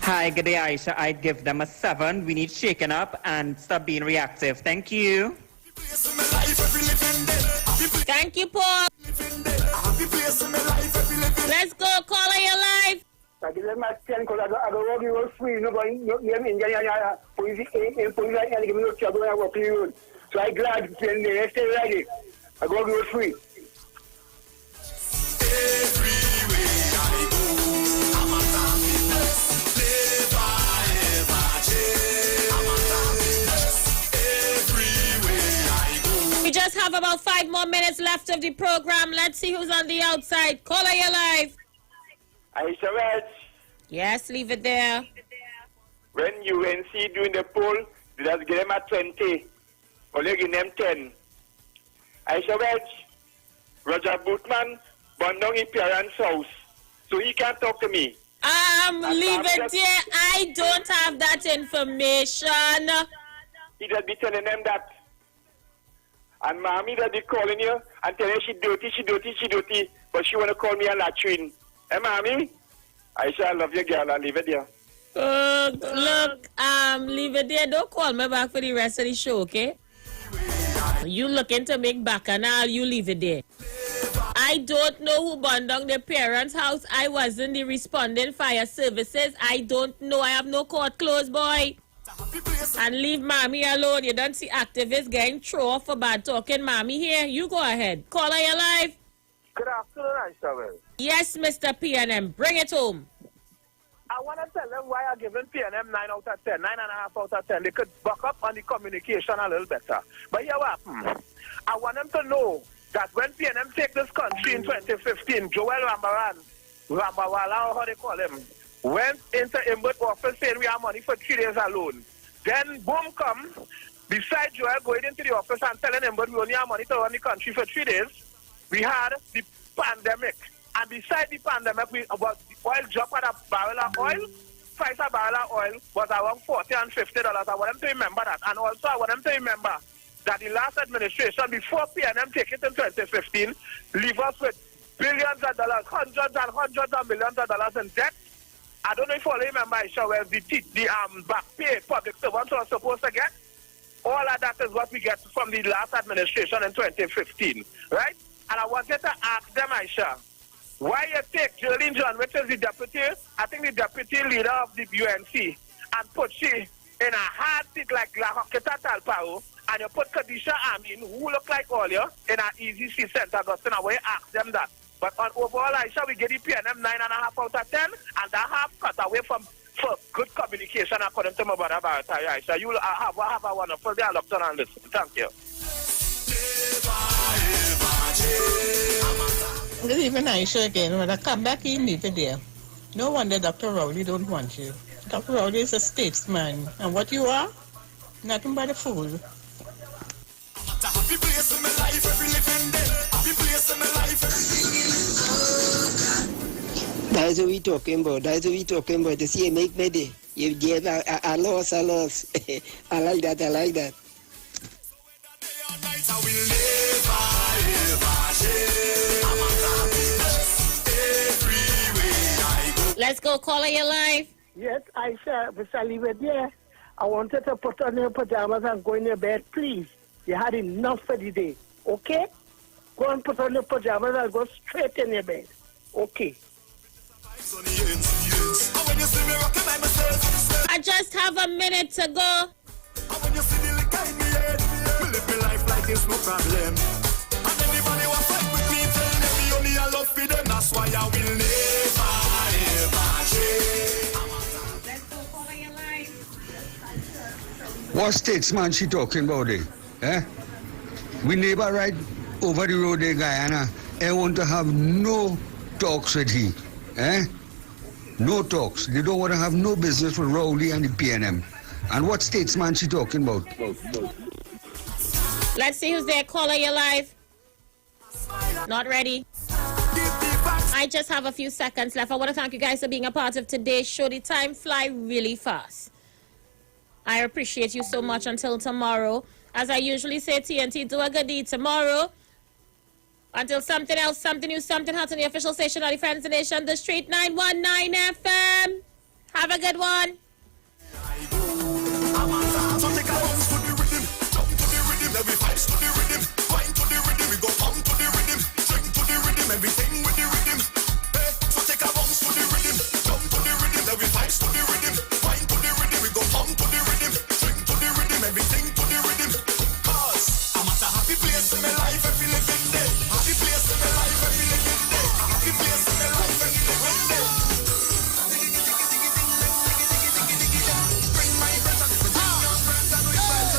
Hi, good day, Aisha. I'd give them a 7. We need shaking up and stop being reactive. Thank you. Thank you, Paul. Let's go, caller your life. I give them a 10 because I go work you free. No going, you have in police, and give me no trouble when I work you. So I'm glad when the next day ready. I go work you free. We just have about 5 more minutes left of the program. Let's see who's on the outside. Caller your life. Aisha Wells. Yes, leave it there. When UNC doing the poll, let's give them a 20. Only give them 10. Aisha Wells, Roger Bootman, Bondong in parents' house. So he can't talk to me. Leave it there. I don't have that information. He just be telling them that. And mommy that be calling you and telling she dirty, but she want to call me a latrine. Hey, mommy? Aisha, I love you, girl. I'll leave it there. Look, leave it there. Don't call me back for the rest of the show, okay? You looking to make bacchanal, you leave it there. I don't know who burned down their parents' house. I wasn't the responding fire services. I don't know. I have no court closed, boy. And leave mommy alone. You don't see activists getting thrown off for bad talking. Mommy here, you go ahead. Caller your life. Good afternoon, Aisha Wells. Yes, Mr. PNM. Bring it home. I want to tell them why I'm giving PNM 9 out of 10, 9.5 out of 10. They could buck up on the communication a little better. But here what happened? I want them to know that when PNM take this country in 2015, Joel Rambawala, how they call him, went into Imbert office saying we have money for 3 days alone. Then boom come, beside Joel going into the office and telling Imbert we only have money to run the country for 3 days, we had the pandemic. And beside the pandemic, we about the oil drop at a barrel of oil. Price of barrel of oil was around $40 and $50. I want them to remember that. And also I want them to remember that the last administration, before PNM take it in 2015, leave us with billions of dollars, hundreds of millions of dollars in debt. I don't know if you all remember, Aisha, where the back pay public servants were supposed to get. All of that is what we get from the last administration in 2015, right? And I wanted to ask them, Aisha, why you take Jolene John, which is the deputy, I think the deputy leader of the UNC, and put she in a hard seat like La Hocketa Talpao, and you put Kadisha Amin, who look like all you, in an easy seat Center Augustine, and we ask them that. But on overall, Aisha, we get the PNM 9.5 out of 10, and that half cut away for good communication according to my brother Barata, Aisha. You have a wonderful day. I love to listen. Thank you. Good evening, Aisha again. When I come back in, leave it there. No wonder Dr. Rowley don't want you. Dr. Rowley is a statesman. And what you are? Nothing but a fool. That's what we talking about. That's what we talking about. To see you make me day. You gave a loss, a loss. I like that, I like that. Let's go, caller your life. Yes, Aisha, Mr. Leave it there. I wanted to put on your pajamas and go in your bed, please. You had enough for the day, okay? Go and put on your pajamas and go straight in your bed, okay? I just have a minute to go. It's no problem. And anybody who fight with me, tell them me only I love for them. That's why I will never, ever change. What statesman she talking about there? Eh? We neighbor right over the road there, Guyana. I want to have no talks with he. Eh? No talks. They don't want to have no business with Rowley and the PNM. And what statesman she talking about? Let's see who's there. Caller, you're live. Not ready. I just have a few seconds left. I want to thank you guys for being a part of today's show. The time fly really fast. I appreciate you so much. Until tomorrow. As I usually say, TNT, do a good deed tomorrow. Until something else, something new, something hot on the official station of the Friends of the Nation, The Street 919 FM. Have a good one.